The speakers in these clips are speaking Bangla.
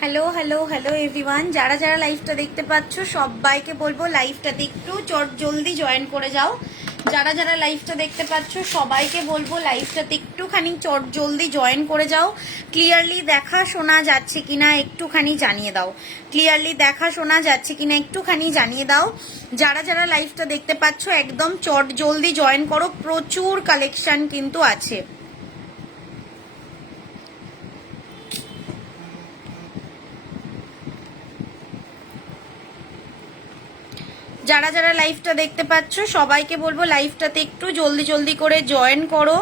হ্যালো হ্যালো হ্যালো এভরিওয়ান, যারা যারা লাইভটা দেখতে পাচ্ছ সবাইকে বলবো লাইভটাতে একটু জলদি জয়েন করে যাও। যারা যারা লাইভটা দেখতে পাচ্ছ সবাইকে বলবো লাইভটাতে একটুখানি জলদি জয়েন করে যাও। ক্লিয়ারলি দেখা শোনা যাচ্ছে কিনা একটুখানি জানিয়ে দাও। ক্লিয়ারলি দেখা শোনা যাচ্ছে কিনা একটুখানি জানিয়ে দাও। যারা যারা লাইভটা দেখতে পাচ্ছ একদম জলদি জয়েন করো, প্রচুর কালেকশন কিন্তু আছে। যারা যারা লাইভটা দেখতে পাচ্ছ সবাইকে বলবো লাইভটাতে একটু জলদি করে জয়েন করো।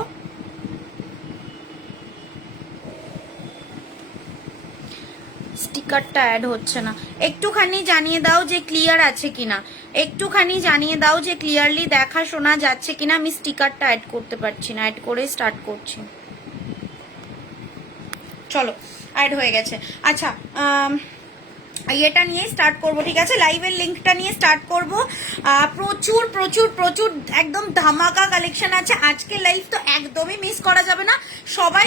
স্টিকারটা অ্যাড হচ্ছে না, একটুখানি জানিয়ে দাও যে ক্লিয়ার আছে কিনা, একটুখানি জানিয়ে দাও যে ক্লিয়ারলি দেখা শোনা যাচ্ছে কিনা। আমি স্টিকারটা অ্যাড করতে পারছি না, অ্যাড করে স্টার্ট করছি। চলো অ্যাড হয়ে গেছে। আচ্ছা এটা নিয়ে স্টার্ট করব, ঠিক আছে? লাইভের লিঙ্কটা নিয়ে স্টার্ট করব। প্রচুর প্রচুর প্রচুর একদম ধামাকা কালেকশন আছে। আজকে লাইভ তো একদমই মিস করা যাবে না। সবাই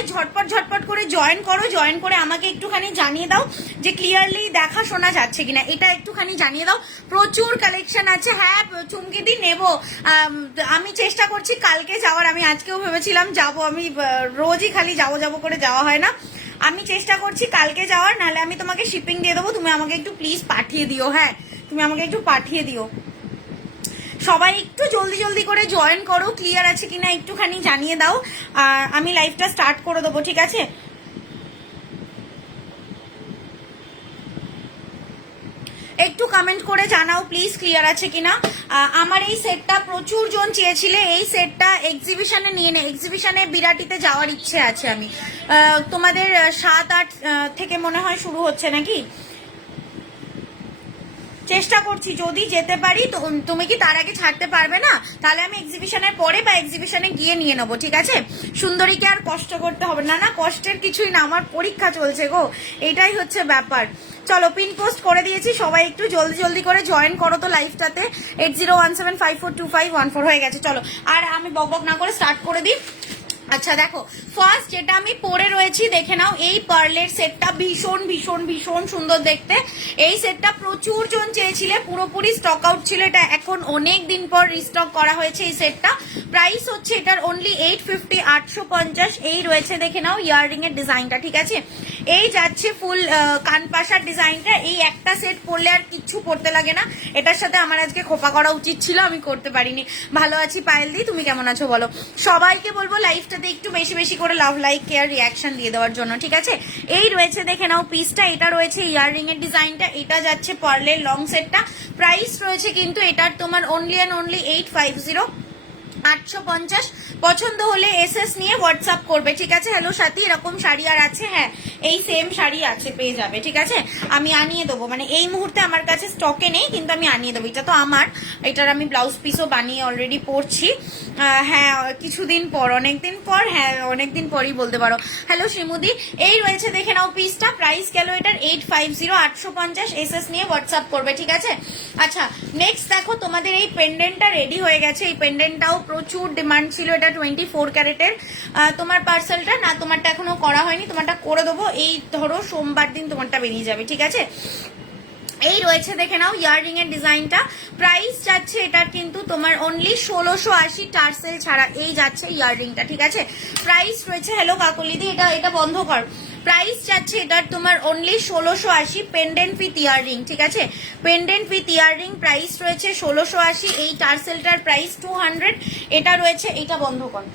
ঝটপট করে জয়েন করো, জয়েন করে আমাকে একটুখানি জানিয়ে দাও যে ক্লিয়ারলি দেখা শোনা যাচ্ছে কিনা, এটা একটুখানি জানিয়ে দাও। প্রচুর কালেকশন আছে। হ্যাঁ চুমকি দি নেব, আমি চেষ্টা করছি কালকে যাওয়ার। আমি আজকেও ভেবেছিলাম যাব, আমি রোজই খালি যাবো করে যাওয়া হয় না। আমি চেষ্টা করছি কালকে যাওয়ার, নাহলে আমি তোমাকে শিপিং দিয়ে দেবো। তুমি আমাকে একটু প্লিজ পাঠিয়ে দিও। হ্যাঁ তুমি আমাকে একটু পাঠিয়ে দিও। সবাই একটু জলদি করে জয়েন করো, ক্লিয়ার আছে কিনা একটুখানি জানিয়ে দাও। আর আমি লাইভটা স্টার্ট করে দেবো, ঠিক আছে? একটু কমেন্ট করে জানাও প্লিজ ক্লিয়ার আছে কিনা। আমার এই সেটটা প্রচুর জন চেয়েছিলে, এই সেটটা এক্সিবিশনে নিয়ে এক্সিবিশনে বিরাটিতে যাওয়ার ইচ্ছে আছে। আমি তোমাদের 7-8 থেকে মনে হয় শুরু হচ্ছে নাকি, চেষ্টা করছি যদি যেতে পারি। তো তুমি কি তার আগে ছাড়তে পারবে না? তাহলে আমি এক্সিবিশনের পরে বা এক্সিবিশনে গিয়ে নিয়ে নেবো, ঠিক আছে? সুন্দরীকে আর কষ্ট করতে হবে না। না কষ্টের কিছুই না, আমার পরীক্ষা চলছে গো, এটাই হচ্ছে ব্যাপার। চলো পিন পোস্ট করে দিয়েছি, সবাই একটু জলদি করে জয়েন করো তো লাইভটাতে। 8017542514 হয়ে গেছে। চলো আর আমি বকবক না করে স্টার্ট করে দিই। আচ্ছা দেখো, ফার্স্ট যেটা আমি পরে রয়েছি দেখে নাও। এই পার্লের সেটটা ভীষণ সুন্দর দেখতে। এই সেটটা প্রচুর জন চেয়েছিলে, পুরোপুরি স্টক আউট ছিল। এটা এখন অনেক দিন পর রিস্টক করা হয়েছে এই সেটটা। প্রাইস হচ্ছে এটার অনলি 850, 850। এই রয়েছে দেখে নাও ইয়াররিং এর ডিজাইনটা, ঠিক আছে? এই যাচ্ছে ফুল কানপাশার ডিজাইনটা। এই একটা সেট পরলে আর কিচ্ছু পরতে লাগে না। এটার সাথে আমার আজকে খোপা করা উচিত ছিল, আমি করতে পারিনি। ভালো আছি পায়েল দি, তুমি কেমন আছো বলো? সবাইকে বলবো লাইভটাতে একটু বেশি করে লাভ, লাইক, কেয়ার, রিয়াকশন দিয়ে দেওয়ার জন্য, ঠিক আছে? এই রয়েছে দেখে নাও পিসটা। এটা রয়েছে ইয়াররিং এর ডিজাইনটা। এটা যাচ্ছে পার্লের লং সেটটা। প্রাইস রয়েছে কিন্তু এটার তোমার অনলি অ্যান্ড অনলি 850, 850। পছন্দ হলে এসএস নিয়ে হোয়াটসঅ্যাপ করবে, ঠিক আছে? হ্যালো সাথী, এরকম শাড়ি আর আছে? হ্যাঁ এই সেম শাড়ি আছে, পেয়ে যাবে, ঠিক আছে? আমি আনিয়ে দেবো, মানে এই মুহূর্তে আমার কাছে স্টকে নেই, কিন্তু আমি আনিয়ে দেবো। এটা তো আমার, এটার আমি ব্লাউজ পিসও বানিয়ে অলরেডি পরছি। হ্যাঁ কিছুদিন পর, অনেকদিন পর, হ্যাঁ অনেকদিন পরই বলতে পারো। হ্যালো শ্রীমুদি, এই রয়েছে দেখে নাও পিসটা। প্রাইস গেল এটার 850, 850। এসএস নিয়ে হোয়াটসঅ্যাপ করবে, ঠিক আছে? আচ্ছা নেক্সট দেখো, তোমাদের এই পেন্ডেন্টটা রেডি হয়ে গেছে। এই পেন্ডেন্টটাও প্রচুর ডিমান্ড ছিল। এটা 24 ক্যারেটের। তোমার পার্সেলটা না, তোমারটা এখনো করা হয়নি, তোমারটা করে দেবো। এই ধরো সোমবার দিন তোমারটা বেরিয়ে যাবে, ঠিক আছে? এই রয়েছে দেখে নাও ইয়াররিং এর ডিজাইনটা। প্রাইস যাচ্ছে এটার কিন্তু তোমার অনলি 1680 টার্সেল ছাড়া। এই যাচ্ছে ইয়াররিংটা, ঠিক আছে? প্রাইস রয়েছে, হ্যালো কাকলিদি, এটা বন্ধ কর। প্রাইস যাচ্ছে এটার তোমার অনলি 1680, পেন্ডেন্ট উইথ ইয়াররিং, ঠিক আছে? পেন্ডেন্ট উইথ ইয়াররিং প্রাইস রয়েছে 1680। এই টার্সেলটার প্রাইস 200। এটা রয়েছে, এটা বন্ধ কর।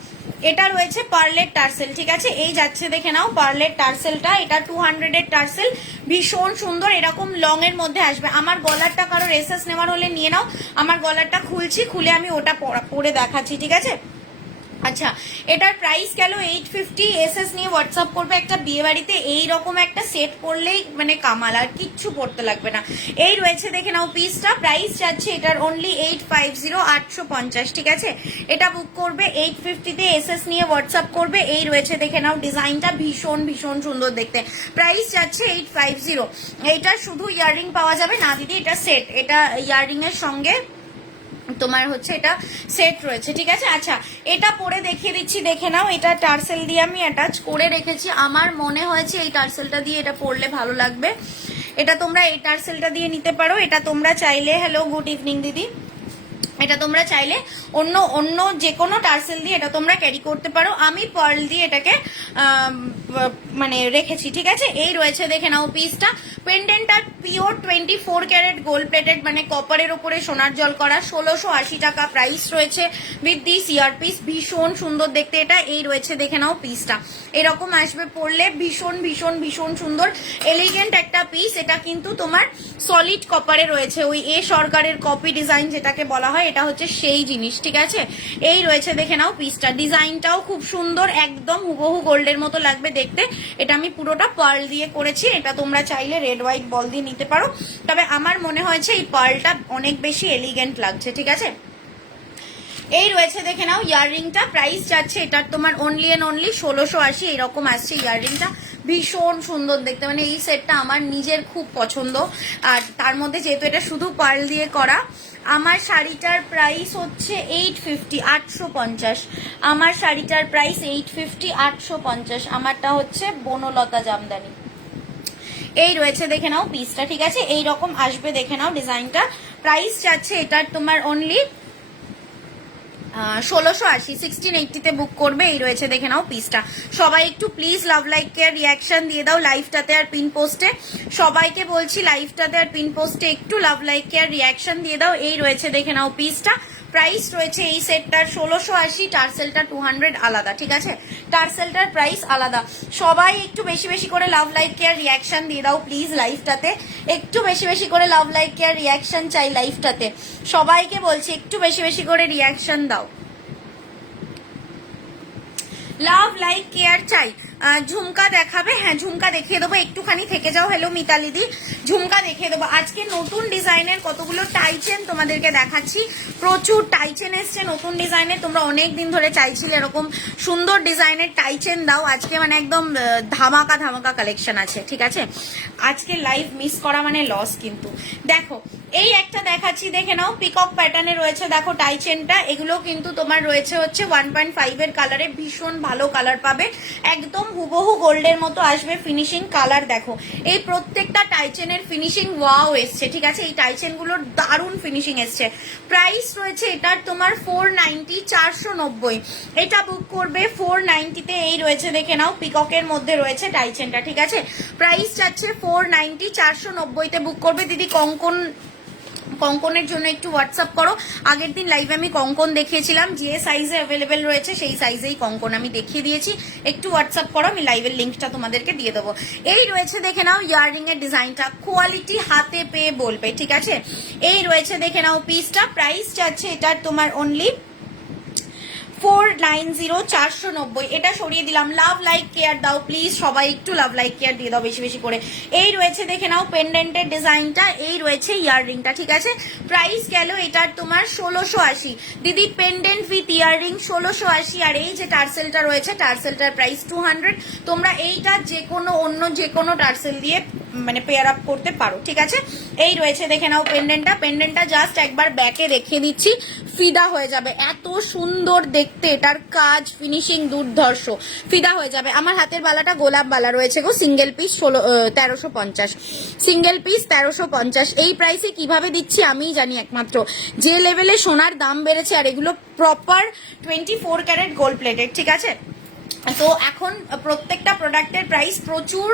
এটা রয়েছে পার্লের টার্সেল, ঠিক আছে? এই যাচ্ছে দেখে নাও পার্লের টার্সেলটা। এটা 200 এর টার্সেল, ভীষণ সুন্দর। এরকম লং এর মধ্যে আসবে। আমার গলারটা কারোর এসএস নেওয়ার হলে নিয়ে নাও। আমার গলারটা খুলছি, খুলে আমি ওটা পরে দেখাচ্ছি, ঠিক আছে? আচ্ছা এটার প্রাইস গেল 850। এসএস নিয়ে হোয়াটসঅ্যাপ করবে। একটা বিয়ে বাড়িতে এইরকম একটা সেট পরলেই মানে কামাল, আর কিচ্ছু পড়তে লাগবে না। এই রয়েছে দেখে নাও পিসটা। প্রাইস যাচ্ছে এটার অনলি 850, 850, ঠিক আছে? এটা বুক করবে 850-তে, এসএস নিয়ে হোয়াটসঅ্যাপ করবে। এই রয়েছে দেখে নাও ডিজাইনটা, ভীষণ সুন্দর দেখতে। প্রাইস যাচ্ছে 850। এইটা শুধু ইয়াররিং পাওয়া যাবে না দিদি, এটা সেট। এটা ইয়াররিং এর সঙ্গে তোমার হচ্ছে এটা সেট রয়েছে, ঠিক আছে। আচ্ছা, এটা পরে দেখিয়ে দিচ্ছি, দেখে নাও। এটা টার্সেল দিয়ে আমি অ্যাটাচ করে রেখেছি, আমার মনে হয়েছে এই টার্সেলটা দিয়ে এটা পরলে ভালো লাগবে। এটা তোমরা এই টার্সেলটা দিয়ে নিতে পারো। এটা তোমরা চাইলে, হ্যালো গুড ইভিনিং দিদি, এটা তোমরা চাইলে অন্য অন্য যে কোনো টার্সেল দিয়ে এটা তোমরা ক্যারি করতে পারো। আমি পার্ল দিয়ে এটাকে মানে রেখেছি, ঠিক আছে। এই রয়েছে, দেখে নাও পিসটা। পেন্ডেন্টটা পিওর 24 ক্যারেট গোল্ড প্লেটেড, মানে কপারের উপরে সোনার জল করা। 1680 টাকা প্রাইস রয়েছে উইথ দিস ইয়ার পিস। ভীষণ সুন্দর দেখতে এটা। এই রয়েছে, দেখে নাও পিসটা, এরকম আসবে পরলে, ভীষণ ভীষণ ভীষণ সুন্দর এলিগেন্ট একটা পিস। এটা কিন্তু তোমার সলিড কপারে রয়েছে, ওই সরকারের কপি ডিজাইন যেটাকে বলা হয়, এটা হচ্ছে সেই জিনিস, ঠিক আছে। এই রয়েছে, দেখে নাও পিসটা। ডিজাইনটাও খুব সুন্দর, একদম হুবহু গোল্ডের মতো লাগবে দেখতে। এটা আমি পুরোটা পার্ল দিয়ে করেছি। এটা তোমরা চাইলে রেড হোয়াইট বল দিয়ে নিতে পারো, তবে আমার মনে হয়েছে এই পার্লটা অনেক বেশি এলিগেন্ট লাগছে, ঠিক আছে। এই রয়েছে, দেখে নাও ইয়াররিংটা। প্রাইস যাচ্ছে এটার তোমার অনলি এন্ড অনলি 1680, এরকম আসছে ইয়াররিংটা। ভীষণ সুন্দর দেখতে, মানে এই সেটটা আমার নিজের খুব পছন্দ। আর তার মধ্যে যেহেতু এটা শুধু পার্ল দিয়ে করা। আমার শাড়িটার প্রাইস হচ্ছে 850, 850। আমার শাড়িটার প্রাইস 850, 850। আমারটা হচ্ছে বনলতা জামদানি। এই রয়েছে, দেখে নাও পিসটা, ঠিক আছে। এই রকম আসবে, দেখে নাও ডিজাইনটা। প্রাইস যাচ্ছে এটার তোমার অনলি 1680, 1680-তে বুক করবে। এই রয়েছে, দেখে নাও পিসটা। সবাই একটু please love like care reaction দিয়ে দাও লাইভটাতে আর পিন পোস্টে। সবাইকে বলছি লাইভটাতে আর পিন পোস্টে একটু লাভ লাইক কেয়ার রিয়াকশন দিয়ে দাও। এই রয়েছে, দেখে নাও পিসটা। প্রাইস রয়েছে এই সেটটার 1680, টার্সেলটা 200 আলাদা, ঠিক আছে। টার্সেলটার প্রাইস আলাদা। সবাই একটু বেশি বেশি করে লাভ লাইক কেয়ার রিয়াকশন দিয়ে দাও প্লিজ লাইভটাতে। একটু বেশি বেশি করে লাভ লাইক কেয়ার রিয়াকশন চাই লাইভটাতে। সবাইকে বলছি একটু বেশি বেশি করে রিয়াকশন দাও, লাভ লাইক কেয়ার চাই। ঝুমকা দেখাবে? হ্যাঁ, ঝুমকা দেখিয়ে দেবো, একটুখানি থেকে যাও। হ্যালো মিতালিদি, ঝুমকা দেখিয়ে দেবো। আজকে নতুন ডিজাইনের কতগুলো টাইচেন তোমাদেরকে দেখাচ্ছি। প্রচুর টাইচেন এসছে নতুন ডিজাইনের। তোমরা অনেক দিন ধরে চাইছিলে এরকম সুন্দর ডিজাইনের টাইচেন দাও। আজকে মানে একদম ধামাকা ধামাকা কালেকশন আছে, ঠিক আছে। আজকে লাইভ মিস করা মানে লস। কিন্তু দেখো, এই একটা দেখাচ্ছি, দেখে নাও। পিকক প্যাটার্নে রয়েছে, দেখো টাইচেনটা। এগুলো কিন্তু তোমার রয়েছে হচ্ছে 1.5 এর কালারে। ভীষণ ভালো কালার পাবে, একদম হুবহু গোল্ডের মতো আসবে ফিনিশিং। কালার দেখো, এই প্রত্যেকটা টাইচেনের ফিনিশিং ওয়াও এসছে, ঠিক আছে। এই টাইচেন গুলোর দারুণ ফিনিশিং এসছে। প্রাইস রয়েছে এটার তোমার 490, 490। এটা বুক করবে 490-তে। এই রয়েছে, দেখে নাও, পিককের মধ্যে রয়েছে টাইচেনটা, ঠিক আছে। প্রাইস যাচ্ছে 490, 490-তে বুক করবে। দিদি কঙ্কনের জন্য একটু হোয়াটসঅ্যাপ করো। আগের দিন লাইভে আমি কঙ্কন দেখিয়েছিলাম, যে সাইজে অ্যাভেলেবেল রয়েছে সেই সাইজেই কঙ্কন আমি দেখিয়ে দিয়েছি। একটু হোয়াটসঅ্যাপ করো, আমি লাইভের লিঙ্কটা তোমাদেরকে দিয়ে দেবো। এই রয়েছে, দেখে নাও ইয়াররিং এর ডিজাইনটা। কোয়ালিটি হাতে পেয়ে বলবে, ঠিক আছে। এই রয়েছে, দেখে নাও পিসটা। প্রাইস যাচ্ছে এটার তোমার অনলি 490, 490। এটা সরিয়ে দিলাম। লাভ লাইক কেয়ার দাও প্লিজ, সবাই একটু লাভ লাইক কেয়ার দিয়ে দাও বেশি বেশি করে। এই রয়েছে, দেখে নাও পেন্ডেন্টের ডিজাইনটা। এই রয়েছে ইয়াররিংটা, ঠিক আছে। প্রাইস গেল এটার তোমার 1680। দিদি পেন্ডেন্ট উইথ ইয়াররিং 1680। আর এই যে টার্সেলটা রয়েছে, টার্সেলটার প্রাইস 200। তোমরা এইটা যে কোনো অন্য যে কোনো টার্সেল দিয়ে মানে পেয়ার আপ করতে পারো, ঠিক আছে। এই রয়েছে, দেখে নাও পেন্ডেন্টটা জাস্ট একবার ব্যাকে রেখে দিচ্ছি, ফিদা হয়ে যাবে। এত সুন্দর দেখতে, এটার কাজ ফিনিশিং দুর্ধর্ষ, ফিদা হয়ে যাবে। আমার হাতের বালাটা গোলাপ বালা রয়েছে গো, সিঙ্গেল পিস 1350, সিঙ্গেল পিস 1350। এই প্রাইসে কিভাবে দিচ্ছি আমিই জানি একমাত্র। যে লেভেলে সোনার দাম বেড়েছে, আর এগুলো প্রপার 24 ক্যারেট গোল্ড প্লেটেড, ঠিক আছে। তো এখন প্রত্যেকটা প্রোডাক্টের প্রাইস প্রচুর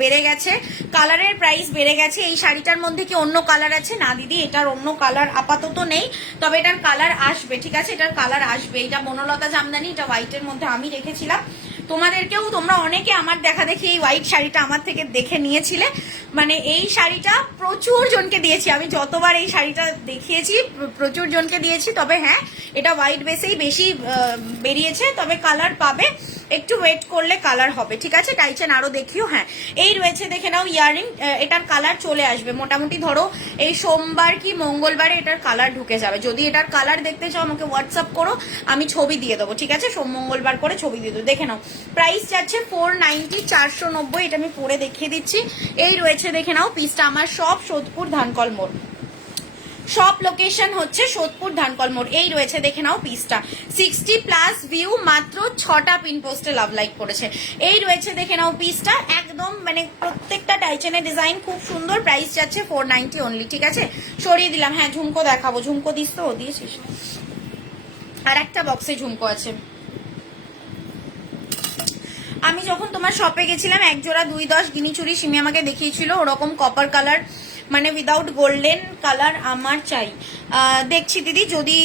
বেড়ে গেছে, কালারের প্রাইস বেড়ে গেছে। এই শাড়িটার মধ্যে কি অন্য কালার আছে? না দিদি, এটার অন্য কালার আপাতত নেই, তবে এটার কালার আসবে, ঠিক আছে। এটার কালার আসবে। এটা বনলতা জামদানি, এটা হোয়াইটের মধ্যে আমি রেখেছিলাম। তোমাদেরকেও, তোমরা অনেকে আমার দেখা দেখি এই হোয়াইট শাড়িটা আমার থেকে দেখে নিয়েছিলে। মানে এই শাড়িটা প্রচুর জনকে দিয়েছি আমি, যতবার এই শাড়িটা দেখিয়েছি প্রচুর জনকে দিয়েছি। তবে হ্যাঁ, এটা হোয়াইট বেসেই বেশি বেরিয়েছে, তবে কালার পাবে, একটু ওয়েট করলে কালার হবে, ঠিক আছে। টাইচেন আরো দেখিও। হ্যাঁ, এই রয়েছে, দেখে নাও ইয়াররিং। এটার কালার চলে আসবে মোটামুটি, ধরো এই সোমবার কি মঙ্গলবারে এটার কালার ঢুকে যাবে। যদি এটার কালার দেখতে চাও আমাকে হোয়াটসঅ্যাপ করো, আমি ছবি দিয়ে দেবো, ঠিক আছে। সোম মঙ্গলবার করে ছবি দিয়ে দেবো। দেখে নাও, প্রাইস যাচ্ছে 490, 490। এটা আমি পরে দেখিয়ে দিচ্ছি। এই রয়েছে, দেখে নাও পিসটা। আমার সব সোদপুর ধানকল মোড়। শপ লোকেশন হচ্ছে সোদপুর ধানকল মোড়। এই রয়েছে দেখে নাও পিসটা, 60+ ভিউ, মাত্র 6টা পিন পোস্টে লাভ লাইক করেছে। এই রয়েছে দেখে নাও পিসটা, একদম মানে প্রত্যেকটা টাইচেনের ডিজাইন খুব সুন্দর। প্রাইস যাচ্ছে 490 অনলি, ঠিক আছে। সরিয়ে দিলাম। হ্যাঁ ঝুমকো দেখাবো, ঝুমকো দিস তো, দিয়েছিস? আর একটা বক্সে ঝুমকো আছে। আমি যখন তোমার শপে গেছিলাম এক জোড়া 210 গিনিচুরি সিমি আমাকে দেখিয়েছিল, ওরকম কপার কালার মানে উইদাউট গোল্ডেন কালার আমার চাই। দেখছি দিদি যদি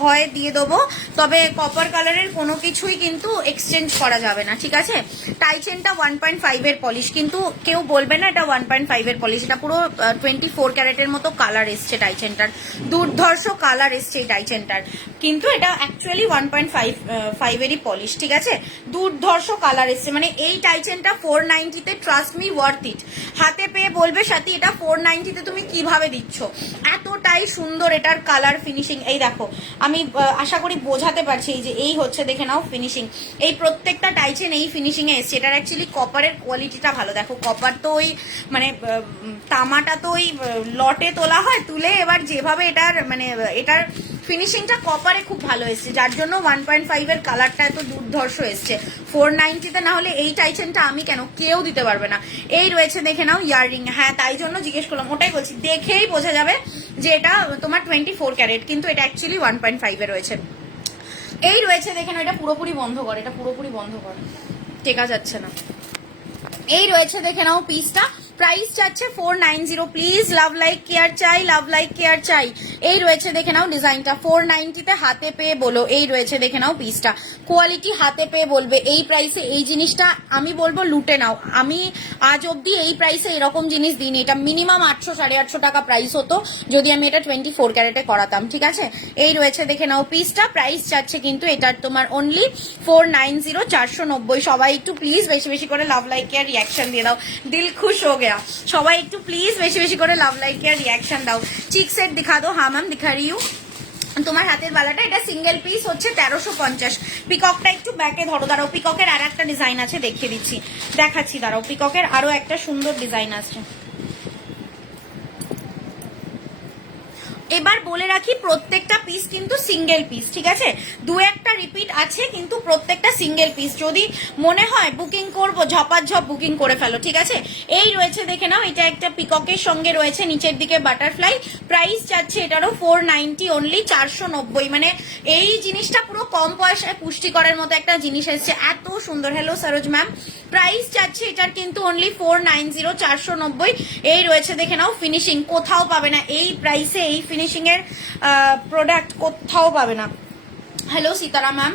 হয় দিয়ে দেবো, তবে কপার কালারের কোনো কিছুই কিন্তু এক্সচেঞ্জ করা যাবে না, ঠিক আছে। টাইচেনটা 1.5 এর পলিশ, কিন্তু কেউ বলবে না এটা 1.5 এর পলিশ, এটা পুরো 24 ক্যারেটের মতো কালার এসছে টাইচেনটার, দুর্ধর্ষ কালার এসছে এই টাইচেনটার, কিন্তু এটা অ্যাকচুয়ালি 1.5 এরই পলিশ, ঠিক আছে। দুর্ধর্ষ কালার এসছে, মানে এই টাইচেনটা 490-তে ট্রাস্ট মি ওয়ার্থ ইট। হাতে পেয়ে বলবে সাথী এটা 490-তে তুমি কিভাবে দিচ্ছ, এতটাই সুন্দর এটার কালার ফিনিশিং। এই দেখো আমি আশা করি বোঝাতে পারছি, এই যে এই হচ্ছে দেখে নাও ফিনিশিং, এই প্রত্যেকটা টাইচেন এই ফিনিশিং এ এসছে। এটার অ্যাকচুয়ালি কপারের কোয়ালিটিটা ভালো, দেখো কপার তো ওই মানে তামাটা তো ওই লটে তোলা হয়, তুলে এবার যেভাবে এটার মানে এটার ফিনিশিংটা কপারে খুব ভালো এসছে, যার জন্য 1.5 এর কালারটা এত দুর্ধর্ষ এসছে। 490-তে না হলে এই টাইচেনটা আমি কেন, কেউ দিতে পারবে না। এই রয়েছে দেখে নাও ইয়াররিং, হ্যাঁ তাই জন্য জিজ্ঞেস করলাম, ওটাই বলছি, দেখেই বোঝা যাবে যে এটা তোমার 24 ক্যারেট, কিন্তু এটা অ্যাকচুয়ালি 1.5 এ রয়েছে। এই রয়েছে দেখে নাও, এটা পুরোপুরি বন্ধ করে, এটা পুরোপুরি বন্ধ করে, টেকা যাচ্ছে না। এই রয়েছে দেখে নাও পিসটা, প্রাইস চাচ্ছে 490। প্লিজ লাভ লাইক কেয়ার চাই, লাভ লাইক কেয়ার চাই। এই রয়েছে দেখে নাও ডিজাইনটা, 490-তে হাতে পেয়ে বলো। এই রয়েছে দেখে নাও পিসটা, কোয়ালিটি হাতে পেয়ে বলবে। এই প্রাইসে এই জিনিসটা আমি বলবো লুটে নাও, আমি আজ অব্দি এই প্রাইসে এরকম জিনিস দিইনি। এটা মিনিমাম 800-850 টাকা প্রাইস হতো যদি আমি এটা 24 ক্যারেটে করাতাম, ঠিক আছে। এই রয়েছে দেখে নাও পিসটা, প্রাইস চাচ্ছে কিন্তু এটার তোমার অনলি 490, 490। সবাই একটু প্লিজ বেশি বেশি করে লাভ লাইক কেয়ার রিয়াকশন দিয়ে দাও, দিল খুশ हो गया। সবাই একটু প্লিজ বেশি বেশি করে লাভ লাইক কেয়ার রিয়াকশন দাও। চিক সেট দিখা দো। হ্যাঁ ম্যাম দিখা রি হু। তোমার হাতের বালাটা এটা সিঙ্গেল পিস হচ্ছে 1350। পিককটা একটু ব্যাকে ধরো, দাঁড়াও পিককের আর একটা ডিজাইন আছে দেখিয়ে দিচ্ছি, দেখাচ্ছি দাঁড়াও, পিককের আরো একটা সুন্দর ডিজাইন আছে। এবার বলে রাখি প্রত্যেকটা পিস কিন্তু সিঙ্গেল পিস, ঠিক আছে। দু একটা রিপিট আছে কিন্তু প্রত্যেকটা সিঙ্গেল পিস। যদি মনে হয় বুকিং করবো, ঝপাঝপ বুকিং করে ফেলো, ঠিক আছে। এই রয়েছে দেখে নাও, এটা একটা পিককের সঙ্গে রয়েছে নিচের দিকে বাটারফ্লাই। প্রাইস যাচ্ছে এটারও 490 অনলি, 490। মানে এই জিনিসটা পুরো কম পয়সায় পুষ্টিকরের মতো একটা জিনিস এসছে, এত সুন্দর। হ্যালো সরোজ ম্যাম, প্রাইস যাচ্ছে এটার কিন্তু অনলি 490, 490। এই রয়েছে দেখে নাও ফিনিশিং, কোথাও পাবে না এই প্রাইসে, এই ফিনিশিং এর প্রোডাক্ট কোথাও পাবে না। हेलो सीतारा मैम,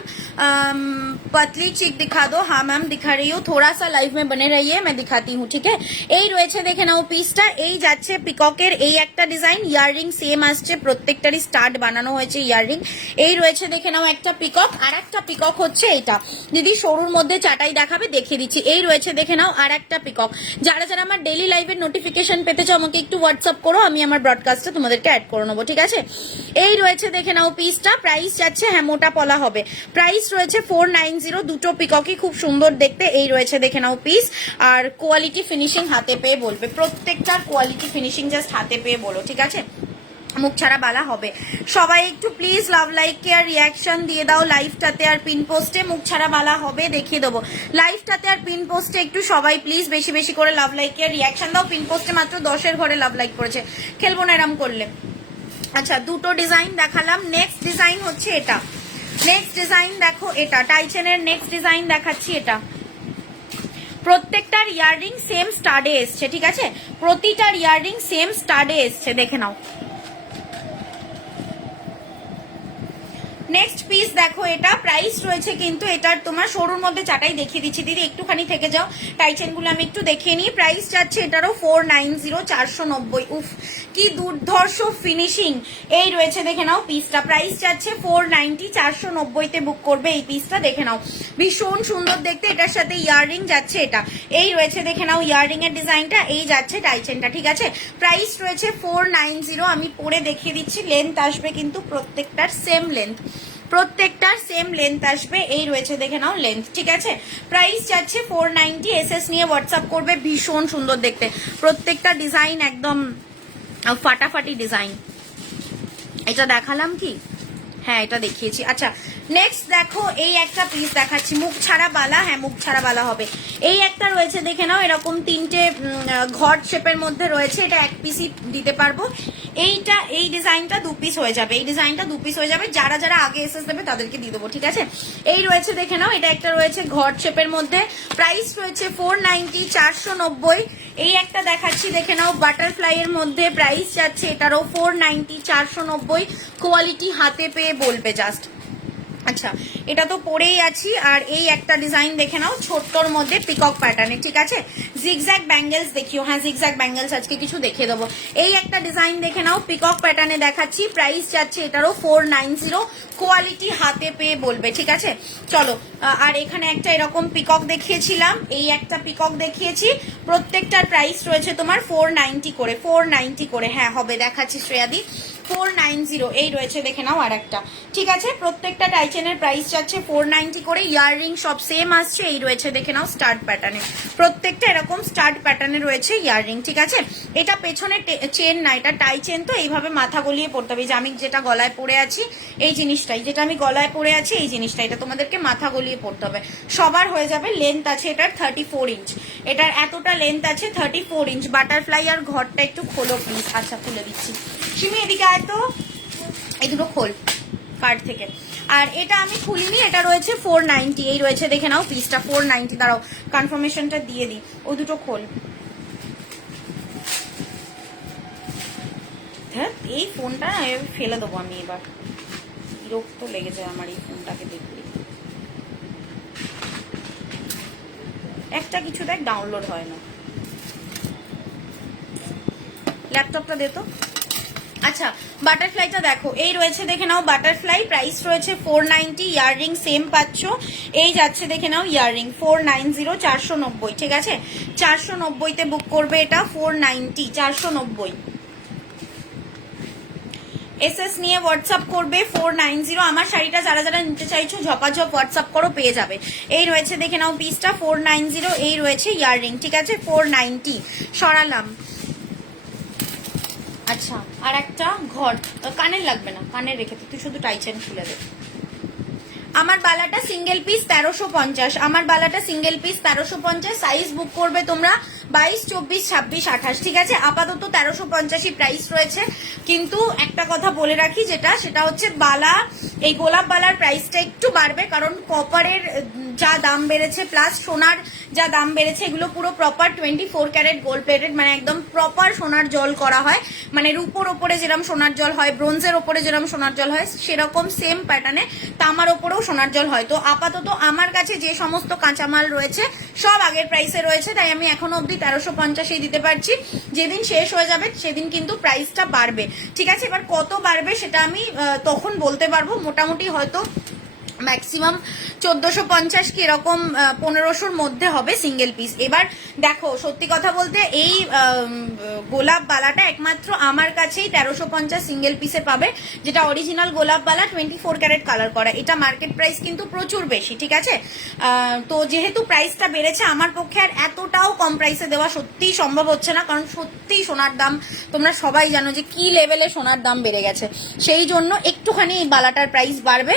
पतली चिक दिखा दो। हाँ मैम दिखा रही हूँ, थोड़ा सा लाइव में बने रहिए, मैं दिखाती हूँ, ठीक है। এই রয়েছে দেখে নাও পিসটা, এই যাচ্ছে পিককের এই একটা ডিজাইন, ইয়াররিং সেম আসছে, প্রত্যেকটারই স্টার্ট বানানো হয়েছে ইয়াররিং। এই রয়েছে দেখে নাও একটা পিকক, আর একটা পিকক হচ্ছে এটা। দিদি সরুর মধ্যে চাটাই দেখাবে, দেখিয়ে দিচ্ছি। এই রয়েছে দেখে নাও আর একটা পিকক। যারা যারা আমার ডেইলি লাইভের নোটিফিকেশন পেতে চাও আমাকে একটু হোয়াটসঅ্যাপ করো, আমি আমার ব্রডকাস্টে তোমাদেরকে অ্যাড করে নেবো, ঠিক আছে। এই রয়েছে দেখে নাও পিসটা, প্রাইস যাচ্ছে হ্যাঁ মোটা পলা হবে, প্রাইস রয়েছে 490। দুটো পিককই খুব সুন্দর দেখতে। এই রয়েছে দেখে নাও পিস, আর কোয়ালিটি ফিনিশিং হাতে পেয়ে বলবে, প্রত্যেকটার কোয়ালিটি ফিনিশিং জাস্ট হাতে পেয়ে বলো, ঠিক আছে। মুখ ছাড়া বালা হবে। সবাই একটু please love like care reaction দিয়ে দাও লাইভটাতে আর পিন পোস্টে, মুখ ছাড়া বালা হবে দেখিয়ে দেবো। লাইভটাতে আর পিন পোস্টে একটু সবাই প্লিজ বেশি বেশি করে লাভ লাইক কেয়ার রিয়াকশন দাও। পিন পোস্টে মাত্র 10-এর ঘরে লাভ লাইক করেছে, খেলবো না এরম করলে। আচ্ছা দুটো ডিজাইন দেখালাম, নেক্সট ডিজাইন হচ্ছে এটা। নেক্সট ডিজাইন দেখো, এটা টাইচেনের নেক্সট ডিজাইন দেখাচ্ছি। এটা প্রত্যেকটার ইয়াররিং সেম স্টাডে এসছে, ঠিক আছে। প্রতিটার ইয়াররিং সেম স্টাডে এসছে, দেখে নাও। নেক্সট পিস দেখো, এটা প্রাইস রয়েছে কিন্তু এটার তোমার সরুর মধ্যে চাটাই দেখিয়ে দিচ্ছি। দিদি একটুখানি থেকে যাও, টাইচেন গুলো আমি একটু দেখিয়ে নিই। প্রাইস যাচ্ছে এটারও 490, 490। উফ কি দুর্ধর্ষ ফিনিশিং। এই রয়েছে দেখে নাও পিসটা, প্রাইস যাচ্ছে 490, 490-তে বুক করবে এই পিসটা, দেখে নাও ভীষণ সুন্দর দেখতে। এটার সাথে ইয়াররিং যাচ্ছে এটা। এই রয়েছে দেখে নাও ইয়াররিং এর ডিজাইনটা, এই যাচ্ছে টাইচেনটা, ঠিক আছে। প্রাইস রয়েছে 490। আমি পরে দেখিয়ে দিচ্ছি, লেন্থ আসবে কিন্তু প্রত্যেকটার সেম লেন্থ, প্রত্যেকটার সেম লেন্থ আসবে। এই রয়েছে দেখে নাও লেন্থ, ঠিক আছে। প্রাইস যাচ্ছে 490। এসএস নিয়ে হোয়াটসঅ্যাপ করবে, ভীষণ সুন্দর দেখতে প্রত্যেকটা ডিজাইন, একদম ফাটাফাটি ডিজাইন। এটা দেখালাম কি? হ্যাঁ এটা দেখিয়েছি। আচ্ছা নেক্সট দেখো এই একটা পিস দেখাচ্ছি, মুখ ছাড়া বালা। হ্যাঁ মুখ ছাড়া বালা হবে। এই একটা রয়েছে দেখে নাও, এরকম তিনটে ঘট শেপের মধ্যে রয়েছে, এটা এক পিসই দিতে পারবো। এইটা এই ডিজাইনটা 2 পিস হয়ে যাবে, এই ডিজাইনটা 2 পিস হয়ে যাবে, যারা যারা আগে এসএস দেবে তাদেরকে দিয়ে দেবো, ঠিক আছে। এই রয়েছে দেখে নাও, এটা একটা রয়েছে ঘট শেপের মধ্যে, প্রাইস রয়েছে 490, 490। এই একটা দেখাচ্ছি দেখে নাও, বাটারফ্লাই এর মধ্যে, প্রাইস যাচ্ছে এটারও 490, 490। কোয়ালিটি হাতে পেয়ে বলবে জাস্ট। আচ্ছা এটা তো পরেই আছি। আর এই একটা ডিজাইন দেখে নাও, ছোট্টর মধ্যে পিকক প্যাটার্নে, ঠিক আছে। জিগজ্যাগ ব্যাঙ্গেলস দেখিও। হ্যাঁ জিগজ্যাগ ব্যাঙ্গেলস আজকে কিছু দেখে দেবো। এই একটা ডিজাইন দেখে নাও, পিকক প্যাটার্নে দেখাচ্ছি, প্রাইস যাচ্ছে এটারও 490। কোয়ালিটি হাতে পেয়ে বলবে, ঠিক আছে। চলো আর এখানে একটা এরকম পিকক দেখিয়েছিলাম, এই একটা পিকক দেখিয়েছি, প্রত্যেকটার প্রাইস রয়েছে তোমার 490 করে, 490 করে। হ্যাঁ হবে, দেখাচ্ছি শ্রেয়াদি, 490। এই রয়েছে দেখে নাও আর একটা, ঠিক আছে। প্রত্যেকটা টাইচেনের প্রাইস যাচ্ছে 490 করে। ইয়াররিং সব সেম আসছে। এই রয়েছে দেখে নাও স্টার্ট প্যাটার্নে, প্রত্যেকটা এরকম স্টার্ট প্যাটার্নে রয়েছে ইয়াররিং, ঠিক আছে। এটা পেছনে চেন না, এটা টাই চেন, তো এইভাবে মাথা গলিয়ে পড়তে হবে। যে আমি যেটা গলায় পরে আছি এই জিনিসটাই, যেটা আমি গলায় পরে আছি এই জিনিসটা, এটা তোমাদেরকে মাথা গলিয়ে পড়তে হবে। সবার হয়ে যাবে। লেন্থ আছে এটার 34 ইঞ্চ, এটার এতটা লেন্থ আছে 34 ইঞ্চ। বাটারফ্লাই আর ঘরটা একটু খোলো প্লিজ। আচ্ছা খুলে দিচ্ছি। সিমি এদিকে আয় তো, এই দুটো খোল কার্ড থেকে। আর এটা আমি খুলিনি, এটা রয়েছে 490। এই রয়েছে দেখে নাও পিসটা 490। দাঁড়াও কনফার্মেশনটা দিয়ে দিই। ওই দুটো খোল। হ্যাঁ এই ফোনটা ফেলে দেবো আমি এবার, বিরক্ত লেগে যায় আমার এই ফোনটাকে দেখলে। একটা কিছু দেখ ডাউনলোড হয় না। ল্যাপটপটা দে তো। আচ্ছা বাটারফ্লাইটা দেখো, এই রয়েছে দেখে নাও বাটারফ্লাই, প্রাইস রয়েছে 490। ইয়াররিং সেম পাচ্ছ। এই যাচ্ছে দেখে নাও ইয়াররিং 490, 490, ঠিক আছে। 490-তে বুক করবে এটা, 490, 490। এসএস নিয়ে হোয়াটসঅ্যাপ করবে 490। আমার শাড়িটা যারা যারা নিতে চাইছো ঝপাঝপ হোয়াটসঅ্যাপ করো, পেয়ে যাবে। এই রয়েছে দেখে নাও পিসটা 490। এই রয়েছে ইয়াররিং, ঠিক আছে, 490 সরালাম। আচ্ছা আর একটা ঘর, কানের লাগবে না, কানের রেখে তুই শুধু টাইচেন খুলে দে। আমার বালাটা সিঙ্গেল পিস 1350, আমার বালাটা সিঙ্গেল পিস 1350। সাইজ বুক করবে তোমরা 22, 24, 26, 28, ঠিক আছে। আপাতত 1350 প্রাইস রয়েছে। কিন্তু একটা কথা বলে রাখি, সেটা হচ্ছে বালা, এই গোলাপ বালার প্রাইসটা একটু বাড়বে, কারণ কপারের যা দাম বেড়েছে প্লাস সোনার যা দাম বেড়েছে, এগুলো পুরো প্রপার 24 ক্যারেট গোল্ড প্লেটেড, মানে একদম প্রপার সোনার জল করা হয়। মানে রূপোর ওপরে যেরকম সোনার জল হয়, ব্রোঞ্জের ওপরে যেরকম সোনার জল হয়, সেরকম সেম প্যাটার্নে তামার ওপরেও সোনার জল হয়। তো আপাতত আমার কাছে যে সমস্ত কাঁচামাল রয়েছে সব আগের প্রাইসে রয়েছে, তাই আমি এখনো অব্দি 1350 দিতে পারছি। যেদিন শেষ হয়ে যাবে সেদিন কিন্তু প্রাইসটা বাড়বে, ঠিক আছে। এবার কত বাড়বে সেটা আমি তখন বলতে পারবো। মোটামুটি হয়তো ম্যাক্সিমাম 1450 কি এরকম 1500-র মধ্যে হবে সিঙ্গেল পিস। এবার দেখো সত্যি কথা বলতে এই গোলাপ বালাটা একমাত্র আমার কাছেই 1350 সিঙ্গেল পিসে পাবে, যেটা অরিজিনাল গোলাপ বালা 24 ক্যারেট কালার করা। এটা মার্কেট প্রাইস কিন্তু প্রচুর বেশি, ঠিক আছে। তো যেহেতু প্রাইসটা বেড়েছে, আমার পক্ষে আর এতটাও কম প্রাইসে দেওয়া সত্যিই সম্ভব হচ্ছে না, কারণ সত্যিই সোনার দাম তোমরা সবাই জানো যে কি লেভেলে সোনার দাম বেড়ে গেছে। সেই জন্য একটুখানি এই বালাটার প্রাইস বাড়বে।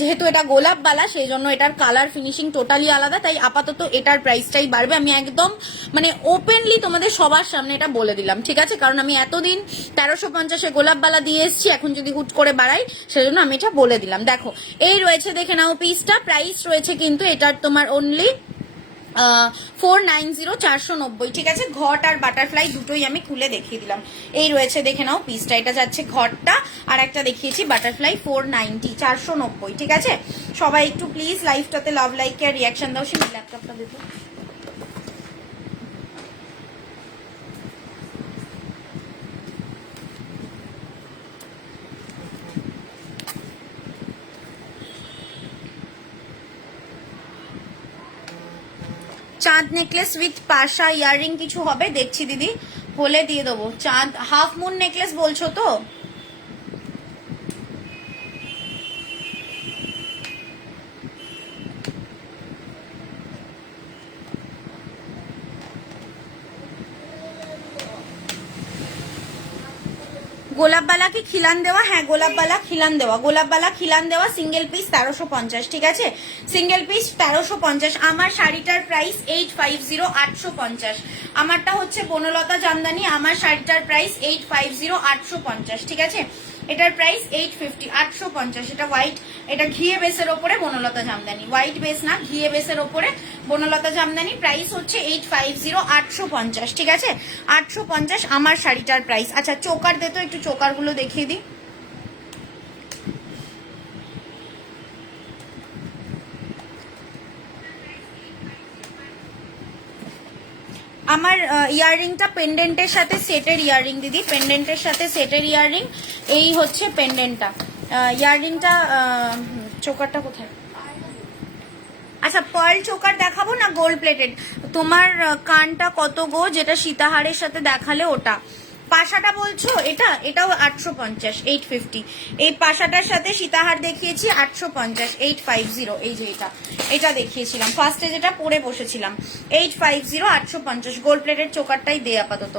যেহেতু এটা গোলাপ বালা সেই জন্য এটার কালার ফিনিশিং টোটালি আলাদা, তাই আপাতত এটার প্রাইসটাই বাড়বে। আমি একদম মানে ওপেনলি তোমাদের সবার সামনে এটা বলে দিলাম, ঠিক আছে। কারণ আমি এতদিন 1350-এ গোলাপ বালা দিয়ে এসেছি, এখন যদি হুট করে বাড়াই সেজন্য আমি এটা বলে দিলাম। দেখো এই রয়েছে দেখে নাও পিসটা, প্রাইস রয়েছে কিন্তু এটার তোমার অনলি 490, 490, ঠিক আছে। ঘট আর বাটারফ্লাই দুটোই আমি খুলে দেখিয়ে দিলাম। এই রয়েছে দেখে নাও পিসটা, এটা যাচ্ছে ঘটটা, আর একটা দেখিয়েছি বাটারফ্লাই 490, 490, ঠিক আছে। সবাই একটু প্লিজ লাইভটাতে লাভ লাইক আর রিয়াকশন দাও। সে ল্যাপটপটা দিত। চাঁদ নেকলেস উইথ পাশা ইয়াররিং কিছু হবে দেখছি দিদি, হলে দিয়ে দেবো। চাঁদ হাফ মুন নেকলেস বলছো তো? গোলাপবালা কি খিলান দেওয়া? হ্যাঁ গোলাপবালা খিলান দেওয়া, গোলাপবালা খিলান দেওয়া, সিঙ্গেল পিস 1350, ঠিক আছে, সিঙ্গেল পিস 1350। আমার শাড়িটার প্রাইস 850, 850। আমারটা হচ্ছে বনলতা জামদানি, আমার শাড়িটার প্রাইস 850, 850, ঠিক আছে। এটার প্রাইস 850, 850। এটা হোয়াইট, এটা ঘিয়ে বেসের ওপরে বনলতা জামদানি, হোয়াইট বেস না ঘিয়ে বেসের ওপরে বনলতা জামদানি, প্রাইস হচ্ছে 850, 850, ঠিক আছে, 850 আমার শাড়িটার প্রাইস। আচ্ছা চোকার দে তো, একটু চোকার গুলো দেখিয়ে দিই। আমার ইয়াররিংটা পেন্ডেন্টের সাথে সেটের ইয়াররিং দিদি, পেন্ডেন্টের সাথে সেটের ইয়াররিং, এই হচ্ছে পেন্ডেন্টটা, ইয়াররিংটা। চোকারটা কোথায়? আচ্ছা পার্ল চোকার দেখাবো না গোল্ড প্লেটেড? তোমার কানটা কত গো, যেটা সীতাহারের সাথে দেখালে ওটা? পাশাটা বলছো? এটাও 850, 850। এই পাশাটার সাথে সীতাহার দেখিয়েছি 850, 850। এই যে এটা দেখিয়েছিলাম ফার্স্টে, যেটা পরে বসেছিলাম, 850, 850। গোল্ড প্লেটের চোকারটাই দে আপাতত,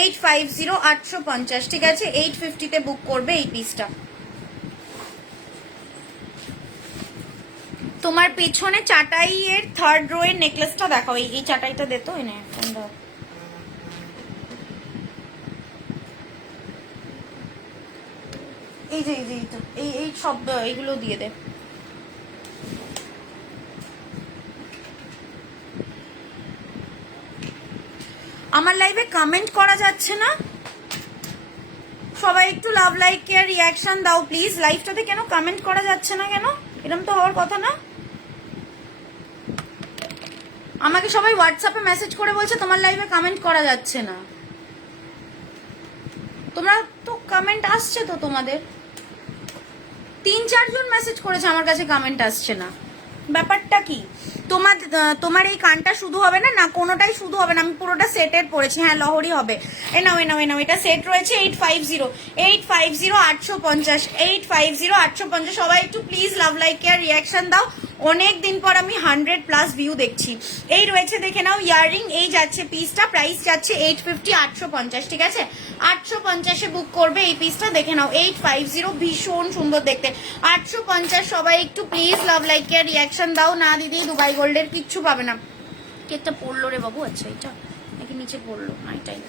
850, 850, ঠিক আছে। 850 বুক করবে এই পিসটা। তোমার পেছনে চাটাই এর থার্ড রো এর নেকলেসটা দেখাও, এই চাটাইটা দে তো, এনে এই যে এই সব এইগুলো দিয়ে দে। আমার লাইভে কমেন্ট করা যাচ্ছে না, সবাই একটু লাভ লাইক কেয়ার রিয়াকশন দাও প্লিজ। লাইভটাতে কেন কমেন্ট করা যাচ্ছে না কেন? এরকম তো হওয়ার কথা না। আমাকে সবাই হোয়াটসঅ্যাপে মেসেজ করে বলছে তোমার লাইভে কমেন্ট করা যাচ্ছে না। তোমরা তো কমেন্ট আসছে তো, তোমাদের 3-4 জন মেসেজ করেছে, আমার কাছে কমেন্ট আসছে না, ব্যাপারটা কি? তোমার এই কানটা শুধু হবে না, না কোনোটাই শুধু হবে না, আমি পুরোটা সেটের পরেছি। হ্যাঁ লহরি হবে। এ নাও এটা সেট রয়েছে 850, 850, 850, 850, 850। সবাই একটু please love like care reaction দাও। অনেক দিন পর আমি 100+ ভিউ দেখছি। এই রয়েছে দেখে নাও ইয়াররিং, এই যাচ্ছে পিসটা, প্রাইস যাচ্ছে 850, 850, ঠিক আছে, 850 বুক করবে এই পিসটা। দেখে নাও 850, ভীষণ সুন্দর দেখতে, 850। সবাই একটু please love like care reaction দাও। না দিদি দুবাই গোল্ডের কিচ্ছু পাবে না। কেকটা পড়লো রে বাবু? আচ্ছা এটা নাকি নিচে পড়লো? না এটাই।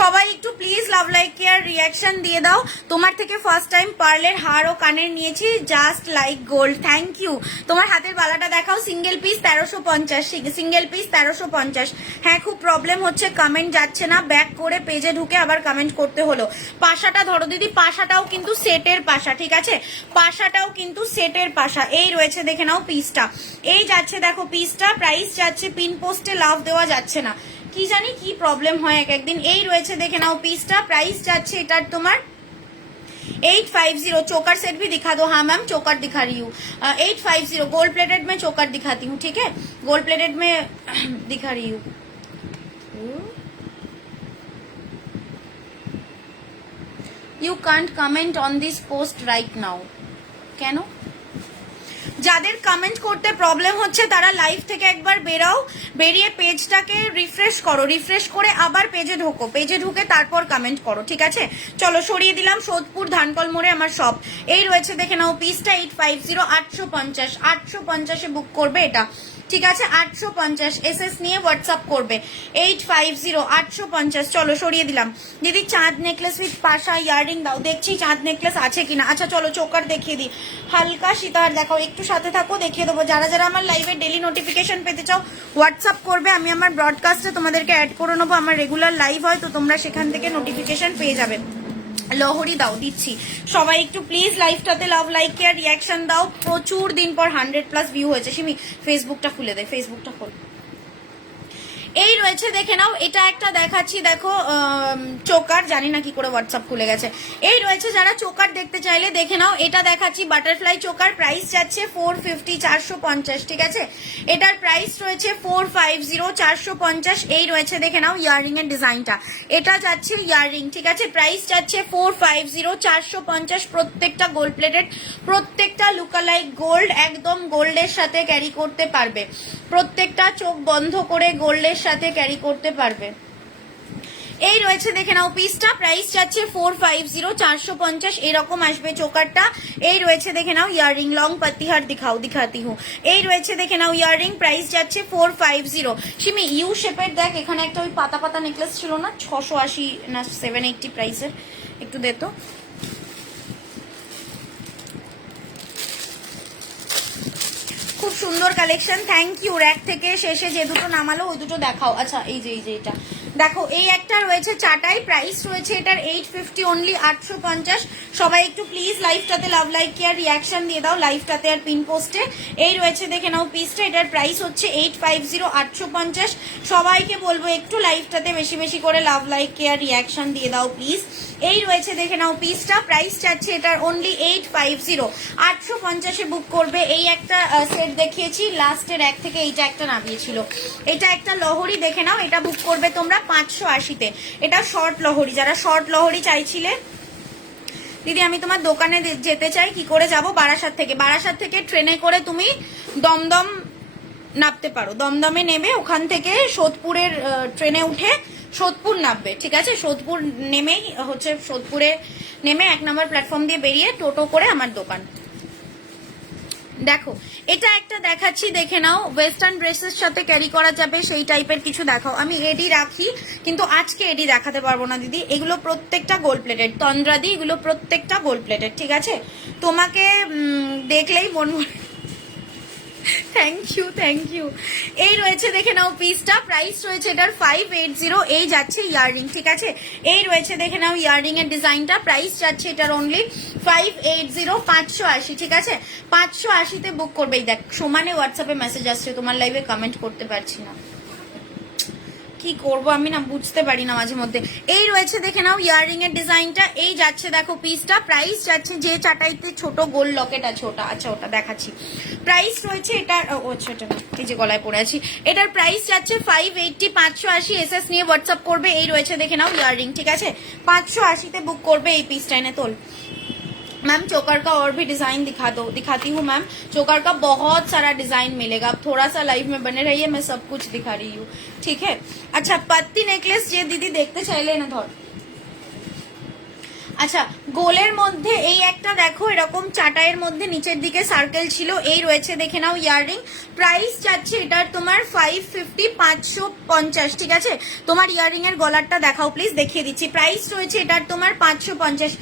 সবাই একটু please love like care reaction দিয়ে দাও। তোমার থেকে ফার্স্ট টাইম পার্লের হার ও কানের নিয়েছি, just like gold, thank you. তোমার হাতের বালাটা দেখাও, সিঙ্গেল পিস 1350, সিঙ্গেল পিস 1350। হ্যাঁ খুব প্রবলেম হচ্ছে, কমেন্ট যাচ্ছে না, ব্যাক করে পেজে ঢুকে আবার কমেন্ট করতে হলো। পাশাটা ধরো দিদি, পাশাটাও কিন্তু সেটের পাশা, ঠিক আছে, পাশাটাও কিন্তু সেটের পাশা। এই রয়েছে দেখে নাও পিসটা, এই যাচ্ছে দেখো পিসটা, প্রাইস যাচ্ছে, পিন পোস্টে লাভ দেওয়া যাচ্ছে না, কি জানি কি প্রবলেম হয় এক একদিন। এই রয়েছে দেখে নাও পিসটা, প্রাইস যাচ্ছে এটার তোমার 850। चोकर सेट भी दिखा दो। हाँ मैम चोकर दिखा रही हूँ, 850। गोल्ड प्लेटेड में चोकर दिखाती हूँ, ठीक है, गोल्ड प्लेटेड में दिखा रही हूँ। You can't comment on this post right now। কেন? যাদের কমেন্ট করতে প্রবলেম হচ্ছে তারা লাইভ থেকে একবার বেরাও, বেরিয়ে পেজটাকে রিফ্রেশ করো, রিফ্রেশ করে আবার পেজে ঢোকো, পেজে ঢুকে তারপর কমেন্ট করো, ঠিক আছে। চলো সরিয়ে দিলাম, সোদপুর ধানকল মোড়ে আমার শপ। এই রয়েছে দেখে নাও পিসটা 850, 850, 850 বুক করবে এটা, ঠিক আছে, 850 এসএস নিয়ে হোয়াটসঅ্যাপ করবে, 850, 850। চলো সরিয়ে দিলাম। দিদি চাঁদ নেকলেস উইথ পাশা ইয়াররিং দাও, দেখছি চাঁদ নেকলেস আছে কিনা। আচ্ছা চলো চোকার দেখিয়ে দিই, হালকা সীতাহার দেখাও, একটু সাথে থাকো দেখিয়ে দেবো। যারা যারা আমার লাইভে ডেলি নোটিফিকেশন পেতে চাও হোয়াটসঅ্যাপ করবে, আমি আমার ব্রডকাস্টে তোমাদেরকে অ্যাড করে নেবো, আমার রেগুলার লাইভ হয় তো তোমরা সেখান থেকে নোটিফিকেশন পেয়ে যাবে। লহরি দাও, দিচ্ছি। সবাই একটু প্লিজ লাইভটাতে লাভ লাইক কেয়ার রিয়াকশন দাও। প্রচুর দিন পর 100+ ভিউ হয়েছে। সিমি ফেসবুকটা খুলে দে, ফেসবুকটা খোল। এই রয়েছে দেখে নাও, এটা একটা দেখাচ্ছি দেখো চোকার, জানি না কি করে হোয়াটসঅ্যাপ খুলে গেছে। এই রয়েছে, যারা চোকার দেখতে চাইলে দেখে নাও, এটা দেখাচ্ছি বাটারফ্লাই চোকার, প্রাইস যাচ্ছে 450, 450, ঠিক আছে, এটার প্রাইস রয়েছে 450, 450। এই রয়েছে দেখে নাও ইয়াররিং এর ডিজাইনটা, এটা যাচ্ছে ইয়াররিং, ঠিক আছে, প্রাইস যাচ্ছে 450, 450। প্রত্যেকটা গোল্ড প্লেটেড, প্রত্যেকটা লুকালাইক গোল্ড, একদম গোল্ডের সাথে ক্যারি করতে পারবে, প্রত্যেকটা চোখ বন্ধ করে গোল্ডের সাথে ক্যারি করতে পারবে। এই রয়েছে দেখে নাও পিসটা, প্রাইস যাচ্ছে 450, 450 এরকম আসবে চোকারটা। এই রয়েছে দেখে নাও ইয়াররিং, লং পাতিহার দিখাতি হুঁ। এই রয়েছে দেখে নাও ইয়াররিং, প্রাইস যাচ্ছে 450। সিমি ইউ শেপের দেখ, এখানে একটা ওই পাতা পাতা নেকলেস ছিল না 680 না 780 প্রাইসের, একটু দে তো। খুব সুন্দর কালেকশন, থ্যাংক ইউ। র্যাক থেকে শেষে যে দুটো নামালো ওই দুটো দেখাও। আচ্ছা এই যে এটা দেখো, এই একটা রয়েছে চাটাই, প্রাইস রয়েছে এটার 850 অনলি, 850। সবাই একটু প্লিজ লাইভটাতে লাভ লাইক কেয়ার রিয়াকশন দিয়ে দাও, লাইভটাতে আর পিন পোস্টে। এই রয়েছে দেখে নাও পিসটা, এটার প্রাইস হচ্ছে 850, 850। সবাইকে বলবো একটু লাইভটাতে বেশি বেশি করে লাভ লাইক কেয়ার রিয়াকশন দিয়ে দাও প্লিজ। এই রয়েছে দেখে নাও পিসটা, প্রাইস চাচ্ছে এটার অনলি 850, 850-এ বুক করবে। এই একটা সেট দেখিয়েছি লাস্টের এক থেকে, এইটা একটা নামিয়েছিল, এটা একটা লহরি দেখে নাও, এটা বুক করবে তোমরা 580-তে। এটা শর্ট লহরি, যারা শর্ট লহরি চাইছিলে। দিদি আমি তোমার দোকানে যেতে চাই, কি করে যাব? বারাসাত থেকে, বারাসাত থেকে ট্রেনে করে তুমি দমদম নামতে পারো, দমদমে নেমে ওখান থেকে সোদপুরের ট্রেনে উঠে সোদপুর নামবে, ঠিক আছে? সোদপুর নেমেই হচ্ছে, সোদপুরে নেমে 1 নম্বর প্ল্যাটফর্ম দিয়ে বেরিয়ে টোটো করে আমার দোকান। দেখো এটা একটা দেখাচ্ছি, দেখে নাও, ওয়েস্টার্ন ড্রেসের সাথে ক্যারি করা যাবে সেই টাইপের কিছু দেখাও। আমি এডি রাখি কিন্তু আজকে এডি দেখাতে পারবো না দিদি, এগুলো প্রত্যেকটা গোল্ড প্লেটেড, তন্দ্রাদি এগুলো প্রত্যেকটা গোল্ড প্লেটেড, ঠিক আছে? তোমাকে দেখলেই মন থ্যাংক ইউ। এই রয়েছে দেখে নাও পিসটা, প্রাইস রয়েছে এটার 580। এই যাচ্ছে ইয়াররিং, ঠিক আছে? এই রয়েছে দেখে নাও ইয়াররিং এর ডিজাইনটা, প্রাইস যাচ্ছে এটার অনলি 580, 580, ঠিক আছে? 580-তে বুক করবে। এই দেখ সমানে হোয়াটসঅ্যাপে মেসেজ আসছে, তোমার লাইভে কমেন্ট করতে পারছি না, কি করব আমি না, বুঝতে পারি না মাঝে মধ্যে। এই রয়েছে দেখে নাও ইয়াররিং এর ডিজাইনটা, এই যাচ্ছে দেখো পিসটা, প্রাইস যাচ্ছে যে চাটাইতে ছোট গোল লকেট আছে ওটা, আচ্ছা ওটা দেখাচ্ছি। প্রাইস রয়েছে এটা, ও আচ্ছা এটা না, এই যে গলায় পরে আছি, এটার প্রাইস যাচ্ছে 580, 580। এসএস নিয়ে হোয়াটসঅ্যাপ করবে। এই রয়েছে দেখে নাও ইয়াররিং, ঠিক আছে? 580-তে বুক করবে এই পিসটা। এনে তোল मैम, चोकर का और भी डिजाइन दिखाती हूँ मैम। चोकर का बहुत सारा डिजाइन मिलेगा, आप थोड़ा सा लाइव में बने रहिए, मैं सब कुछ दिखा रही हूँ, ठीक है? अच्छा पत्ती नेकलेस जे दीदी देखते चाइले ना धर। আচ্ছা গোলের মধ্যে এই একটা দেখো, এরকম চাটাইয়ের মধ্যে নিচের দিকে সার্কেল ছিল। এই রয়েছে দেখে নাও ইয়াররিং, প্রাইস যাচ্ছে এটার তোমার 550, 550, ঠিক আছে? তোমার ইয়াররিং এর গলারটা দেখাও প্লিজ, দেখিয়ে দিচ্ছি। প্রাইস রয়েছে এটার তোমার 550,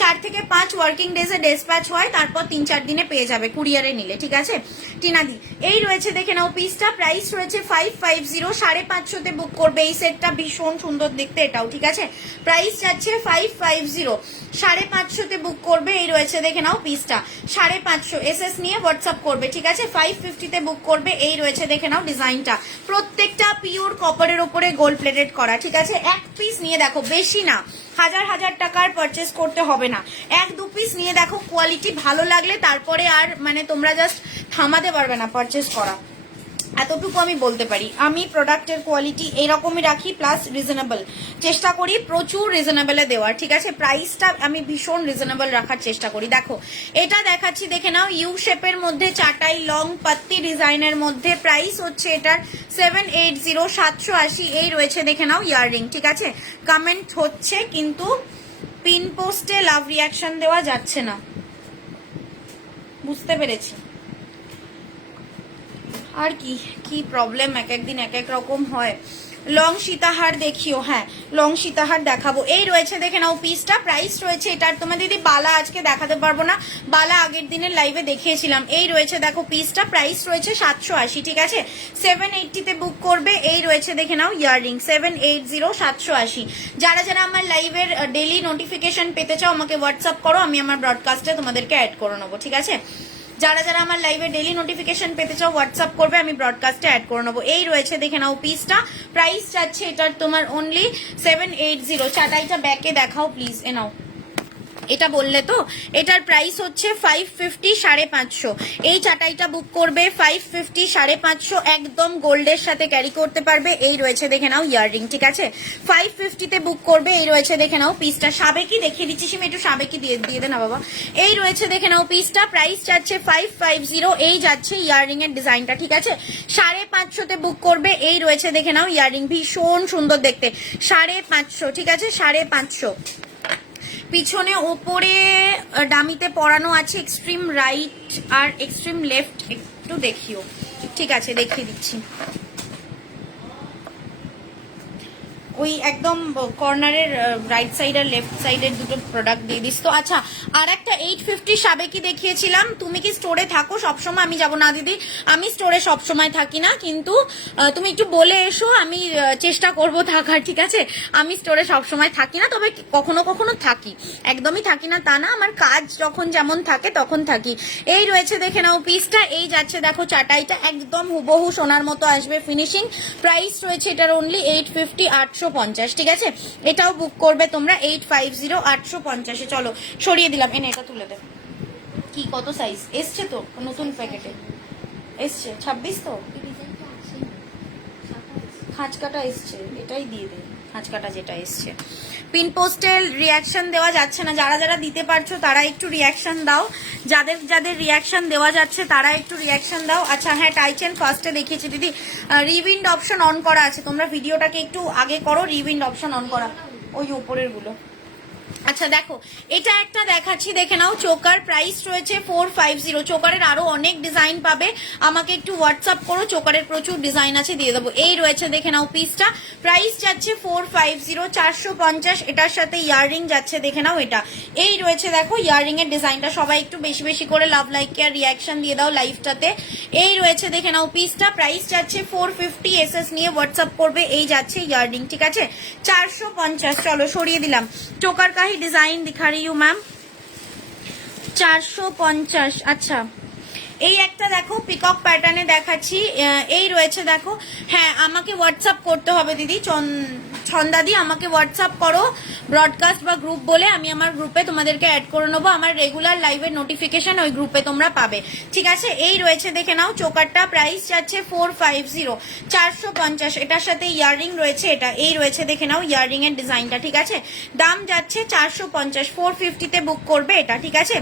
4 থেকে 5 ওয়ার্কিং ডেজে ডেসপ্যাচ হয়, তারপর 3-4 দিনে পেয়ে যাবে কুরিয়ারে নিলে, ঠিক আছে টিনাদি? এই রয়েছে দেখে নাও পিসটা, প্রাইস রয়েছে 550, 550-তে বুক করবে। এই সেটটা ভীষণ সুন্দর দেখতে এটাও, ঠিক আছে? প্রাইস যাচ্ছে 550, 550-তে বুক করবে। এই রয়েছে দেখে নাও পিসটা 550, এসএস নিয়ে হোয়াটসঅ্যাপ করবে, ঠিক আছে? 550-তে বুক করবে। এই রয়েছে দেখে নাও ডিজাইনটা, প্রত্যেকটা পিওর কপারের ওপরে গোল্ড প্লেটেড করা, ঠিক আছে? এক পিস নিয়ে দেখো, বেশি না, হাজার টাকার পারচেস করতে হবে না, 1-2 পিস নিয়ে দেখো, কোয়ালিটি ভালো লাগলে তারপরে আর মানে তোমরা জাস্ট থামাতে পারবে না পারচেস করা, এতটুকু আমি বলতে পারি। আমি প্রোডাক্টের কোয়ালিটি এরকমই রাখি, প্লাস রিজনেবল চেষ্টা করি, প্রচুর রিজনেবলে দেওয়ার, ঠিক আছে? প্রাইসটা আমি ভীষণ রিজনেবল রাখার চেষ্টা করি। দেখো এটা দেখাচ্ছি, দেখে নাও, ইউ শেপের মধ্যে চাটাই লং পাত্তি ডিজাইনের মধ্যে, প্রাইস হচ্ছে এটার 780, 780। এই রয়েছে দেখে নাও ইয়াররিং, ঠিক আছে? কমেন্ট হচ্ছে কিন্তু পিন পোস্টে লাভ রিয়াকশন দেওয়া যাচ্ছে না, বুঝতে পেরেছি। আর কি কি প্রবলেম, এক একদিন এক এক রকম হয়। লং সীতাহার দেখিও, হ্যাঁ লং সীতাহার দেখাবো। এই রয়েছে দেখে নাও পিসটা, প্রাইস রয়েছে এটার তোমার দিদি বালা আজকে দেখাতে পারবো না, বালা আগের দিনের লাইভে দেখিয়েছিলাম। এই রয়েছে দেখো পিসটা, প্রাইস রয়েছে 780, ঠিক আছে? 780-তে বুক করবে। এই রয়েছে দেখে নাও ইয়াররিং, 780, 780। যারা যারা আমার লাইভের ডেইলি নোটিফিকেশন পেতে চাও আমাকে হোয়াটসঅ্যাপ করো, আমি আমার ব্রডকাস্টে তোমাদেরকে অ্যাড করে নেবো, ঠিক আছে? যারা যারা আমার লাইভে ডেইলি নোটিফিকেশন পেতে চাও হোয়াটসঅ্যাপ করবে, আমি ব্রডকাস্টে অ্যাড করে নেবো। এই রয়েছে দেখে নাও পিসটা, প্রাইস যাচ্ছে এটার তোমার অনলি 780। চাটাইটা ব্যাকে দেখাও প্লিজ, এ নাও এটা বললে তো, এটার প্রাইস হচ্ছে 550, 550। এই চাটাইটা বুক করবে 550, 550, একদম গোল্ডের সাথে ক্যারি করতে পারবে। এই রয়েছে দেখে নাও ইয়াররিং, ঠিক আছে, 550 বুক করবে। এই রয়েছে দেখে নাও পিসটা, সাবেকি দেখিয়ে দিচ্ছি সিমি, একটু সাবেকি দিয়ে দে না বাবা। এই রয়েছে দেখে নাও পিসটা, প্রাইস যাচ্ছে 550। এই যাচ্ছে ইয়াররিং এর ডিজাইনটা, ঠিক আছে, 550 বুক করবে। এই রয়েছে দেখে নাও ইয়াররিং, ভীষণ সুন্দর দেখতে, 550, ঠিক আছে, 550। পিছনে ওপরে ডামিতে পরানো আছে এক্সট্রিম রাইট আর এক্সট্রিম লেফট, একটু দেখিও, ঠিক আছে, দেখিয়ে দিচ্ছি। ওই একদম কর্নারের রাইট সাইড আর লেফট সাইডের দুটো প্রোডাক্ট দিয়ে দিস তো। আচ্ছা, আর একটা 850 সাবেকি দেখিয়েছিলাম, তুমি কি স্টোরে থাকো সবসময়? আমি যাব না দিদি, আমি স্টোরে সবসময় থাকি না, কিন্তু তুমি একটু বলে এসো, আমি চেষ্টা করব থাকার, ঠিক আছে। আমি স্টোরে সবসময় থাকি না, তবে কখনো কখনো থাকি, একদমই থাকি না তা না, আমার কাজ যখন যেমন থাকে তখন থাকি। এই রয়েছে দেখে নাও পিসটা, এই যাচ্ছে দেখো চাটাইটা, একদম হুবহু সোনার মতো আসবে ফিনিশিং। প্রাইস রয়েছে এটার অনলি 850, 850, ঠিক আছে। এটাও বুক করবে তোমরা 850, 850। চলো সরিয়ে দিলাম, এনে এটা তুলে দে। কি কত সাইজ এসছে তো নতুন প্যাকেটে? এসছে 26 তো, খাঁচ কাটা এসছে, এটাই দিয়ে দে, খাঁচ কাটা যেটা এসছে। পিন পোস্টে রিয়াকশন দেওয়া যাচ্ছে না, যারা যারা দিতে পারছো তারা একটু রিয়াকশন দাও, যাদের যাদের রিয়াকশন দেওয়া যাচ্ছে তারা একটু রিয়াকশন দাও। আচ্ছা হ্যাঁ, টাইচেন ফার্স্টে দেখিয়েছি দিদি, রিউইন্ড অপশন অন করা আছে, তোমরা ভিডিওটাকে একটু আগে করো, রিউইন্ড অপশন অন করা, ওই উপরের গুলো। আচ্ছা দেখো, এটা একটা দেখাচ্ছি, দেখে নাও, চোকার প্রাইস রয়েছে 450। চোকারের আরো অনেক ডিজাইন পাবে, আমাকে একটু হোয়াটসঅ্যাপ করো, চোকারের প্রচুর ডিজাইন আছে, দিয়ে দেবো। এই রয়েছে দেখে নাও পিসটা, প্রাইস যাচ্ছে 450, 450। এটার সাথে ইয়াররিং যাচ্ছে, দেখে নাও এটা। এই রয়েছে দেখো ইয়াররিং এর ডিজাইনটা, সবাই একটু বেশি বেশি করে লাভ লাইক আর রিয়াকশন দিয়ে দাও লাইভটাতে। এই রয়েছে দেখে নাও পিসটা, প্রাইস যাচ্ছে 450। এসএস নিয়ে হোয়াটসঅ্যাপ করবে। এই যাচ্ছে ইয়াররিং, ঠিক আছে, 450। চলো সরিয়ে দিলাম। চোকার का ही डिजाइन दिखा रही हूँ मैम, 450। আচ্ছা, এই একটা দেখো পিকক প্যাটার্নে দেখাচ্ছি, এই রয়েছে দেখো। হ্যাঁ, আমাকে হোয়াটসঅ্যাপ করতে হবে দিদি, ছন্দাদি আমাকে হোয়াটসঅ্যাপ করো ব্রডকাস্ট বা গ্রুপ বলে, আমি আমার গ্রুপে তোমাদেরকে অ্যাড করে নেবো, আমার রেগুলার লাইভের নোটিফিকেশন ওই গ্রুপে তোমরা পাবে, ঠিক আছে। এই রয়েছে দেখে নাও চোকারটা, প্রাইস যাচ্ছে 450, 450। এটার সাথে ইয়াররিং রয়েছে, এটা এই রয়েছে দেখে নাও ইয়াররিং এর ডিজাইনটা, ঠিক আছে, দাম যাচ্ছে 450, 450 বুক করবে এটা, ঠিক আছে।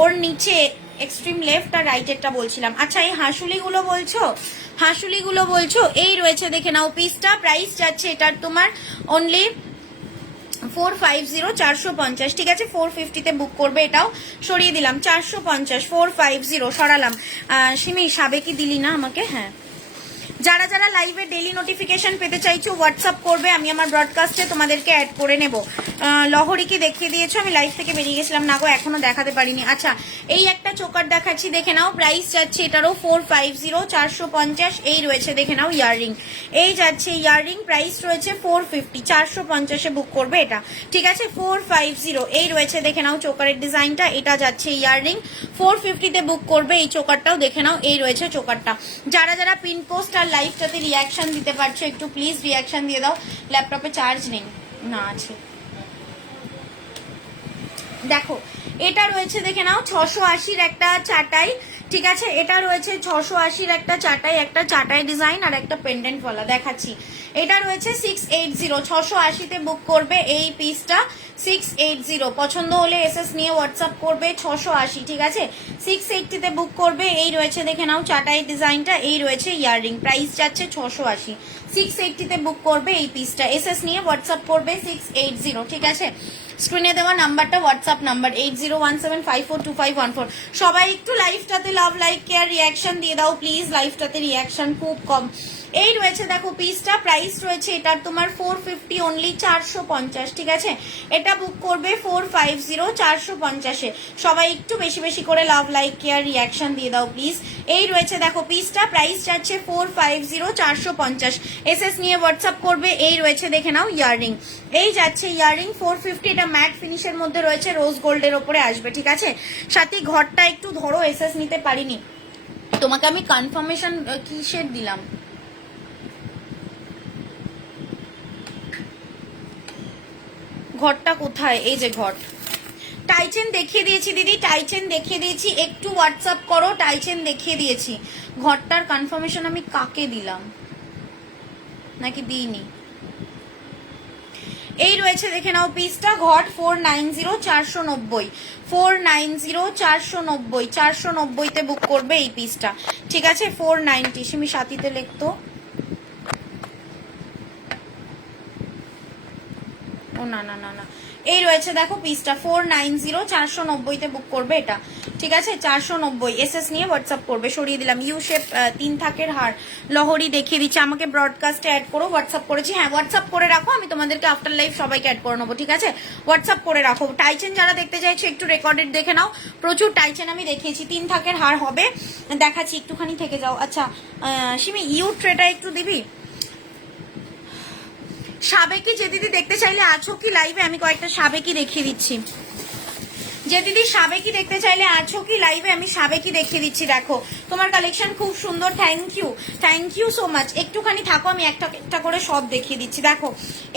ওর নিচে এক্সট্রিম লেফট আর রাইটেরটা বলছিলাম। আচ্ছা, এই হাঁসুলিগুলো বলছো, হাঁসুলিগুলো বলছো, এই রয়েছে দেখে নাও পিসটা, প্রাইস যাচ্ছে এটার তোমার অনলি 450, 450, ঠিক আছে, 450 বুক করবে। এটাও সরিয়ে দিলাম, 450, 450 সরালাম। সিমি সাবেকি দিলি না আমাকে? হ্যাঁ, যারা যারা লাইভে ডেইলি নোটিফিকেশন পেতে চাইছো হোয়াটসঅ্যাপ করবে, আমি আমার ব্রডকাস্টে তোমাদেরকে অ্যাড করে নেব। লহরিকে দেখিয়ে দিয়েছো, আমি লাইভ থেকে বেরিয়ে গেছিলাম না গো, এখনো দেখাতে পারিনি। আচ্ছা, এই একটা চোকার দেখাচ্ছি, দেখে নাও, প্রাইস যাচ্ছে এটারও 450, 450। এই রয়েছে দেখে নাও ইয়াররিং, এই যাচ্ছে ইয়াররিং, প্রাইস রয়েছে 450, 450 বুক করবে এটা, ঠিক আছে, 450। এই রয়েছে দেখে নাও চোকারের ডিজাইনটা, এটা যাচ্ছে ইয়াররিং, 450 বুক করবে। এই চোকারটাও দেখে নাও, এই রয়েছে চোকারটা। যারা যারা পিন পোস্ট আর লাইভটাতে রিয়াকশন দিতে পারছো একটু প্লিজ রিয়াকশন দিয়ে দাও। ল্যাপটপে চার্জ নেই, না আছে। দেখো, এটা রয়েছে দেখে নাও 680 একটা চাটাই, ঠিক আছে, এটা রয়েছে 680 একটা চাটাই, একটা চাটাই ডিজাইন আর একটা পেন্ডেন্ট ওয়ালা দেখাচ্ছি। এটা রয়েছে 680, 680 বুক করবে এই পিসটা, 680। পছন্দ হলে এসএস নিয়ে হোয়াটসঅ্যাপ করবে, 680, ঠিক আছে, 680 বুক করবে। এই রয়েছে দেখে নাও চাটাই ডিজাইনটা, এই রয়েছে ইয়াররিং, প্রাইস যাচ্ছে 680, 680 বুক করবে এই পিসটা, এসএস নিয়ে হোয়াটসঅ্যাপ করবে 680, ঠিক আছে। স্ক্রিনে দেওয়া নাম্বারটা হোয়াটসঅ্যাপ নাম্বার 8017542514। সবাই একটু লাইভটাতে লাভ লাইক কেয়ার রিয়াকশন দিয়ে দাও প্লিজ, লাইভটাতে রিয়াকশন খুব কম। এই রয়েছে দেখো পিসটা, প্রাইস রয়েছে এটার তোমার 450 অনলি, 450, ঠিক আছে, এটা বুক করবে 450, 450-এ। সবাই একটু বেশি বেশি করে লাভ লাইক কেয়ার রিয়াকশন দিয়ে দাও প্লিজ। এই রয়েছে দেখো পিসটা, প্রাইস যাচ্ছে 450, 450, এসএস নিয়ে হোয়াটসঅ্যাপ করবে। এই রয়েছে দেখে নাও ইয়াররিং, এই যাচ্ছে ইয়াররিং 450, এটা ম্যাট ফিনিশের মধ্যে রয়েছে, রোজ গোল্ডের ওপরে আসবে, ঠিক আছে। সাথে ঘরটা একটু ধরো, এসএস নিতে পারিনি, তোমাকে আমি কনফার্মেশন কিসের দিলাম, ঘরটা কোথায়, এই যে ঘর, টাইচেন দেখিয়ে দিয়েছি দিদি, টাইচেন দেখিয়ে দিয়েছি, একটু হোয়াটসঅ্যাপ করো, টাইচেন দেখিয়ে দিয়েছি। ঘরটার কনফার্মেশন আমি কাকে দিলাম নাকি দিইনি? এই রয়েছে দেখে নাও পিসটা, ঘট 490 490 490 490 490-তে বুক করবে এই পিসটা, ঠিক আছে? 490 সিমি সাথীতে লিখতো। ও না না না না, এই রয়েছে দেখো পিসটা 490 490-তে বুক করবে এটা, ঠিক আছে? 490 এসএস নিয়ে হোয়াটসঅ্যাপ করবে। সরিয়ে দিলাম। ইউ শেপ 3 থাকের হার লহরি দেখিয়ে দিচ্ছে। আমাকে ব্রডকাস্টে অ্যাড করো, হোয়াটসঅ্যাপ করেছি। হ্যাঁ হোয়াটসঅ্যাপ করে রাখো, আমি তোমাদেরকে আফটার লাইভ সবাইকে অ্যাড করে নেবো, ঠিক আছে? হোয়াটসঅ্যাপ করে রাখো। টাইচেন যারা দেখতে চাইছো একটু রেকর্ডেড দেখে নাও, প্রচুর টাইচেন আমি দেখিয়েছি। 3 থাকের হার হবে, দেখাচ্ছি, একটুখানি থেকে যাও। আচ্ছা সিমি ইউ ট্রেটা একটু দিবি। সাবেকি যে দিদি দেখতে চাইলে আছো কি লাইভে? আমি কয়েকটা সাবেকি দেখিয়ে দিচ্ছি। যে দিদি সাবেকি দেখতে চাইলে আছো কি লাইভে? আমি সাবেকি দেখিয়ে দিচ্ছি। দেখো তোমার কালেকশন খুব সুন্দর, থ্যাংক ইউ সো মাচ। একটুখানি থাকো, আমি একটা একটা করে সব দেখিয়ে দিচ্ছি। দেখো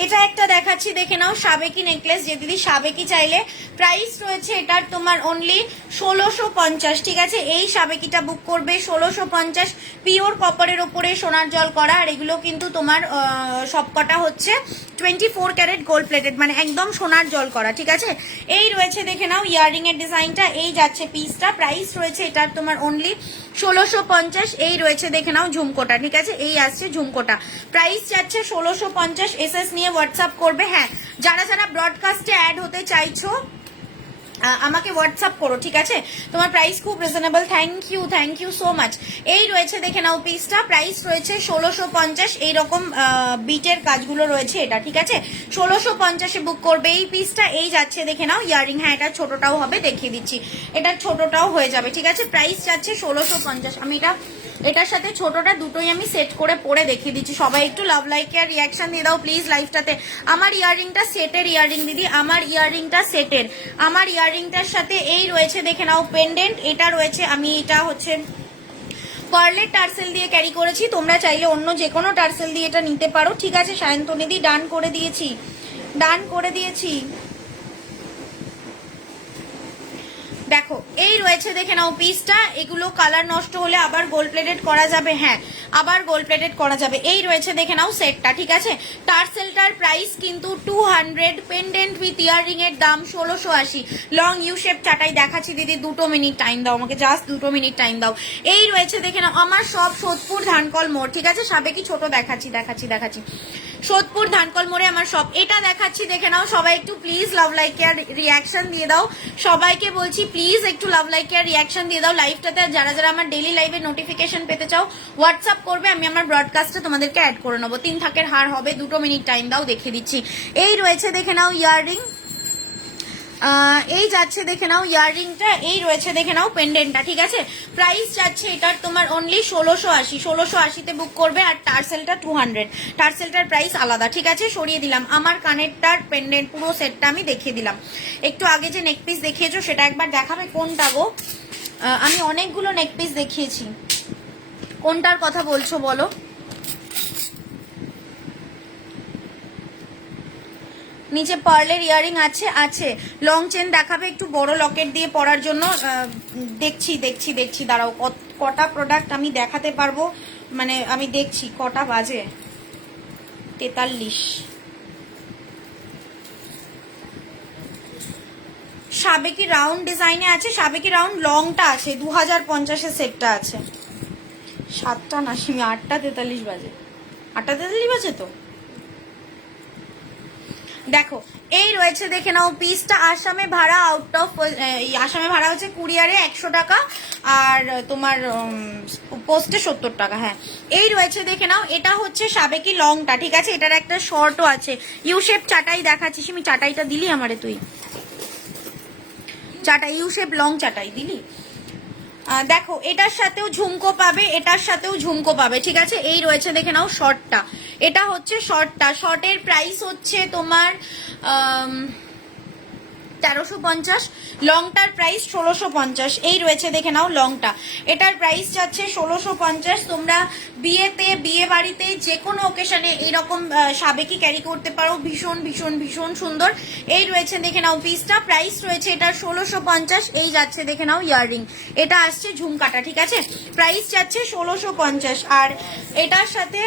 এটা একটা দেখাচ্ছি, দেখে নাও। সাবেকি নেকলেস, যে দিদি সাবেকি চাইলে, প্রাইস রয়েছে এটার তোমার অনলি 1650, ঠিক আছে? এই সাবেকিটা বুক করবে 1650, পিওর কপারের ওপরে সোনার জল করা। আর এগুলো কিন্তু তোমার সবকটা হচ্ছে 24 ক্যারেট গোল্ড প্লেটেড, মানে একদম সোনার জল করা, ঠিক আছে? এই রয়েছে দেখে নাও ইয়াররিং এর ডিজাইনটা, এই যাচ্ছে পিসটা, প্রাইস রয়েছে এটার তোমার অনলি 1650। এই রয়েছে দেখে নাও ঝুমকোটা, ঠিক আছে? এই আসছে ঝুমকোটা, প্রাইস যাচ্ছে 1650। এসএস নিয়ে হোয়াটসঅ্যাপ করবে। হ্যাঁ যারা যারা ব্রডকাস্টে অ্যাড হতে চাইছো আমাকে হোয়াটসঅ্যাপ করো, ঠিক আছে? তোমার প্রাইস খুব reasonable, thank you so much. এই রয়েছে দেখে নাও পিসটা, প্রাইস রয়েছে 1650। এইরকম বিটের কাজগুলো রয়েছে এটা, ঠিক আছে? 1650-এ বুক করবে এই পিসটা। এই যাচ্ছে দেখে নাও ইয়ারিং। হ্যাঁ এটা ছোটটাও হবে, দেখিয়ে দিচ্ছি, এটার ছোটটাও হয়ে যাবে, ঠিক আছে? প্রাইস যাচ্ছে 1650। আমি এটার সাথে ছোটটা দুটোই আমি সেট করে পরে দেখিয়ে দিচ্ছি। সবাই একটু লাভ লাইক আর রিয়াকশন দিয়ে দাও প্লিজ লাইভটাতে। আমার ইয়াররিংটা সেটের ইয়াররিং দিদি, আমার ইয়াররিংটা সেটের। আমার ইয়াররিংটার সাথে এই রয়েছে দেখে নাও পেন্ডেন্ট, এটা রয়েছে, আমি এটা হচ্ছে পার্লের টার্সেল দিয়ে ক্যারি করেছি। তোমরা চাইলে অন্য যে কোনো টার্সেল দিয়ে এটা নিতে পারো, ঠিক আছে? সায়ন্তনিদি ডান করে দিয়েছি। দেখো এই রয়েছে দেখে নাও পিসটা। এগুলো কালার নষ্ট হলে আবার গোল্ড প্লেটেড করা যাবে। হ্যাঁ আবার গোল্ড প্লেটেড করা যাবে। এই রয়েছে দেখে নাও সেটটা, ঠিক আছে? টার্সেলটার প্রাইস কিন্তু 200, পেন্ডেন্ট উইথ ইয়াররিং এর দাম 1680। লং ইউ শেপ চাটাই দেখাচ্ছি দিদি, 2 মিনিট টাইম দাও আমাকে, জাস্ট 2 মিনিট টাইম দাও। এই রয়েছে দেখে নাও, আমার সব সোদপুর ধানকল মোড়, ঠিক আছে? সাবেকি ছোট দেখাচ্ছি, সোদপুর ধানকল মোড়ে আমার সব। এটা দেখাচ্ছি দেখে নাও। সবাই একটু প্লিজ লাভ লাইক আর রিয়াকশন দিয়ে দাও, সবাইকে বলছি প্লিজ একটু লাভ লাইক আর রিয়াকশন দিয়ে দাও লাইভটাতে। আর যারা যারা আমার ডেইলি লাইভের নোটিফিকেশন পেতে চাও হোয়াটসঅ্যাপ করবে, আমি আমার ব্রডকাস্টে তোমাদেরকে অ্যাড করে নেবো। 3 থাকের হার হবে, 2 মিনিট টাইম দাও, দেখিয়ে দিচ্ছি। এই রয়েছে দেখে নাও ইয়াররিং, এই যাচ্ছে দেখে নাও ইয়াররিংটা। এই রয়েছে দেখে নাও পেন্ডেন্টটা, ঠিক আছে? প্রাইস যাচ্ছে এটার তোমার অনলি 1680। 1680-তে বুক করবে। আর টার্সেলটা 200, টার্সেলটার প্রাইস আলাদা, ঠিক আছে? সরিয়ে দিলাম। আমার কানেরটার পেন্ডেন্ট পুরো সেটটা আমি দেখিয়ে দিলাম। একটু আগে যে নেক পিস দেখিয়েছো সেটা একবার দেখাবে কোনটা গো? আমি অনেকগুলো নেক পিস দেখিয়েছি, কোনটার কথা বলছো বলো? নিচে পার্লের ইয়ারিং আছে। লং চেন দেখাবে একটু বড় লকেট দিয়ে পরার জন্য। দেখছি দাঁড়াও, কটা প্রোডাক্ট আমি দেখাতে পারবো, মানে আমি দেখছি কটা বাজে। 43। সাবেকি রাউন্ড ডিজাইনে আছে, সাবেকি রাউন্ড লংটা আছে, 2050-এর সেটটা আছে। 7টা না সিমি, 8টা 43 বাজে, 8টা 43 বাজে তো। দেখো এই রয়েছে দেখে নাও পিসটা। আসামে ভাড়া আউট অফ, আসামে ভাড়া হচ্ছে কুরিয়ারে 100 টাকা, আর তোমার পোস্টে 70 টাকা। হ্যাঁ এই রয়েছে দেখে নাও। এটা হচ্ছে সাবেকি লংটা, ঠিক আছে? এটার একটা শর্টও আছে। ইউ শেপ চাটাই দেখাচ্ছি। আমি চাটাইটা দিলি আমারে, তুই চাটাই ইউ শেপ লং চাটাই দিলি। দেখো এটার সাথেও ঝুমকো পাবে, এটার সাথেও ঝুমকো পাবে, ঠিক আছে? এই রয়েছে দেখে নাও শর্টটা, এটা হচ্ছে শর্টটা। শর্টের প্রাইস হচ্ছে তোমার 1350। লংটার প্রাইস 1650। এই রয়েছে দেখে নাও লংটা, এটার প্রাইস যাচ্ছে 1650। তোমরা বিয়েতে, বিয়ে বাড়িতে, যে কোনো ওকেশনে এইরকম সাবেকি ক্যারি করতে পারো, ভীষণ ভীষণ ভীষণ সুন্দর। এই রয়েছে দেখে নাও পিসটা, প্রাইস রয়েছে এটার 1650। এই যাচ্ছে দেখে নাও ইয়াররিং, এটা আসছে ঝুমকাটা, ঠিক আছে, প্রাইস যাচ্ছে 1650। আর এটার সাথে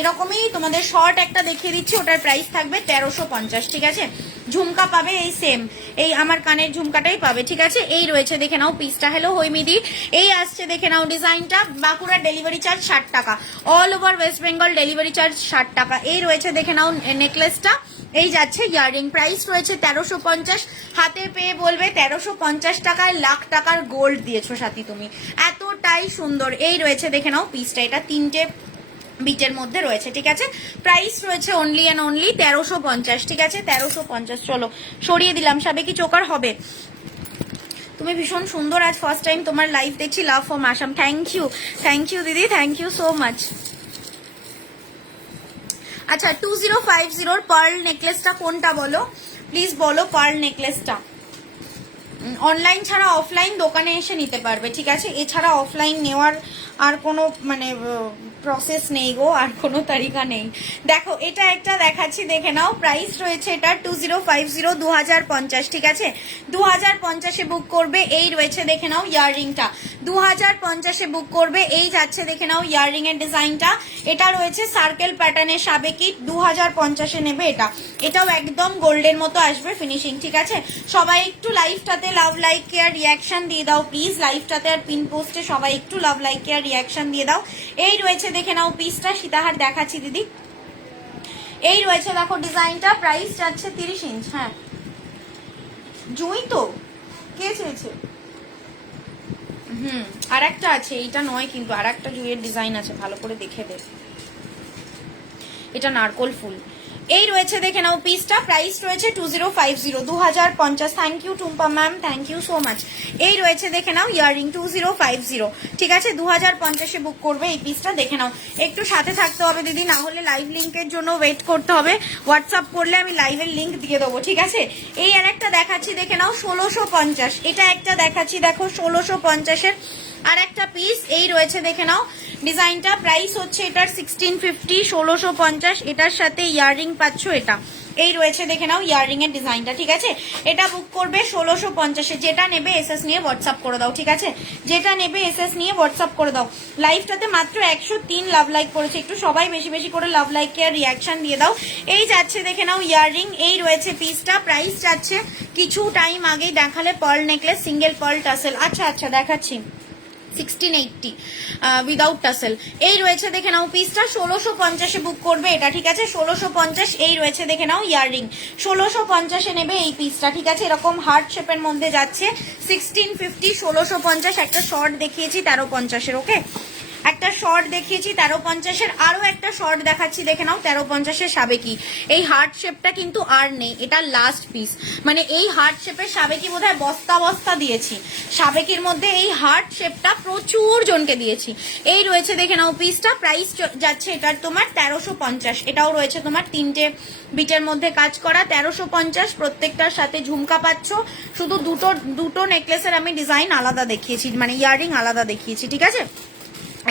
এরকমই তোমাদের শর্ট একটা দেখিয়ে দিচ্ছি, ওটার প্রাইস থাকবে 1350, ঠিক আছে। ঝুমকা পাবে এই সেম, এই আমার কানের ঝুমকাটাই পাবে, ঠিক আছে। এই রয়েছে দেখে নাও পিসটা। হ্যালো হৈমিদি, এই আসছে দেখে নাও ডিজাইনটা। বাঁকুড়ার ডেলিভারি চার্জ 60 টাকা, all over West Bengal delivery charge 60 টাকা। এই রয়েছে দেখে নাও নেকলেসটা, এই যাচ্ছে ইয়াররিং, প্রাইস রয়েছে 1350। হাতে পেয়ে বলবে 1350 টাকায় লাখ টাকার গোল্ড দিয়েছো সাথী তুমি, এতটাই সুন্দর। এই রয়েছে দেখে নাও পিসটা, এটা 3টে বিটের মধ্যে রয়েছে, ঠিক আছে। প্রাইস রয়েছে অনলি অ্যান্ড অনলি 1350, ঠিক আছে, 1350। চলো সরিয়ে দিলাম, সাবেকি চোকার হবে। তুমি ভীষণ সুন্দর, আজ ফার্স্ট টাইম তোমার লাইভ দেখছি। Love from Assam, thank you দিদি, থ্যাংক ইউ সো মাচ। আচ্ছা 2050 পার্ল নেকলেসটা কোনটা বলো প্লিজ, বলো পার্ল নেকলেসটা। অনলাইন ছাড়া অফলাইন দোকানে এসে নিতে পারবে, ঠিক আছে, এছাড়া অফলাইন নেওয়ার আর কোনো মানে প্রসেস নেই গো, আর কোনো তারিকা নেই। দেখো এটা একটা দেখাচ্ছি, দেখে নাও, প্রাইস রয়েছে এটা 2050, 2050, ঠিক আছে, 2050-এ বুক করবে। এই রয়েছে দেখে নাও ইয়াররিংটা, 2050-এ বুক করবে। এই যাচ্ছে দেখে নাও ইয়াররিং এর ডিজাইনটা, এটা রয়েছে সার্কেল প্যাটার্নের সাবেকি, 2050-এ নেবে এটা, এটাও একদম গোল্ডের মতো আসবে ফিনিশিং, ঠিক আছে। সবাই একটু লাইভটাতে লাভ লাইক কেয়ার রিয়াকশন দিয়ে দাও প্লিজ, লাইভটাতে আর পিন পোস্টে সবাই একটু লাভ লাইক কেয়ার রিয়াকশন দিয়ে দাও। এই রয়েছে দেখে নাও পিসটা, সীতাহার দেখাচ্ছি দিদি। এই রয়েছে দেখো ডিজাইনটা, প্রাইস যাচ্ছে 30 ইঞ্চ। হ্যাঁ জুই তো কে চেয়েছে, আর একটা আছে, এইটা নয় কিন্তু, আর একটা জুইয়ের ডিজাইন আছে, ভালো করে দেখে দে, এটা নারকোল ফুল। এই রয়েছে দেখে নাও পিসটা, প্রাইস রয়েছে 2050, 2050। Thank you Tumpa ma'am, thank you so much. এই রয়েছে দেখে নাও ইয়াররিং 2050, ঠিক আছে, 2050-এ বুক করবে এই পিসটা। দেখে নাও, একটু সাথে থাকতে হবে দিদি, না হলে লাইভ লিঙ্কের জন্য ওয়েট করতে হবে, হোয়াটসঅ্যাপ করলে আমি লাইভের লিঙ্ক দিয়ে দেবো, ঠিক আছে। এই আর একটা দেখাচ্ছি দেখে নাও 1650, এটা একটা দেখাচ্ছি দেখো 1650-এর আর একটা পিস। এই রয়েছে দেখে নাও ডিজাইনটা, প্রাইস হচ্ছে এটার 1650, 1650, এটার সাথে ইয়াররিং পাচ্ছ এটা। এই রয়েছে দেখে নাও ইয়াররিং এর ডিজাইনটা, ঠিক আছে, এটা বুক করবে 1650-এ। যেটা নেবে এসএস নিয়ে হোয়াটসঅ্যাপ করে দাও, ঠিক আছে, যেটা নেবে এসএস নিয়ে হোয়াটসঅ্যাপ করে দাও। লাইভটাতে মাত্র 103 লাভ লাইক করেছে, একটু সবাই বেশি বেশি করে লাভ লাইক আর রিয়াকশন দিয়ে দাও। এই যাচ্ছে দেখে নাও ইয়াররিং, এই রয়েছে পিসটা, প্রাইস যাচ্ছে কিছু টাইম আগেই দেখালে pearl necklace single pearl tassel, আচ্ছা দেখাচ্ছি 1680 উইদাউট টাসেল। এই রয়েছে দেখে নাও পিসটা, 1650-এ বুক করবে এটা, ঠিক আছে, 1650। এই রয়েছে দেখে নাও ইয়াররিং, 1650-এ নেবে এই পিসটা, ঠিক আছে, এরকম হার্ট শেপের মধ্যে যাচ্ছে 1650, 1650। একটা শর্ট দেখিয়েছি 1350-এর, ওকে, একটা শর্ট দেখিয়েছি 1350-এর, আরো একটা শর্ট দেখাচ্ছি দেখে নাও 1350-এর সাবেকি। এই হার্ট শেপটা কিন্তু আর নেই, এটা লাস্ট পিস, মানে এই হার্ট শেপের সাবেকি বোধহয় বস্তা বস্তা দিয়েছি, সাবেকির মধ্যে এই হার্ট শেপটা প্রচুর জনকে দিয়েছি। এই রয়েছে দেখে নাও পিসটা, প্রাইস যাচ্ছে এটার তোমার 1350, এটাও রয়েছে তোমার 3টে বিটের মধ্যে কাজ করা, 1350। প্রত্যেকটার সাথে ঝুমকা পাচ্ছ, শুধু দুটো নেকলেসের আমি ডিজাইন আলাদা দেখিয়েছি, মানে ইয়াররিং আলাদা দেখিয়েছি, ঠিক আছে,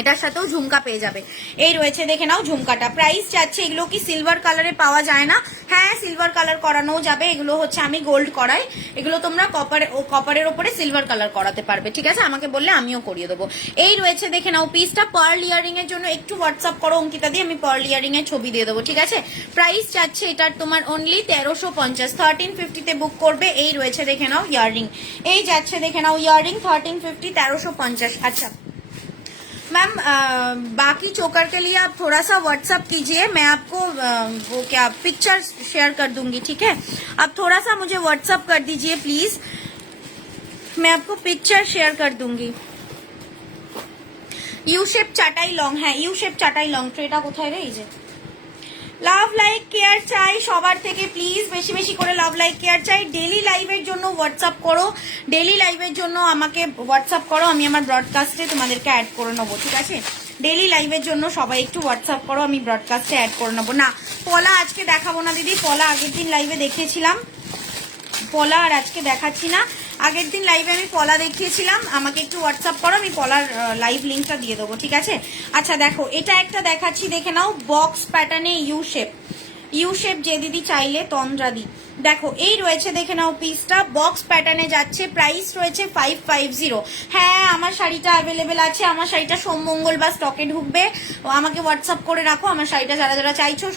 এটার সাথেও ঝুমকা পেয়ে যাবে। এই রয়েছে দেখে নাও ঝুমকাটা, প্রাইস যাচ্ছে, এগুলো কি সিলভার কালারে পাওয়া যায় না? হ্যাঁ সিলভার কালার করানোও যাবে, এগুলো হচ্ছে আমি গোল্ড করাই, এগুলো তোমরা কপারের ওপরে সিলভার কালার করাতে পারবে, ঠিক আছে, আমাকে বললে আমিও করিয়ে দেবো। এই রয়েছে দেখে নাও পিসটা, পার্ল ইয়ারিং এর জন্য একটু হোয়াটসঅ্যাপ করো অঙ্কিতা দিয়ে, আমি পার্ল ইয়ারিং এর ছবি দিয়ে দেবো, ঠিক আছে। প্রাইস যাচ্ছে এটার তোমার অনলি 1350, 1350-তে বুক করবে। এই রয়েছে দেখে নাও ইয়াররিং, এই যাচ্ছে দেখে নাও ইয়াররিং 1350, 1350। अच्छा मैम बाकी चोकर के लिए आप थोड़ा सा व्हाट्सअप कीजिए, मैं आपको वो क्या पिक्चर शेयर कर दूंगी, ठीक है, आप थोड़ा सा मुझे व्हाट्सअप कर दीजिए प्लीज, मैं आपको पिक्चर शेयर कर दूंगी। ইউ শেপ চাটাই লং, হ্যাঁ ইউ শেপ চাটাই লং, ট্রেটা কোথায় রে, এই যে। লাভ লাইক কেয়ার চাই সবার থেকে প্লিজ, বেশি বেশি করে লাভ লাইক কেয়ার চাই। ডেলি লাইভের জন্য হোয়াটসঅ্যাপ করো, ডেলি লাইভের জন্য আমাকে হোয়াটসঅ্যাপ করো, আমি আমার ব্রডকাস্টে তোমাদেরকে অ্যাড করে নেবো, ঠিক আছে। ডেলি লাইভের জন্য সবাই একটু হোয়াটসঅ্যাপ করো, আমি ব্রডকাস্টে অ্যাড করে নেবো। না পলা আজকে দেখাবো না দিদি, পলা আগের দিন লাইভে দেখিয়েছিলাম, পলা আর আজকে দেখাচ্ছি না। আগের দিন লাইভে আমি পলা দেখিয়েছিলাম, আমাকে একটু হোয়াটসঅ্যাপ করো, আমি পলার লাইভ লিঙ্কটা দিয়ে দেবো, ঠিক আছে? আচ্ছা দেখো, এটা একটা দেখাচ্ছি, দেখে নাও, বক্স প্যাটার্নে ইউ শেপ যে দিদি চাইলে, তন্দ্রাদি। দেখো এই রয়েছে, দেখে নাও পিসটা, বক্স প্যাটার্নে যাচ্ছে, প্রাইস রয়েছে 550। হ্যাঁ আমার শাড়িটা অ্যাভেলেবেল আছে, আমার শাড়িটা সোম মঙ্গলবার স্টকে ঢুকবে, আমাকে হোয়াটসঅ্যাপ করে রাখো। আমার শাড়িটা যারা যারা চাইছো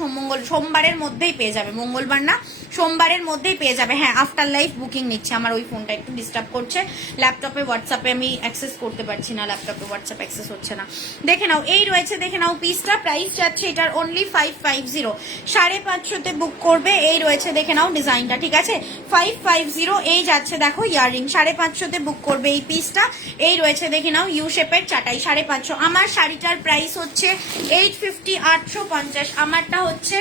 সোমবারের মধ্যেই পেয়ে যাবে, মঙ্গলবার না, সোমবারের মধ্যেই পেয়ে যাবে। হ্যাঁ আফটার লাইফ বুকিং নিচ্ছে, আমার ওই ফোনটা একটু ডিস্টার্ব করছে, ল্যাপটপে হোয়াটসঅ্যাপে আমি অ্যাক্সেস করতে পারছি না, ল্যাপটপে হোয়াটসঅ্যাপ অ্যাক্সেস হচ্ছে না। দেখে নাও এই রয়েছে, দেখে নাও পিসটা, প্রাইস যাচ্ছে এটার অনলি 550, 550তে বুক করবে। এই রয়েছে দেখে নাও ডিজাইনটা, ঠিক আছে? 550 এই যাচ্ছে, দেখো ইয়াররিং, 550তে বুক করবে এই পিসটা। এই রয়েছে দেখে নাও ইউ শেপের চাটাই, 550। আমার শাড়িটার প্রাইস হচ্ছে 850, 850। আমারটা হচ্ছে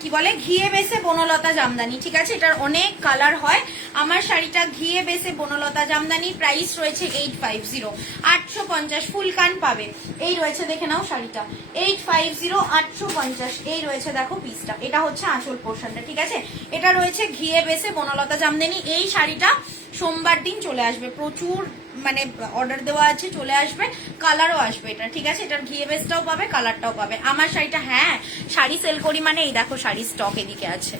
কি বলে, ঘিয়ে বেসে বনলতা জামদানি, ঠিক আছে? এটার অনেক কালার হয়। আমার শাড়িটা ঘিয়ে বেসে বনলতা জামদানি, প্রাইস রয়েছে 850, 850, ফুল কান পাবে। এই রয়েছে দেখে নাও শাড়িটা, 850, 850। এই রয়েছে দেখো পিসটা, এটা হচ্ছে আঁচল পোর্শনটা, ঠিক আছে? এটা রয়েছে ঘিয়ে বেসে বনলতা জামদানি। এই শাড়িটা সোমবার দিন চলে আসবে, প্রচুর মানে অর্ডার দেওয়া আছে, চলে আসবে, কালারও আসবে এটা, ঠিক আছে? এটার ঘিয়ে বেসটাও পাবে, কালারটাও পাবে। আমার শাড়িটা, হ্যাঁ শাড়ি সেল করি মানে এই দেখো শাড়ির স্টক এদিকে আছে,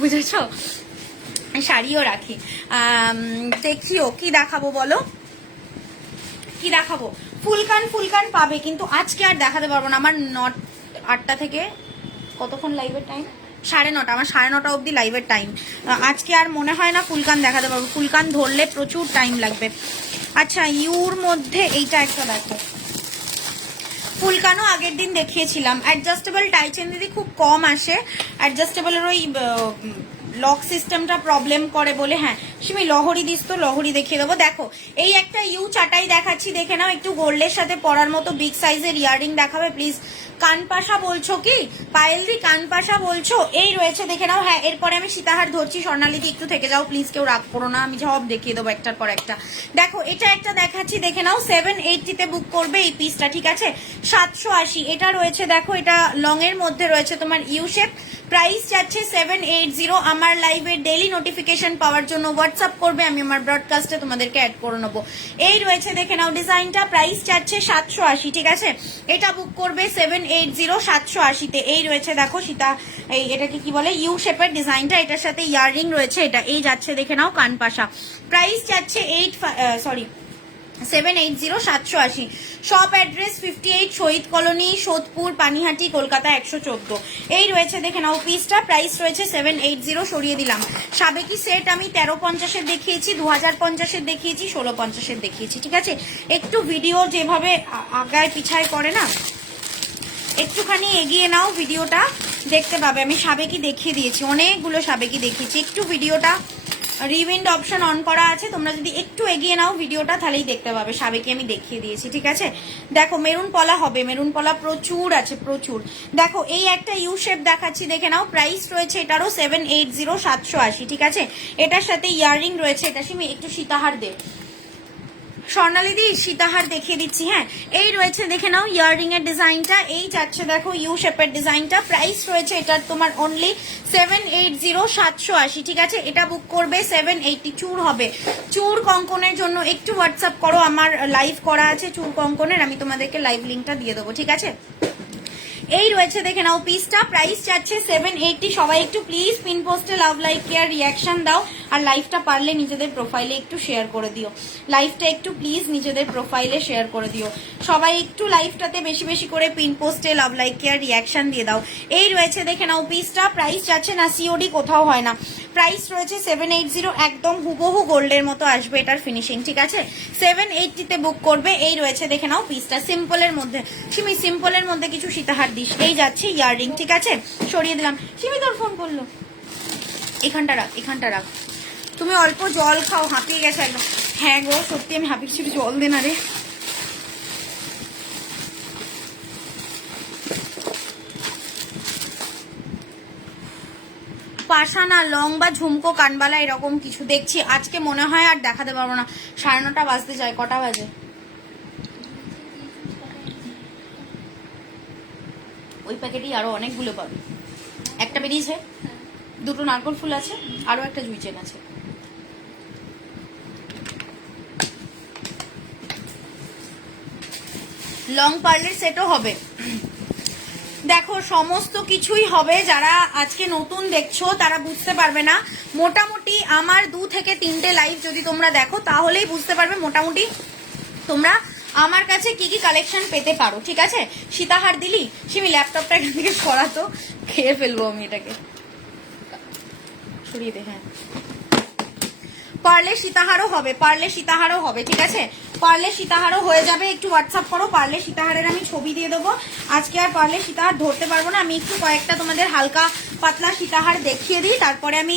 বুঝেছো? শাড়িও রাখি। দেখিও কি দেখাবো বলো, কি দেখাবো? ফুলকান পাবে, কিন্তু আজকে আর দেখাতে পারবো না। আমার 8টা থেকে কতক্ষণ লাইভের টাইম? 9:30, আমার 9:30 অবধি লাইভের টাইম। আজকে আর মনে হয় না ফুলকান দেখাতে পারবো, ফুলকান ধরলে প্রচুর টাইম লাগবে। আচ্ছা ইউর মধ্যে এইটা একটা দেখো, ফুলকানও আগের দিন দেখিয়েছিলাম। অ্যাডজাস্টেবল টাইচেন দিদি খুব কম আসে, অ্যাডজাস্টেবলের ওই লক সিস্টেমটা প্রবলেম করে বলে। হ্যাঁ সিমি লহরি দিস তো, লহরি দেখিয়ে দেবো। দেখো এই একটা ইউ চাটাই দেখাচ্ছি, দেখে নাও, একটু গোল্ডের সাথে পরার মতো বিগ সাইজের ইয়াররিং দেখাবে প্লিজ। কানপাশা বলছো কি পায়েলদি, কানপাশা বলছো? এই রয়েছে দেখে নাও। হ্যাঁ এরপরে আমি সীতাহার ধরছি, স্বর্ণালীদি একটু থেকে যাও প্লিজ, কেউ রাগ করো না, আমি সব দেখিয়ে দেবো একটার পর একটা। দেখো এটা একটা দেখাচ্ছি, দেখে নাও, 780তে বুক করবে এই পিসটা, ঠিক আছে? 780 এটা রয়েছে, দেখো এটা লং এর মধ্যে রয়েছে তোমার ইউ শেপ, প্রাইস যাচ্ছে 780। আমার লাইভের ডেইলি নোটিফিকেশন পাওয়ার জন্য হোয়াটসঅ্যাপ করবে, আমি আমার ব্রডকাস্টে তোমাদেরকে অ্যাড করে নেবো। এই রয়েছে দেখে নাও ডিজাইনটা, প্রাইস যাচ্ছে 780, ঠিক আছে? এটা বুক করবে 780, 780তে। এই রয়েছে দেখো সীতা, এই এটাকে কি বলে, ইউ শেপের ডিজাইনটা, এটার সাথে ইয়াররিং রয়েছে, এটা এই যাচ্ছে দেখে নাও কানপাশা, প্রাইস যাচ্ছে 780, 780। শপ অ্যাড্রেস 58 শহীদ কলোনি, সোদপুর, পানিহাটি, কলকাতা 114। এই রয়েছে দেখে নাও পিসটা, প্রাইস রয়েছে 780। সরিয়ে দিলাম। সাবেকি সেট আমি 1350-এর দেখিয়েছি, 2050-এর দেখিয়েছি, 1650-এর দেখিয়েছি, ঠিক আছে? একটু ভিডিও যেভাবে আগায় পিছায় করে না, একটুখানি এগিয়ে নাও, ভিডিওটা দেখতে পাবে। আমি সাবেকি দেখিয়ে দিয়েছি, অনেকগুলো সাবেকি দেখিয়েছি। একটু ভিডিওটা রিউইন্ড অপশন অন করা আছে, তোমরা যদি একটু এগিয়ে নাও ভিডিওটা তাহলেই দেখতে পাবে। সাবেকি আমি দেখিয়ে দিয়েছি, ঠিক আছে? দেখো মেরুন পলা হবে, মেরুন পলা প্রচুর আছে, প্রচুর। দেখো এই একটা ইউ শেপ দেখাচ্ছি, দেখে নাও, প্রাইস রয়েছে এটারও 780, 780, ঠিক আছে? এটার সাথে ইয়াররিং রয়েছে, এটা সিমি একটু সীতাহার দে, স্বর্ণালীদি সীতাহার দেখিয়ে দিচ্ছি। হ্যাঁ এই রয়েছে দেখে নাও ইয়াররিং এর ডিজাইনটা, এই যাচ্ছে দেখো ইউ শেপের ডিজাইনটা, প্রাইস রয়েছে এটার তোমার অনলি 780, 780, ঠিক আছে? এটা বুক করবে 780। চুর হবে, চুর কঙ্কনের জন্য একটু হোয়াটসঅ্যাপ করো, আমার লাইভ করা আছে চুর কঙ্কনের, আমি তোমাদেরকে লাইভ লিঙ্কটা দিয়ে দেবো, ঠিক আছে? এই রয়েছে দেখে নাও পিসটা, প্রাইস যাচ্ছে 780। সবাই একটু প্লিজ পিন পোস্টে লাভ লাইক কেয়ার রিয়াকশন দাও, আর লাইভটা পারলে নিজেদের প্রোফাইলে একটু শেয়ার করে দিও, লাইভটা একটু প্লিজ নিজেদের প্রোফাইলে শেয়ার করে দিও। সবাই একটু লাইভটাতে বেশি বেশি করে পিন পোস্টে লাভ লাইক কেয়ার রিয়াকশন দিয়ে দাও। এই রয়েছে দেখে নাও পিসটা, প্রাইস যাচ্ছে না, সিওডি কোথাও হয় না, প্রাইস রয়েছে 780। একদম হুবহু গোল্ডের মতো আসবে এটার ফিনিশিং, ঠিক আছে? 780তে বুক করবে। এই রয়েছে দেখে নাও পিসটা, সিম্পলের মধ্যে। সিমি সিম্পলের মধ্যে কিছু সীতাহার দিস। এই যাচ্ছে ইয়াররিং, ঠিক আছে? সরিয়ে দিলাম। সিমি তোর ফোন করলো, এখানটা রাখ, এখানটা রাখ। তুমি অল্প জল খাও, হাঁপিয়ে গেছে একদম। হ্যাঁ গো সত্যি আমি হাঁপিয়ে, একটু জল দে না রে। পাশানা লং বা ঝুমকো কানবালা এরকম কিছু দেখছি, আজকে মনে হয় আর দেখাতে পারবো না। 9:30 বাজতে যায়, কটা বাজে? ওই প্যাকেটেই আরো অনেকগুলো পাবে, একটা বেরিয়েছে। দুটো নারকোল ফুল আছে, আরো একটা জুই চেন আছে। লং পার্লের সেটও হবে। দেখো সমস্ত কিছুই হবে। যারা আজকে নতুন দেখছো তারা বুঝতে পারবে না, মোটামুটি আমার 2 থেকে 3টে লাইভ যদি তোমরা দেখো তাহলেই বুঝতে পারবে মোটামুটি তোমরা আমার কাছে কি কি কালেকশন পেতে পারো। ঠিক আছে, সীতাহার দিলি সিমি, ল্যাপটপটা এখান থেকে সরাতো, খেয়ে ফেলবো আমি এটাকে, সরিয়ে দে। হ্যাঁ, পারলে সীতাহারও হবে, পারলে সীতাহারও হবে। ঠিক আছে, পারলে সীতাহারও হয়ে যাবে। একটু হোয়াটসঅ্যাপ করো, পারলে সীতাহারের আমি ছবি দিয়ে দেবো। আজকে আর পারলে সীতাহার ধরতে পারবো না, আমি একটু কয়েকটা তোমাদের হালকা পাতলা সীতাহার দেখিয়ে দিই, তারপরে আমি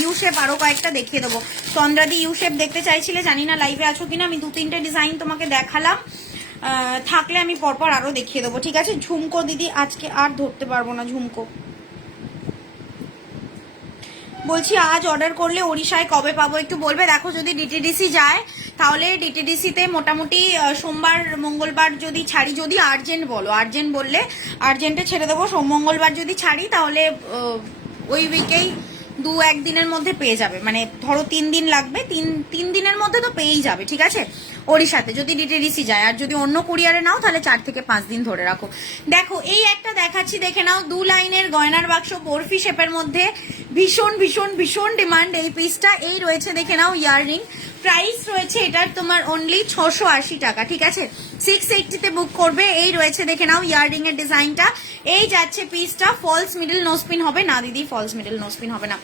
ইউ শেপ আরো কয়েকটা দেখিয়ে দেবো। চন্দ্রাদি ইউ শেপ দেখতে চাইছিলে, জানি না লাইভে আছো কিনা। আমি 2-3টে ডিজাইন তোমাকে দেখালাম, থাকলে আমি পরপর আরো দেখিয়ে দেবো। ঠিক আছে, ঝুমকো দিদি আজকে আর ধরতে পারবো না। ঝুমকো বলছি আজ অর্ডার করলে ওড়িশায় কবে পাবো একটু বলবে। দেখো যদি ডিটিডিসি যায় তাহলে ডিটিডিসিতে মোটামুটি সোমবার মঙ্গলবার যদি ছাড়ি, যদি আর্জেন্ট বলো, আর্জেন্ট বললে আর্জেন্টে ছেড়ে দেবো। মঙ্গলবার যদি ছাড়ি তাহলে ওই উইকেই 2-1 দিনের মধ্যে পেয়ে যাবে। মানে ধরো 3 দিন লাগবে, 3 দিনের মধ্যে তো পেয়েই যাবে। ঠিক আছে, ওড়িশাতে যদি ডিটিডিসি যায়। আর যদি অন্য কুরিয়ারে নাও তাহলে 4 থেকে 5 দিন ধরে রাখো। দেখো এই একটা দেখাচ্ছি, দেখে নাও। 2 লাইনের গয়নার বাক্স বরফি শেপের মধ্যে, ভীষণ ভীষণ ভীষণ ডিমান্ড এই পিসটা। এই রয়েছে দেখে নাও ইয়াররিং, প্রাইস রয়েছে এটার তোমার অনলি 680 টাকা। ঠিক আছে, 680-তে বুক করবে। এই রয়েছে দেখে নাও ইয়াররিং এর ডিজাইনটা। এই যাচ্ছে পিসটা, ফলস মিডল নোসপিন হবে না দিদি, ফলস মিডল নোসপিন হবে না।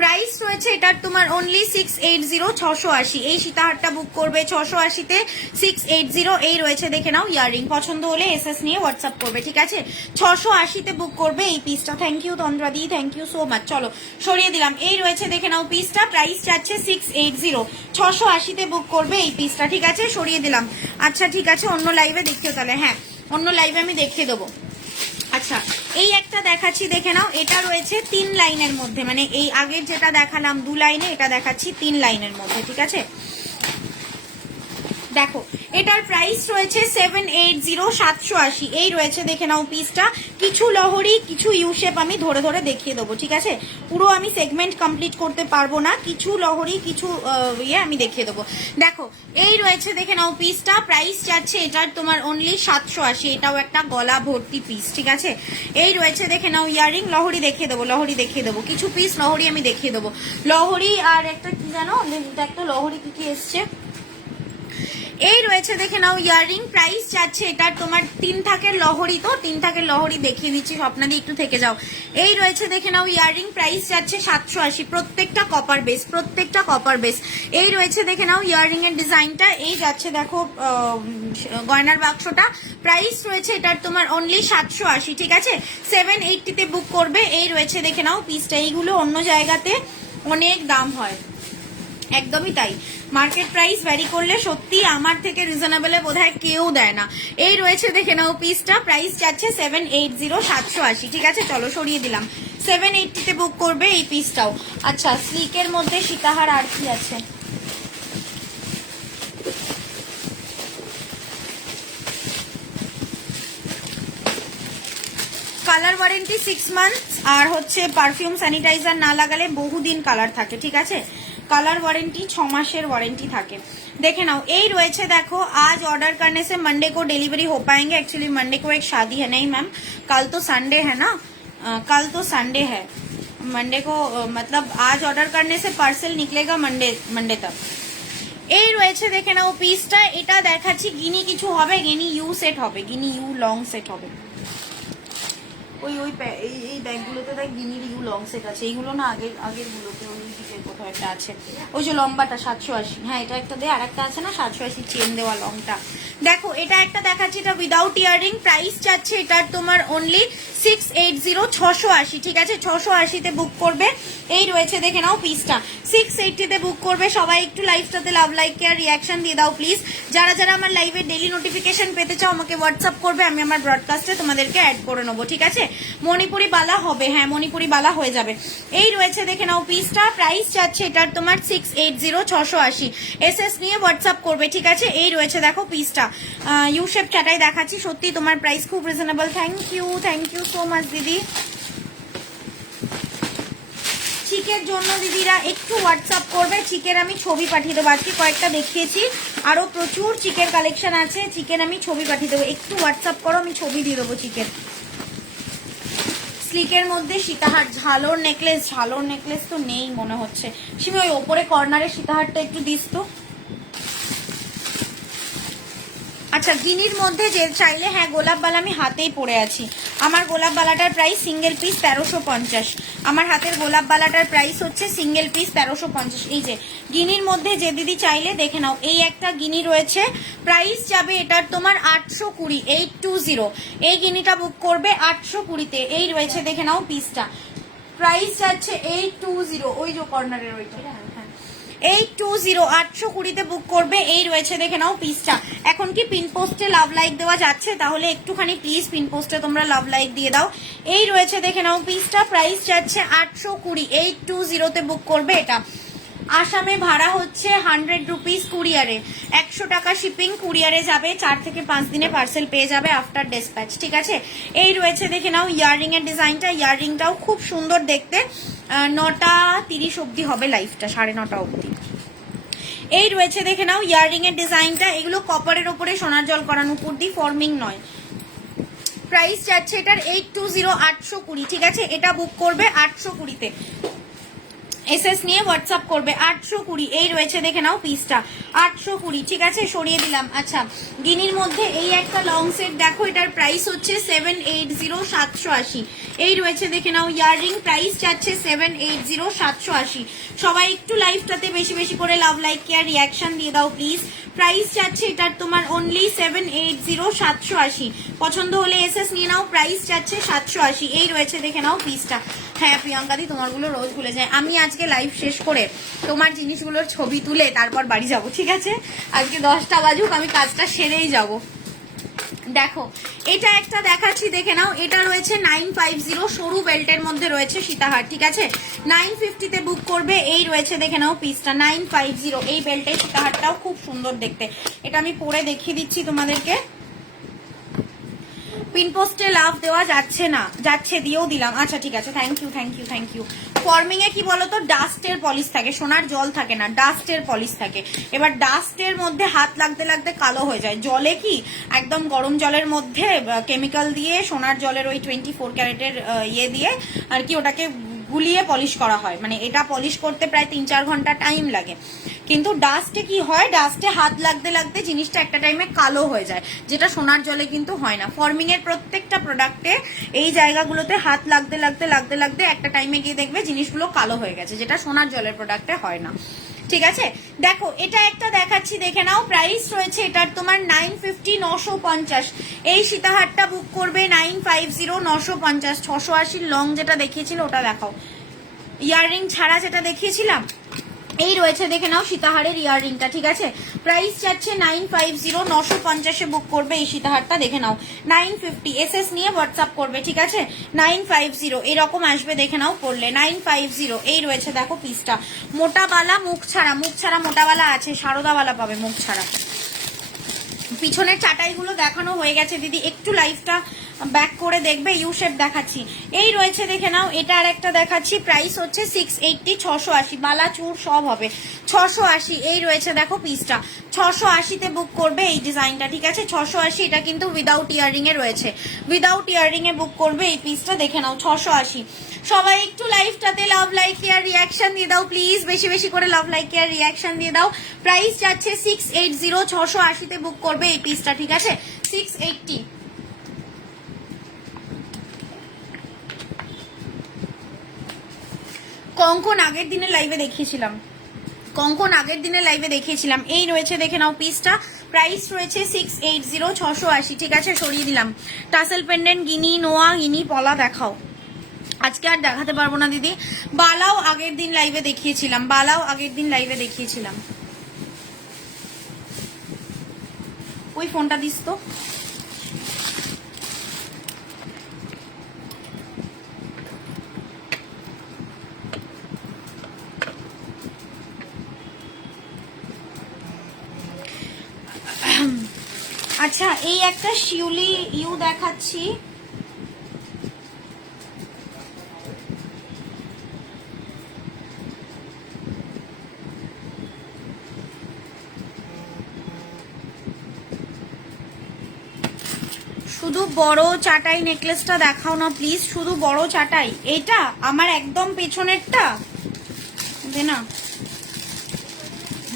প্রাইস রয়েছে এটার তোমার অনলি 680, 680। এই সীতাহারটা বুক করবে 680-তে, 680। এই রয়েছে দেখে নাও ইয়াররিং, পছন্দ হলে এসএস নিয়ে হোয়াটসঅ্যাপ করবে। ঠিক আছে, 680-তে বুক করবে এই পিসটা। থ্যাংক ইউ তন্দ্রাদি, থ্যাংক ইউ সো মাচ। চলো সরিয়ে দিলাম। এই রয়েছে দেখে নাও পিসটা, প্রাইস যাচ্ছে 680, 680-তে বুক করবে এই পিসটা। ঠিক আছে, সরিয়ে দিলাম। আচ্ছা ঠিক আছে, অন্য লাইভে দেখিও তাহলে। হ্যাঁ, অন্য লাইভে আমি দেখিয়ে দেবো। আচ্ছা এই একটা দেখাচ্ছি, দেখে নাও। এটা রয়েছে 3 লাইনের মধ্যে, মানে এই আগের যেটা দেখালাম 2 লাইনে, এটা দেখাচ্ছি 3 লাইনের মধ্যে। ঠিক আছে, দেখো এটার প্রাইস রয়েছে 780, 780। এই রয়েছে দেখে নাও পিসটা। কিছু লহরি কিছু ইউ শেপ আমি ধরে ধরে দেখিয়ে দেবো। ঠিক আছে, পুরো আমি সেগমেন্ট কমপ্লিট করতে পারবো না, কিছু লহরি কিছু ইয়ে আমি দেখিয়ে দেবো। দেখো এই রয়েছে দেখে নাও পিসটা, প্রাইস যাচ্ছে এটার তোমার অনলি 780। এটাও একটা গলা ভর্তি পিস। ঠিক আছে, এই রয়েছে দেখে নাও ইয়ারিং, লহরি দেখিয়ে দেবো, লহরি দেখিয়ে দেবো। কিছু পিস লহরি আমি দেখিয়ে দেবো। লহরি আর একটা কি জানো, একটা লহরি কি কি এসছে। এই রয়েছে দেখে নাও ইয়াররিং, প্রাইস যাচ্ছে এটার তোমার 3 থাকের লহরি। তো 3 থাকের লহরি দেখিয়ে দিচ্ছি, স্বপ্নাদি একটু থেকে যাও। এই রয়েছে দেখে নাও ইয়াররিং, প্রাইস যাচ্ছে 780। প্রত্যেকটা কপার বেস, প্রত্যেকটা কপার বেস। এই রয়েছে দেখে নাও ইয়াররিং এর ডিজাইনটা। এই যাচ্ছে দেখো গয়নার বাক্সটা, প্রাইস রয়েছে এটার তোমার অনলি 780। ঠিক আছে, 780-তে বুক করবে। এই রয়েছে দেখে নাও পিসটা। এইগুলো অন্য জায়গাতে অনেক দাম হয়, একদমই তাই। মার্কেট প্রাইস ভ্যারি করলে সত্যি আমার থেকে রিজনেবলে বোধহয় কেউ দেয় না। এই রয়েছে দেখে নাও পিসটা, প্রাইস যাচ্ছে 780, 780। ঠিক আছে, চলো সরিয়ে দিলাম। 780-তে বুক করবে এই পিসটাও। আচ্ছা স্লিকের মধ্যে সীতাহার আর কি আছে, কালার ওয়ারেন্টি 6 মান্থস, আর হচ্ছে পারফিউম স্যানিটাইজার না লাগালে বহুদিন কালার থাকে। ঠিক আছে, कलर वारंटी 6 मासेर वारंटी থাকে। देखे नाओ यही रही देखो, आज ऑर्डर करने से मंडे को डिलीवरी हो पाएंगे। एक्चुअली मंडे को एक शादी है, नहीं मैम कल तो संडे है ना, कल तो संडे है, मंडे को मतलब आज ऑर्डर करने से पार्सल निकलेगा मंडे तक। এই রয়েছে দেখে নাও পিসটা, এটা দেখাচ্ছি গিনি কিছু হবে, গিনি ইউ সেট হবে, গিনি ইউ লং সেট হবে। ওই ওই এই ব্যাগগুলোতে দেখ গিনির ইউ লং সেট আছে, এইগুলো না আগের গুলোতে ওই দিকে কোথাও একটা আছে, ওই যে লম্বাটা 780। হ্যাঁ এটা একটা দে, আর একটা আছে না 780 চেন দেওয়া লংটা। দেখো এটা একটা দেখাচ্ছি, এটা উইদাউট ইয়ারিং, প্রাইস চাচ্ছে এটার তোমার অনলি 680, 680। ঠিক আছে, 680-তে বুক করবে। এই রয়েছে দেখে নাও পিসটা, 680-তে বুক করবে। সবাই একটু লাইভটাতে লাভ লাইক কেয়ার রিয়াকশন দিয়ে দাও প্লিজ। যারা যারা আমার লাইভে ডেইলি নোটিফিকেশন পেতে চাও আমাকে হোয়াটসঅ্যাপ করবে, আমি আমার ব্রডকাস্টে তোমাদেরকে অ্যাড করে নেবো। ঠিক আছে, মণিপুরি বালা হবে, হ্যাঁ মণিপুরি বালা হয়ে যাবে। এই রয়েছে দেখে নাও পিসটা, প্রাইস যাচ্ছে এটার তোমার 680, 680। এসএস নিয়ে হোয়াটসঅ্যাপ করবে। ঠিক আছে, এই রয়েছে দেখো পিসটা, ইউ শেপ চাটাই দেখাচ্ছি, সত্যি তোমার প্রাইস খুব reasonable. Thank you so much দিদি। চিকের জন্য দিদিরা একটু হোয়াটসঅ্যাপ করবে, চিকের আমি ছবি পাঠিয়ে দেবো। আজকে কয়েকটা দেখিয়েছি, আরো প্রচুর চিকের কালেকশন আছে, চিকেন আমি ছবি পাঠিয়ে দেবো, একটু হোয়াটসঅ্যাপ করো, আমি ছবি দিয়ে দেবো চিকেন। স্লিকের মধ্যে সীতাহার, ঝালোর নেকলেস, ঝালোর নেকলেস তো নেই মনে হচ্ছে। সিমি ওই ওপরে কর্নারের সীতাহারটা একটু দিস তো। আচ্ছা গিনির মধ্যে যে চাইলে, হ্যাঁ গোলাপ বালা আমি হাতেই পরে আছি। আমার গোলাপ বালাটার প্রাইস সিঙ্গেল পিস 1350। আমার হাতের গোলাপ বালাটার প্রাইস হচ্ছে সিঙ্গেল পিস 1350। এই যে গিনির মধ্যে যে দিদি চাইলে দেখে নাও, এই একটা গিনি রয়েছে, প্রাইস যাবে এটার তোমার 820, 820। এই গিনিটা বুক করবে 820-তে। এই রয়েছে দেখে নাও পিসটা, প্রাইস যাচ্ছে 820। ওই যে কর্নারের ওইটা, 820, 820-তে বুক করবে। এই রয়েছে দেখে নাও পিসটা। এখন কি পিন পোস্টে লাভ লাইক দেওয়া যাচ্ছে? তাহলে একটুখানি প্লিজ পিন পোস্টে তোমরা লাভ লাইক দিয়ে দাও। এই রয়েছে দেখে নাও পিসটা, প্রাইস যাচ্ছে 820, 820-তে বুক করবে এটা। আসামে ভাড়া হচ্ছে 100 রুপিস কুরিয়ারে, 100 টাকা শিপিং, কুরিয়ারে যাবে, 4 থেকে 5 দিনে পার্সেল পেয়ে যাবে আফটার ডেসপ্যাচ, ঠিক আছে। এই রয়েছে দেখে নাও ইয়াররিং এর ডিজাইনটা, ইয়াররিংটাও খুব সুন্দর দেখতে। 9:30 অবধি হবে লাইফটা, 9:30 অবধি। এই রয়েছে দেখে নাও ইয়াররিং এর ডিজাইনটা, এগুলো কপারের ওপরে সোনার জল করানো, উপর দিয়ে ফর্মিং নয়। প্রাইস যাচ্ছে এটার 820, 820, ঠিক আছে। এটা বুক করবে 820-তে, এসএস নিয়ে হোয়াটসঅ্যাপ করবে 820। এই রয়েছে দেখে নাও পিসটা 820, ঠিক আছে, সরিয়ে দিলাম। আচ্ছা গিনির মধ্যে এই একটা লং সেট দেখো, এটার প্রাইস হচ্ছে 780, 780। এই রয়েছে দেখে নাও ইয়াররিং, প্রাইস যাচ্ছে 780, 780। সবাই একটু লাইভটাতে বেশি বেশি করে লাভ লাইক কেয়ার রিয়াকশন দিয়ে দাও প্লিজ। প্রাইস যাচ্ছে এটার তোমার অনলি 780, 780। পছন্দ হলে এসএস নিয়ে নাও, প্রাইস যাচ্ছে 780। এই রয়েছে দেখে নাও পিসটা। হ্যাঁ প্রিয়াঙ্কাদি, তোমারগুলো রোজ ভুলে যায়। আমি আজকে লাইভ শেষ করে তোমার জিনিসগুলোর ছবি তুলে তারপর বাড়ি যাব, ঠিক আছে। আজকে 10টা বাজুক, আমি কাজটা সেরেই যাব। দেখো এটা একটা দেখাচ্ছি, দেখে নাও। এটা রয়েছে 950, সরু বেল্টের মধ্যে রয়েছে সীতাহার, ঠিক আছে। 950-তে বুক করবে। এই রয়েছে দেখে নাও পিসটা 950। এই বেল্টের সীতাহারটাও খুব সুন্দর দেখতে। এটা আমি পরে দেখিয়ে দিচ্ছি তোমাদেরকে। পিন পোস্টে লাভ দেওয়া যাচ্ছে না, যাচ্ছে, দিয়েও দিলাম। আচ্ছা ঠিক আছে, thank you thank you thank you. Forming এ কি বলতো, ডাস্টের পলিশ থাকে, সোনার জল থাকে না, ডাস্টের পলিশ থাকে। এবার ডাস্টের মধ্যে হাত লাগতে লাগতে কালো হয়ে যায়। জলে কি একদম গরম জলের মধ্যে কেমিক্যাল দিয়ে, সোনার জলের ওই 24 ক্যারেটের ইয়ে দিয়ে আর কি ওটাকে গুলিয়ে পলিশ করা হয়। মানে এটা পলিশ করতে প্রায় 3-4 ঘন্টা টাইম লাগে। কিন্তু ডাস্টে কি হয়, ডাস্টে হাত লাগতে লাগতে জিনিসটা একটা টাইমে কালো হয়ে যায়, যেটা সোনার জলে কিন্তু হয় না। ফর্মিং এর প্রত্যেকটা প্রোডাক্টে এই জায়গাগুলোতে হাত লাগতে লাগতে লাগতে লাগতে একটা টাইমে গিয়ে দেখবে জিনিসগুলো কালো হয়ে গেছে, যেটা সোনার জলের প্রোডাক্টে হয় না, ঠিক আছে। দেখো এটা একটা দেখাচ্ছি, দেখে নাও। প্রাইস রয়েছে এটার তোমার 950, 950। এই সীতাহারটা বুক করবে 950, 950। 680 লং যেটা দেখিয়েছিল ওটা দেখাও, ইয়াররিং ছাড়া যেটা দেখিয়েছিলাম। এই রয়েছে দেখে নাও সীতাহারের ইয়াররিংটা, ঠিক আছে। প্রাইস যাচ্ছে 950, 950-এ বুক করবে এই সীতাহারটা, দেখে নাও 950। এসএস নিয়ে হোয়াটসঅ্যাপ করবে, ঠিক আছে। 950 এরকম আসবে, দেখে নাও পড়লে 950। এই রয়েছে দেখো পিসটা, মোটাবালা মুখ ছাড়া, মুখ ছাড়া মোটাবালা আছে, সারদাওয়ালা পাবে মুখ ছাড়া। পিছনের চাটাইগুলো দেখানো হয়ে গেছে দিদি, একটু লাইভটা ব্যাক করে দেখবে। ইউ শেপ দেখাচ্ছি। এই রয়েছে দেখে নাও, এটা আর একটা দেখাচ্ছি। প্রাইস হচ্ছে 680, 680। বালা চুর সব হবে 680। এই রয়েছে দেখো পিসটা 680-তে বুক করবে এই ডিজাইনটা, ঠিক আছে। 680, এটা কিন্তু উইদাউট ইয়াররিং এ রয়েছে, উইদাউট ইয়াররিং এ বুক করবে এই পিসটা, দেখে নাও 680। সবাই একটু লাইভটাতে লাভ লাইক কেয়ার রিয়াকশন দিয়ে দাও প্লিজ, বেশি বেশি করে লাভ লাইক কেয়ার রিয়াকশন দিয়ে দাও। প্রাইস যাচ্ছে 680, 680-তে বুক করবে এই পিসটা, ঠিক আছে। 680। কঙ্কন আগের দিনের লাইভে দেখিয়েছিলাম, কঙ্কন আগের দিনের লাইভে দেখিয়েছিলাম। এই রয়েছে দেখে নাও পিসটা, প্রাইস রয়েছে 680, 680, ঠিক আছে, সরিয়ে দিলাম। টাসেল পেন্ডেন্ট, গিনি, নোয়া, গিনি, পলা দেখাও। আজকে আর দেখাতে পারবো না দিদি। বালাও আগের দিন লাইভে দেখিয়েছিলাম, বালাও আগের দিন লাইভে দেখিয়েছিলাম। ওই ফোনটা দিস তো। আচ্ছা এই একটা শিউলি ইউ দেখাচ্ছি, শুধু বড় চাটাই নেকলেসটা দেখাও না প্লিজ, শুধু বড় চাটাই। এটা আমার একদম পেছনেরটা দে না,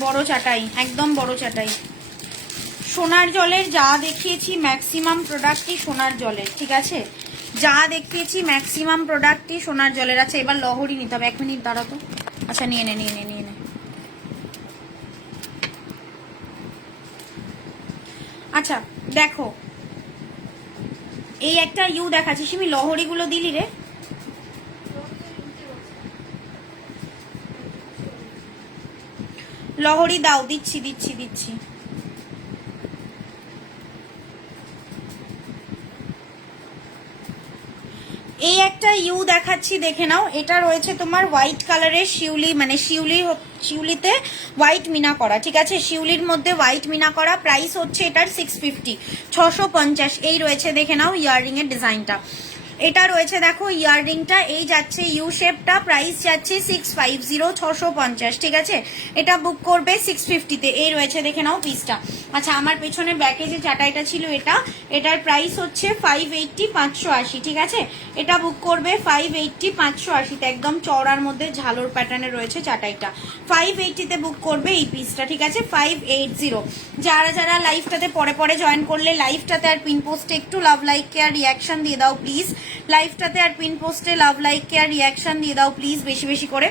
বড় চাটাই, একদম বড় চাটাই। সোনার জলের যা দেখিয়েছি ম্যাক্সিমাম প্রোডাক্টই সোনার জলের, ঠিক আছে? যা দেখিয়েছি ম্যাক্সিমাম প্রোডাক্টই সোনার জলের। আচ্ছা এবার লহরি নিতে হবে, 1 মিনিট দাঁড়া তো। আচ্ছা নিয়ে নে। আচ্ছা দেখো, এই একটা ইউ দেখাচ্ছি, সিমি লহরিগুলো দিলি রে? লহরি দাও, দিচ্ছি। এই একটা ইউ দেখাচ্ছি, দেখে নাও। এটা রয়েছে তোমার হোয়াইট কালারের শিউলি, মানে শিউলিতে হোয়াইট মিনা করা, ঠিক আছে? শিউলির মধ্যে হোয়াইট মিনা করা। প্রাইস হচ্ছে এটার 650, 650। এই রয়েছে, দেখে নাও ইয়াররিং এর ডিজাইনটা। এটা রয়েছে দেখো ইয়াররিংটা, এই যাচ্ছে ইউ শেপটা, প্রাইস যাচ্ছে 650, 650, ঠিক আছে? এটা বুক করবে 650-তে। এই রয়েছে, দেখে নাও পিসটা। আচ্ছা আমার পেছনে ব্যাকে যে চাটাইটা ছিল এটার প্রাইস হচ্ছে 580, 580, ঠিক আছে? এটা বুক করবে 580, 580-তে। একদম চওড়ার মধ্যে ঝালোর প্যাটার্নে রয়েছে চাটাইটা। 580-তে বুক করবে এই পিসটা, ঠিক আছে? 580। যারা লাইভটাতে পরে জয়েন করলে লাইভটাতে আর পিন পোস্টে একটু লাভ লাইক কেয়ার রিয়াকশন দিয়ে দাও প্লিজ। লাইভটাতে আর পিন পোস্টে লাভ লাইক কেয়ার রিয়াকশন দিয়ে দাও প্লিজ, বেশি করে।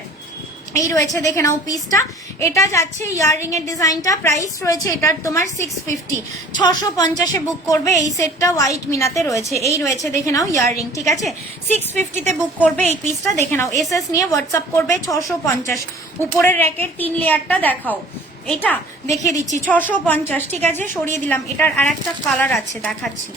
এই রয়েছে, দেখে নাও পিসটা। এটা যাচ্ছে ইয়াররিং এর ডিজাইনটা। প্রাইস রয়েছে এটার তোমার 650, 650-এ বুক করবে এই সেটটা। হোয়াইট মিনাতে রয়েছে। এই রয়েছে, দেখে নাও ইয়াররিং, ঠিক আছে? 650-তে বুক করবে এই পিসটা, দেখে নাও। এসএস নিয়ে হোয়াটসঅ্যাপ করবে 650। উপরের র্যাকের 3 লেয়ারটা দেখাও। এটা দেখিয়ে দিচ্ছি 650, ঠিক আছে? সরিয়ে দিলাম। এটার আর একটা কালার আছে, দেখাচ্ছি।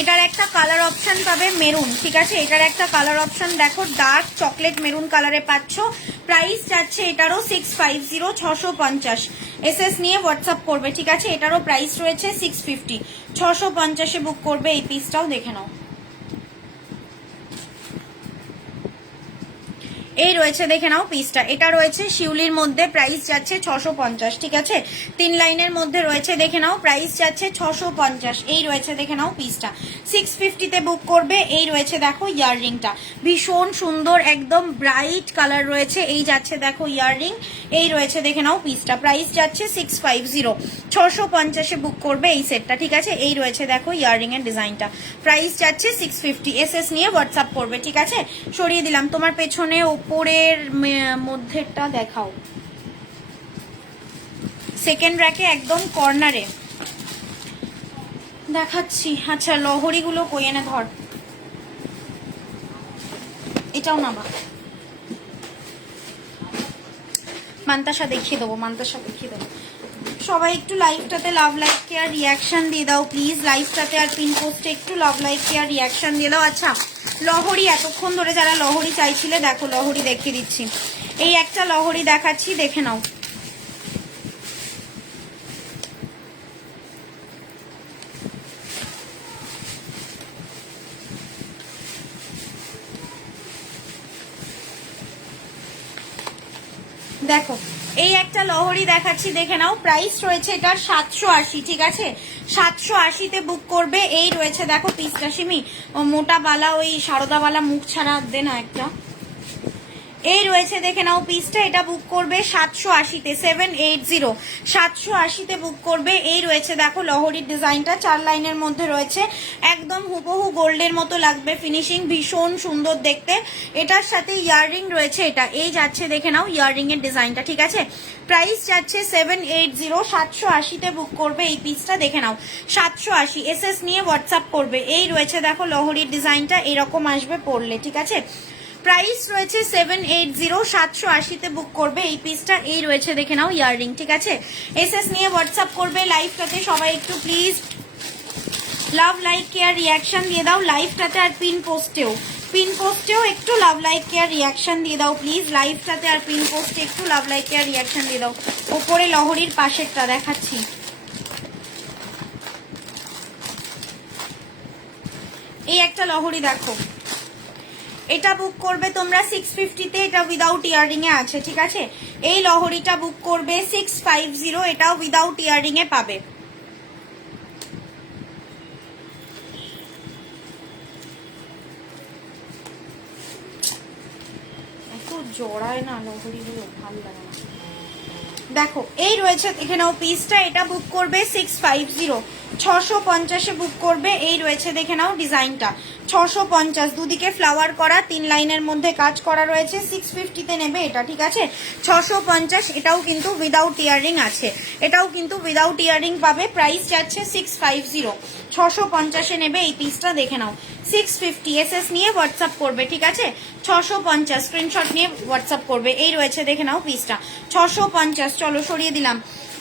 এটার একটা কালার অপশন পাবে মেরুন, ঠিক আছে? এটার একটা কালার অপশন দেখো, ডার্ক চকলেট মেরুন কালারে পাচ্ছ। প্রাইস যাচ্ছে এটারও 650, 650। এসএস নিয়ে হোয়াটসঅ্যাপ করবে, ঠিক আছে? এটারও প্রাইস রয়েছে 650, 650-এ বুক করবে এই পিসটাও, দেখে নাও। এই রয়েছে, দেখে নাও পিসটা। এটা রয়েছে শিউলির মধ্যে, প্রাইস যাচ্ছে 650, ঠিক আছে? 3 লাইনের মধ্যে রয়েছে, দেখে নাও। প্রাইস যাচ্ছে 650। এই রয়েছে, দেখে নাও পিসটা। 650-তে বুক করবে। এই রয়েছে দেখো ইয়াররিংটা, ভীষণ সুন্দর, একদম ব্রাইট কালার রয়েছে। এই যাচ্ছে দেখো ইয়াররিং। এই রয়েছে, দেখে নাও পিসটা। প্রাইস যাচ্ছে 650, 650-এ বুক করবে এই সেটটা, ঠিক আছে? এই রয়েছে দেখো ইয়াররিং এর ডিজাইনটা। প্রাইস যাচ্ছে 650। এসএস নিয়ে হোয়াটসঅ্যাপ করবে, ঠিক আছে? সরিয়ে দিলাম। তোমার পেছনে উপরের মধ্যেটা দেখাও, সেকেন্ড র্যাকে একদম কর্নারে দেখাচ্ছি। আচ্ছা লহরিগুলো কই, এনে ধর। এটাও না বা মান্তাসা দেখিয়ে দেবো, সবাই একটু লাইভটাতে লাভ লাইক কেয়ার রিয়াকশন দিয়ে দাও প্লিজ। লাইভটাতে আর পিন পোস্টে একটু লাভ লাইক কেয়ার রিয়াকশন দিয়ে দাও। আচ্ছা লহরি, এতক্ষণ ধরে যারা লহরি চাইছিলে, দেখো লহরি দেখিয়ে দিচ্ছি। এই একটা লহরি দেখাচ্ছি, দেখে নাও। দেখো এই একটা লহরি দেখাচ্ছি, দেখে নাও। প্রাইস রয়েছে এটার 780, ঠিক আছে? 780-তে বুক করবে। এই রয়েছে দেখো পিসটা। সিমি মোটা বালা, ওই সারদা বালা মুখ ছাড়া দে না একটা। এই রয়েছে, দেখে নাও পিসটা। এটা বুক করবে 780-তে, 780, 780-তে বুক করবে। এই রয়েছে দেখো লহরির ডিজাইনটা, 4 লাইনের মধ্যে রয়েছে। একদম হুবহু গোল্ডের মতো লাগবে ফিনিশিং, ভীষণ সুন্দর দেখতে। এটার সাথে ইয়াররিং রয়েছে। এটা এই যাচ্ছে, দেখে নাও ইয়াররিং এর ডিজাইনটা, ঠিক আছে? প্রাইস যাচ্ছে 780, 780-তে বুক করবে এই পিসটা, দেখে নাও। 780। এসএস নিয়ে হোয়াটসঅ্যাপ করবে। এই রয়েছে দেখো লহরির ডিজাইনটা, এরকম আসবে পড়লে, ঠিক আছে? প্রাইস রয়েছে 780, 780-তে বুক করবে এই পিসটা। এই রয়েছে, দেখে নাও ইয়াররিং, ঠিক আছে? এসএস নিয়ে হোয়াটসঅ্যাপ করবে। লাইভটাতে সবাই একটু please love like care reaction দিয়ে দাও। লাইভটাতে আর পিন পোস্টেও একটু লাভ লাইক কেয়ার রিয়াকশন দিয়ে দাও প্লিজ। লাইভটাতে আর পিন পোস্টে একটু লাভ লাইক কেয়ার রিয়াকশন দিয়ে দাও। ওপরে লহরির পাশেরটা দেখাচ্ছি। এই একটা লহরি দেখো, এটা বুক করবে তোমরা 650-তে। এটা উইদাউট ইয়াররিং এ আছে, ঠিক আছে? এই লহরিটা বুক করবে 650, এটাও উইদাউট ইয়াররিং এ পাবে। জড়ায় না লহরিগুলো, ভালো লাগে না। দেখো এই রয়েছে দেখে নাও পিসটা, এটা বুক করবে 650, 650-এ বুক করবে। এই রয়েছে দেখে নাও ডিজাইনটা 650, দুদিকে ফ্লাওয়ার করা, 3 লাইনের মধ্যে কাজ করা রয়েছে। 650-তে নেবে এটা, ঠিক আছে 650। এটাও কিন্তু উইদাউট ইয়ারিং আছে, এটাও কিন্তু উইদাউট ইয়ারিং পাবে। প্রাইস যাচ্ছে 650, 650-এ নেবে এই পিসটা, দেখে নাও 650। এসএস নিয়ে হোয়াটসঅ্যাপ করবে, ঠিক আছে 650 স্ক্রিনশট নিয়ে হোয়াটসঅ্যাপ করবে। এই রয়েছে দেখে নাও পিসটা 650। চলো সরিয়ে দিলাম।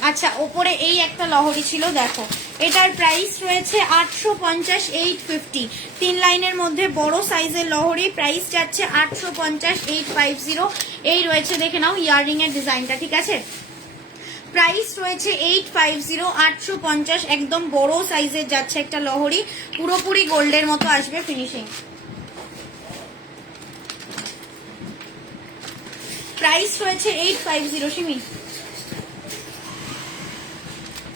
আচ্ছা ওপরে এই একটা লহরি ছিল, দেখো এটার প্রাইস রয়েছে 850, 850, 3 লাইনের মধ্যে বড় সাইজের লহরি। প্রাইস যাচ্ছে 850, 850। এই রয়েছে দেখে নাও ইয়াররিং এর ডিজাইনটা, ঠিক আছে প্রাইস রয়েছে 850, 850, একদম বড় সাইজের যাচ্ছে একটা লহরি, পুরোপুরি গোল্ডের মতো আসবে ফিনিশিং। প্রাইস রয়েছে 850 সিমি,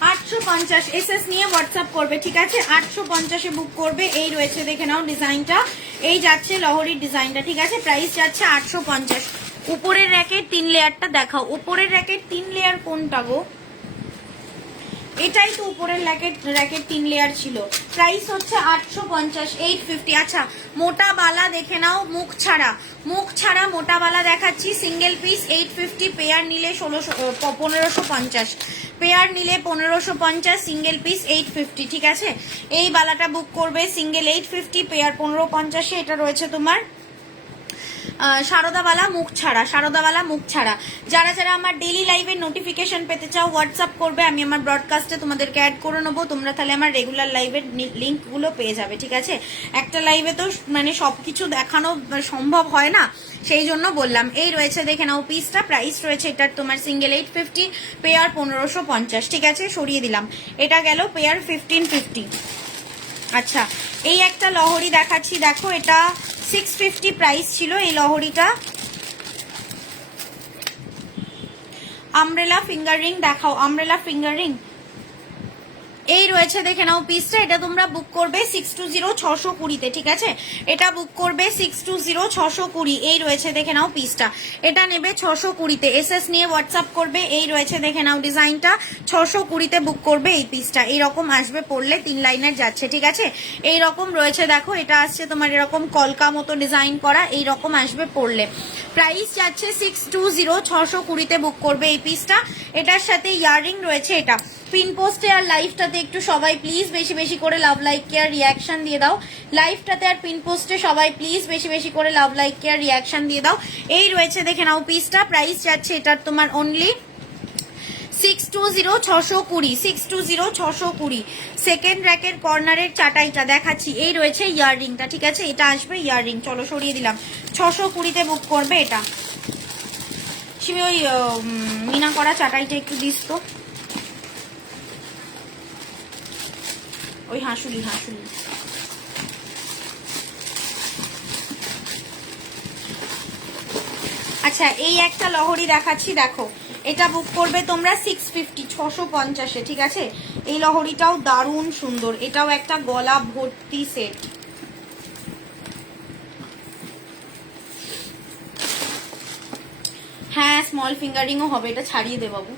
850। এসএস নিয়ে হোয়াটসঅ্যাপ করবে, ঠিক আছে 850-এ বুক করবে। এই রয়েছে দেখে নাও ডিজাইনটা, এই যাচ্ছে লহরির ডিজাইনটা, ঠিক আছে প্রাইস যাচ্ছে 850। উপরের র্যাকের 3 লেয়ারটা দেখাও, উপরের র্যাকের 3 লেয়ার কোনটা গো? এটাই তো উপরের র্যাকের 3 লেয়ার ছিল। প্রাইস হচ্ছে 850, 850। আচ্ছা মোটা বালা দেখে নাও, মুখ ছাড়া মোটা বালা দেখাচ্ছি, সিঙ্গেল পিস 850, পেয়ার নিলে 1550, পেয়ার নিলে 1550, সিঙ্গেল পিস 850, ঠিক আছে এই বালাটা বুক করবে, সিঙ্গেল 850, পেয়ার 1550-এ। এটা রয়েছে তোমার সারদাবালা মুখ ছাড়া। যারা যারা আমার ডেইলি লাইভের নোটিফিকেশন পেতে চাও হোয়াটসঅ্যাপ করবে, আমি আমার ব্রডকাস্টে তোমাদেরকে অ্যাড করে নেবো, তোমরা তাহলে আমার রেগুলার লাইভের লিঙ্কগুলো পেয়ে যাবে, ঠিক আছে একটা লাইভে তো মানে সবকিছু দেখানো সম্ভব হয় না, সেই জন্য বললাম। এই রয়েছে দেখে নাও পিসটা, প্রাইস রয়েছে এটার তোমার সিঙ্গেল 850, পেয়ার 1550, ঠিক আছে সরিয়ে দিলাম। এটা গেল পেয়ার 1550। আচ্ছা এই একটা লহরি দেখাচ্ছি, দেখো এটা 650 প্রাইস ছিল এই লহরিটা। আমব্রেলা ফিঙ্গার রিং দেখাও, আমব্রেলা ফিঙ্গার রিং। এই রয়েছে দেখে নাও পিসটা, এটা তোমরা বুক করবে 620, 620-তে, ঠিক আছে এটা বুক করবে 620, 620। এই রয়েছে দেখে নাও পিসটা, এটা নেবে 620-তে, এসএস নিয়ে হোয়াটসঅ্যাপ করবে। এই রয়েছে দেখে নাও ডিজাইনটা, 620-তে বুক করবে এই পিসটা। এইরকম আসবে পড়লে, 3 লাইনের যাচ্ছে, ঠিক আছে এইরকম রয়েছে। দেখো এটা আসছে তোমার এরকম কলকা মতো ডিজাইন করা, এইরকম আসবে পড়লে। প্রাইস যাচ্ছে 620, 620-তে বুক করবে এই পিসটা। এটার সাথে ইয়াররিং রয়েছে। এটা পিন পোস্টে আর লাইভটাতে একটু সবাই প্লিজ বেশি বেশি করে লাভ লাইক কেয়ার রিয়াকশন দিয়ে দাও, লাইভটাতে আর পিন পোস্টে সবাই প্লিজ বেশি বেশি করে লাভ লাইক কেয়ার রিয়াকশন দিয়ে দাও। এই রয়েছে দেখে নাও পিসটা, প্রাইস যাচ্ছে এটার তোমার অনলি 620, 620, 620, 620। সেকেন্ড র্যাকের কর্নারের চাটাইটা দেখাচ্ছি, এই রয়েছে ইয়াররিংটা, ঠিক আছে এটা আসবে ইয়াররিং। চলো সরিয়ে দিলাম, 620-তে বুক করবে এটা। সিমি ওই মিনা করা চাটাইটা একটু দিস তো, ওই হাঁসুলি। আচ্ছা এই একটা লহরি দেখাচ্ছি, দেখো এটা বুক করবে তোমরা 650, 650-এ, ঠিক আছে এই লহরিটাও দারুণ সুন্দর, এটাও একটা গলা ভর্তি সেট। হ্যাঁ স্মল ফিঙ্গারিংও হবে, এটা ছাড়িয়ে দে বাবু।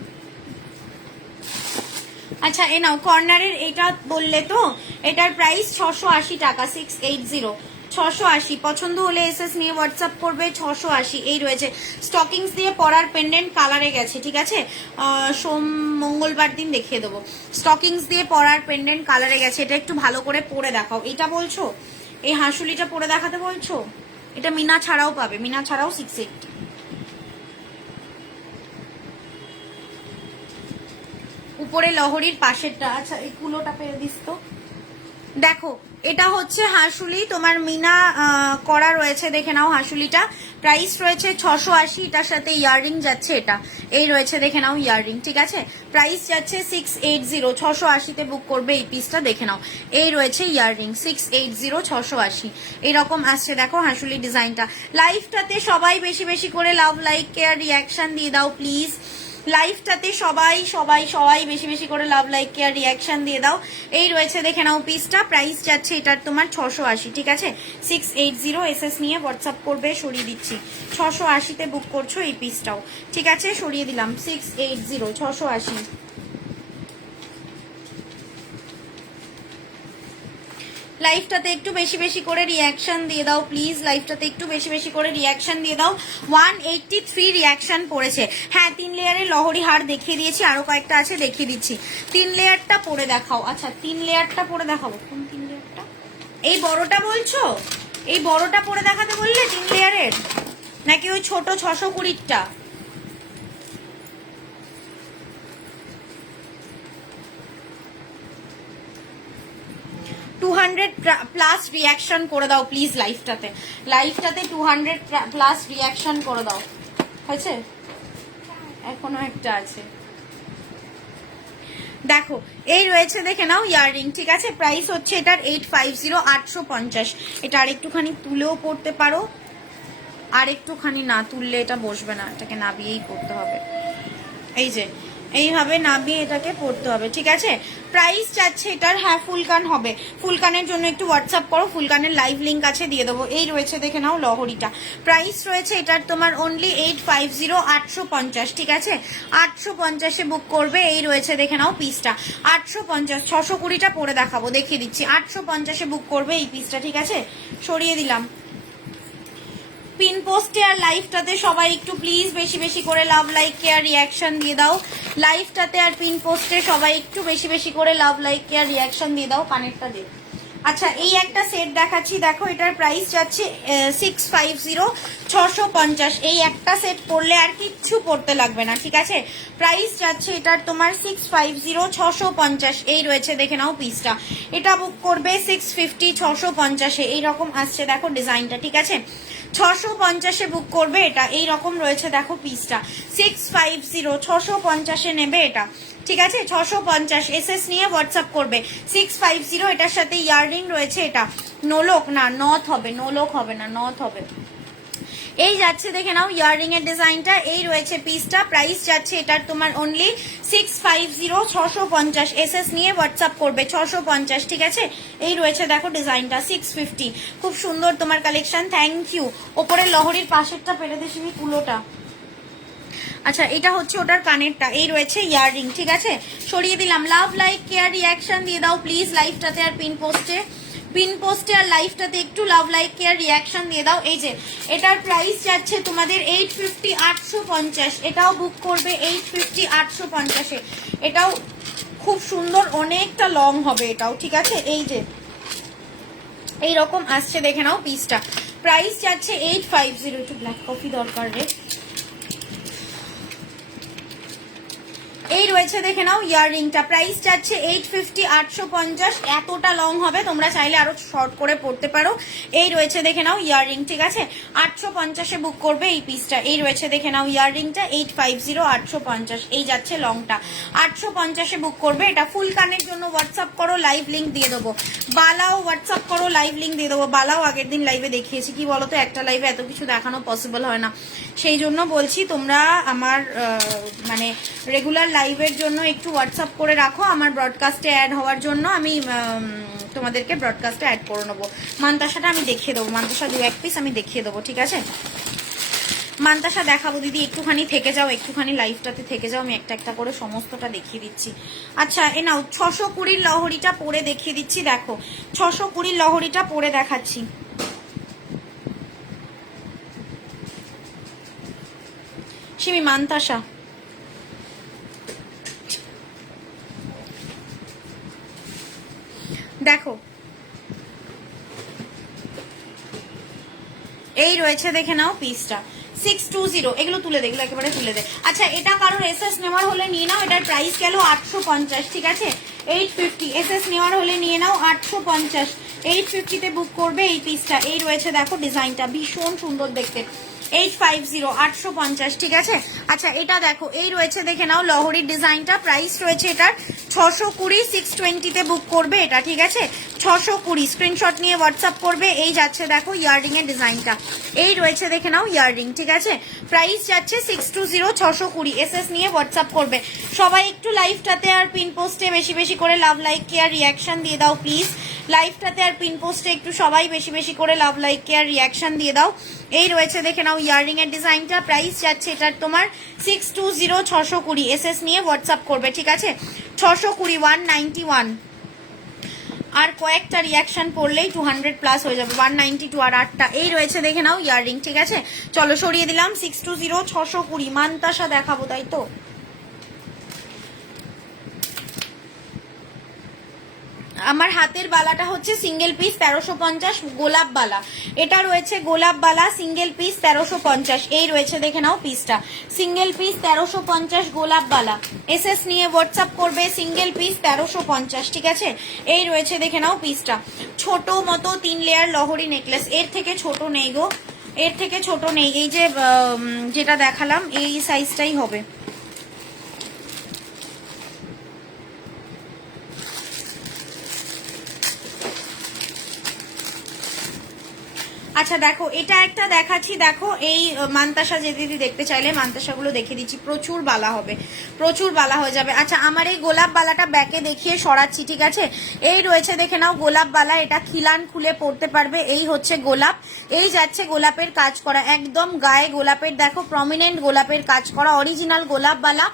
আচ্ছা এ নাও কর্নারের এটা বললে তো, এটার প্রাইস 680 টাকা, 680, 680। পছন্দ হলে এসএস নিয়ে হোয়াটসঅ্যাপ করবে, 680। এই রয়েছে স্টকিংস দিয়ে পরার পেন্ডেন্ট কালারে গেছে, ঠিক আছে মঙ্গলবার দিন দেখিয়ে দেবো। স্টকিংস দিয়ে পরার পেন্ডেন্ট কালারে গেছে, এটা একটু ভালো করে পরে দেখাও। এটা বলছো এই হাঁসুলিটা পরে দেখাতে বলছো, এটা মিনা ছাড়াও পাবে, মিনা ছাড়াও 680। উপরে লহরির পাশেরটা, আচ্ছা এই কুলোটা পেয়ে দিস তো। দেখো এটা হচ্ছে হাঁসুলি, তোমার মিনা করা রয়েছে, দেখে নাও হাঁসুলিটা। প্রাইস রয়েছে 680, এটার সাথে ইয়াররিং যাচ্ছে এটা। এই রয়েছে দেখে নাও ইয়াররিং, ঠিক আছে প্রাইস যাচ্ছে 680, 680-তে বুক করবে এই পিসটা, দেখে নাও এই রয়েছে ইয়াররিং 680, 680 এইরকম আসছে। দেখো হাঁসুলি ডিজাইনটা। লাইভটাতে সবাই বেশি বেশি করে লাভ লাইক কেয়ার রিয়াকশন দিয়ে দাও প্লিজ, লাইভটাতে সবাই সবাই সবাই বেশি বেশি করে লাভ লাইক কেয়ার রিয়াকশন দিয়ে দাও। এই রয়েছে দেখে নাও পিসটা, প্রাইস যাচ্ছে এটার তোমার 680, ঠিক আছে। 680 এসএস নিয়ে হোয়াটসঅ্যাপ করবে, সরিয়ে দিচ্ছি। 680-তে বুক করছো এই পিসটাও, ঠিক আছে, সরিয়ে দিলাম। 680 680। লাইভটাতে একটু বেশি বেশি করে রিয়াকশন দিয়ে দাও প্লিজ, লাইভটাতে একটু বেশি বেশি করে রিয়াকশন দিয়ে দাও। 183 রিয়াকশন পড়েছে। হ্যাঁ 3 লেয়ারের লহরি হার দেখিয়ে দিয়েছি, আরো কয়েকটা আছে দেখিয়ে দিচ্ছি। 3 লেয়ারটা পরে দেখাও। আচ্ছা 3 লেয়ারটা পরে দেখাবো। কোন 3 লেয়ারটা? এই বড়টা বলছো? এই বড়টা পরে দেখাতে বললে 3 লেয়ারের, নাকি ওই ছোট 620টা? 200 প্লাস রিয়াকশন করে দাও প্লিজ লাইভটাতে, লাইভটাতে 200 প্লাস রিয়াকশন করে দাও। হয়েছে? এখনো একটা আছে, দেখো এই রয়েছে দেখে নাও ইয়াররিং, ঠিক আছে। প্রাইস হচ্ছে এটার 850 850। এটা আরেকটুখানি তুলেও পড়তে পারো, আর একটুখানি না তুললে এটা বসবে না, এটাকে নাবিয়েই পড়তে হবে। এই যে এইভাবে নামিয়ে এটাকে পড়তে হবে, ঠিক আছে। প্রাইস চাচ্ছে এটার, হ্যাঁ ফুলকান হবে। ফুলকানের জন্য একটু হোয়াটসঅ্যাপ করো, ফুলকানের লাইভ লিঙ্ক আছে দিয়ে দেবো। এই রয়েছে দেখে নাও লহরিটা, প্রাইস রয়েছে এটার তোমার অনলি 850 850, ঠিক আছে। 850-এ বুক করবে। এই রয়েছে দেখে নাও পিসটা 850। 620টা পরে দেখাবো, দেখিয়ে দিচ্ছি। 850-এ বুক করবে এই পিসটা, ঠিক আছে, সরিয়ে দিলাম। পিন পোস্টে আর লাইভটাতে সবাই একটু প্লিজ বেশি বেশি করে লাভ লাইক কেয়ার রিয়াকশন দিয়ে দাও। লাইভটাতে আর পিন পোস্টে সবাই একটু বেশি বেশি করে লাভ লাইক কেয়ার রিয়াকশন দিয়ে দাও। কানেরটা দে। আচ্ছা এই একটা সেট দেখাচ্ছি, দেখো এটার প্রাইস যাচ্ছে 650 650। এই একটা সেট পড়লে আর কিচ্ছু পড়তে লাগবে না, ঠিক আছে। প্রাইস যাচ্ছে এটার তোমার 650 650। এই রয়েছে দেখে নাও পিসটা, এটা বুক করবে 650 650-এ। এইরকম আসছে দেখো ডিজাইনটা, ঠিক আছে। 650-এ বুক করবে এটা, এই রকম রয়েছে দেখো পিসটা। 650 650-এ নেবে এটা, ঠিক আছে। 650 এসএস নিয়ে হোয়াটসঅ্যাপ করবে। 650 এটার সাথে ইয়াররিং রয়েছে। এটা নোলক না নথ হবে, নোলক হবে না, নথ হবে। এই যাচ্ছে দেখে নাও ইয়াররিং এর ডিজাইনটা। এই রয়েছে পিসটা, প্রাইস যাচ্ছে এটার তোমার অনলি 650 650। এসএস নিয়ে হোয়াটসঅ্যাপ করবে 650, ঠিক আছে। এই রয়েছে দেখো ডিজাইনটা 650। খুব সুন্দর তোমার কালেকশন, থ্যাংক ইউ। ওপরের লহরির পাশেরটা পেরে দেখিনি কুলোটা। আচ্ছা এটা হচ্ছে ওটার কানেরটা। এই রয়েছে ইয়াররিং, ঠিক আছে, সরিয়ে দিলাম। লাভ লাইক কেয়ার রিয়াকশন দিয়ে দাও প্লিজ লাইভটাতে আর পিন পোস্টে, পিন পোস্টে আর লাইভটাতে একটু লাভ লাইক কেয়ার রিয়াকশন দিয়ে দাও। এই যে এটার প্রাইস যাচ্ছে তোমাদের 850 850। এটাও বুক করবে 850 850-এ। এটাও খুব সুন্দর, অনেকটা লং হবে এটাও, ঠিক আছে। এই যে এইরকম আসছে দেখে নাও পিসটা, প্রাইস যাচ্ছে 850। একটু ব্ল্যাক কফি দরকার রে। এই রয়েছে দেখে নাও ইয়াররিংটা, প্রাইস যাচ্ছে 850 850। এতটা লং হবে, তোমরা চাইলে আরো শর্ট করে পড়তে পারো। এই রয়েছে দেখে নাও ইয়াররিং, ঠিক আছে। 850-এ বুক করবে এই পিসটা। এই রয়েছে দেখে নাও ইয়াররিংটা 850 850। এই যাচ্ছে লংটা 850-এ বুক করবে এটা। ফুল কানের জন্য হোয়াটসঅ্যাপ করো, লাইভ লিঙ্ক দিয়ে দেবো। বালাও হোয়াটসঅ্যাপ করো, লাইভ লিঙ্ক দিয়ে দেবো। বালাও আগের দিন লাইভে দেখিয়েছি, কি বলতো একটা লাইভে এত কিছু দেখানো পসিবল হয় না, সেই জন্য বলছি তোমরা আমার মানে রেগুলার লাইভের জন্য একটু হোয়াটসঅ্যাপ করে রাখো। আমার ব্রডকাস্টে অ্যাড হওয়ার জন্য আমি তোমাদেরকে ব্রডকাস্টে অ্যাড করে নেবো। মান্তাসাটা আমি দেখিয়ে দেবো, মান্তাসা 2-1 পিস আমি দেখিয়ে দেবো, ঠিক আছে। মান্তাসা দেখাবো দিদি, একটুখানি থেকে যাও, একটুখানি লাইভটাতে থেকে যাও, আমি একটা একটা করে সমস্তটা দেখিয়ে দিচ্ছি। আচ্ছা এ নাও 620 লহরিটা পরে দেখিয়ে দিচ্ছি। দেখো 620 লহরিটা পরে দেখাচ্ছি। সিমি মান্তাসা দেখো এই রয়েছে দেখে নাও পিসটা 620। এগুলো তুলে দে, এগুলো একেবারে তুলে দে। আচ্ছা এটা কারোর এসএস নেওয়ার হলে নিয়ে নাও, এটার প্রাইস গেল 850, ঠিক আছে। 850 এসএস নেওয়ার হলে নিয়ে নাও 850। 850-তে বুক করবে এই পিসটা। এই রয়েছে দেখো ডিজাইনটা, ভীষণ সুন্দর দেখতে। 850 850, ঠিক আছে। আচ্ছা এটা দেখো, এই রয়েছে দেখে নাও লহরির ডিজাইনটা, প্রাইস রয়েছে এটার 620, 620 বুক করবে এটা, ঠিক আছে 620, স্ক্রিনশট নিয়ে হোয়াটসঅ্যাপ করবে। এই যাচ্ছে দেখো ইয়াররিং এর ডিজাইনটা, এই রয়েছে দেখে নাও ইয়াররিং, ঠিক আছে প্রাইস যাচ্ছে 620, 620, এসএস নিয়ে হোয়াটসঅ্যাপ করবে। সবাই একটু লাইভটাতে আর পিন পোস্টে বেশি বেশি করে লাভ লাইক কেয়ার রিয়াকশন দিয়ে দাও প্লিজ। লাইভটাতে আর পিন পোস্টে একটু সবাই বেশি বেশি করে লাভ লাইক কেয়ার রিয়াকশন দিয়ে দাও। এই রয়েছে দেখে নাও ইয়াররিং এর ডিজাইনটা, প্রাইস যাচ্ছে এটার তোমার 620, 620, এসএস নিয়ে হোয়াটসঅ্যাপ করবে, ঠিক আছে 620, 191। আর কয়েকটা রিয়াকশন পড়লেই 200+ হয়ে যাবে, 192 আর 8টা। এই রয়েছে দেখে নাও ইয়াররিং, ঠিক আছে চলো সরিয়ে দিলাম। 620, 620 মানতাসা দেখাবো, তাই তো আমার হাতের বালাটা হচ্ছে সিঙ্গেল পিস 1350, গোলাপ বালা, এটা রয়েছে গোলাপ বালা সিঙ্গেল পিস 1350। এই রয়েছে দেখে নাও পিসটা, সিঙ্গেল পিস 1350 গোলাপ বালা, এসএস নিয়ে হোয়াটসঅ্যাপ করবে, সিঙ্গেল পিস 1350, ঠিক আছে এই রয়েছে দেখে নাও পিসটা। ছোট মতো 3 লেয়ার লহরি নেকলেস, এর থেকে ছোট নেই গো, এর থেকে ছোট নেই, এই যে যেটা দেখালাম এই সাইজটাই হবে। আচ্ছা দেখো এটা একটা দেখাচ্ছি, দেখো এই মানতাসা যে দিদি দেখতে চাইলে মানতাসাগুলো দেখে দিচ্ছি, প্রচুর বালা হবে, প্রচুর বালা হয়ে যাবে। আচ্ছা আমার এই গোলাপ বালাটা ব্যাকে দেখিয়ে সরাচ্ছি, ঠিক আছে এই রয়েছে দেখে নাও গোলাপ বালা, এটা খিলান খুলে পড়তে পারবে। এই হচ্ছে গোলাপ, এই যাচ্ছে গোলাপের কাজ করা, একদম গায়ে গোলাপের দেখো প্রমিনেন্ট গোলাপের কাজ করা, অরিজিনাল গোলাপ বালা।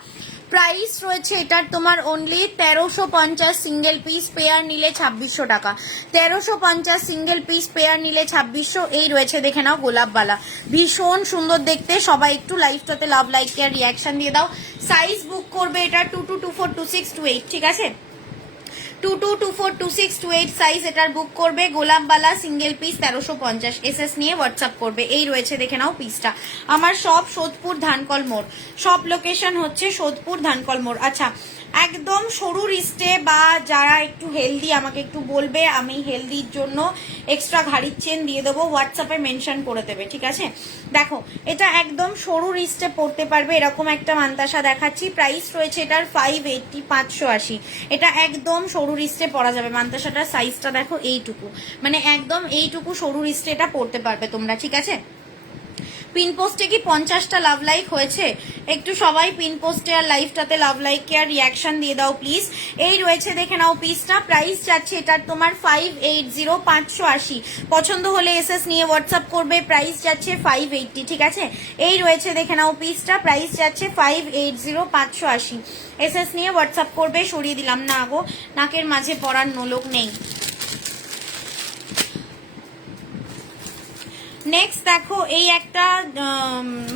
প্রাইস রয়েছে এটার তোমার অনলি 1350, সিঙ্গেল পিস পেয়ার নিলে 2600 টাকা, 1350 সিঙ্গেল পিস পেয়ার নিলে 2600। এই রয়েছে দেখে নাও গোলাপ বালা, ভীষণ সুন্দর দেখতে। সবাই একটু লাইভটাতে লাভ লাইক কেয়ার রিয়াকশন দিয়ে দাও। সাইজ বুক করবে এটা 22242628, ঠিক আছে 22242628 সাইজ এটার বুক করবে। গোলাপ বালা সিঙ্গেল পিস 1350, এসএস নিয়ে হোয়াটসঅ্যাপ করবে। এই রয়েছে দেখে নাও পিসটা। আমার সব সোদপুর ধানকল মোড়, সব লোকেশন হচ্ছে সোদপুর ধানকল মোড়। আচ্ছা একদম সরু রিস্টে বা যারা একটু হেলদি আমাকে একটু বলবে, আমি হেলদির জন্য এক্সট্রা ঘাড়ির চেন দিয়ে দেবো, হোয়াটসঅ্যাপে মেনশন করে দেবে, ঠিক আছে দেখো এটা একদম সরু রিস্টে পড়তে পারবে, এরকম একটা মানতাসা দেখাচ্ছি। প্রাইস রয়েছে এটার 580, 580, এটা একদম সরু রিস্টে পরা যাবে। মানতাসাটার সাইজটা দেখো এইটুকু, মানে একদম এইটুকু সরু রিস্টে এটা পড়তে পারবে তোমরা, ঠিক আছে। পিন পোস্টে কি 50টা লাভ লাইক হয়েছে? একটু সবাই পিন পোস্টে আর লাইভটাতে লাভ লাইক আর রিয়াকশন দিয়ে দাও প্লিজ। এই রয়েছে দেখে নাও পিসটা, প্রাইস যাচ্ছে এটার তোমার 580, 580। পছন্দ হলে এসএস নিয়ে হোয়াটসঅ্যাপ করবে, প্রাইস যাচ্ছে 580, ঠিক আছে এই রয়েছে দেখে নাও পিসটা, প্রাইস যাচ্ছে 580, 580। এসএস নিয়ে হোয়াটসঅ্যাপ করবে। সরিয়ে দিলাম না গো, নাকের মাঝে পরার নোলক নেই। নেক্সট দেখো এই একটা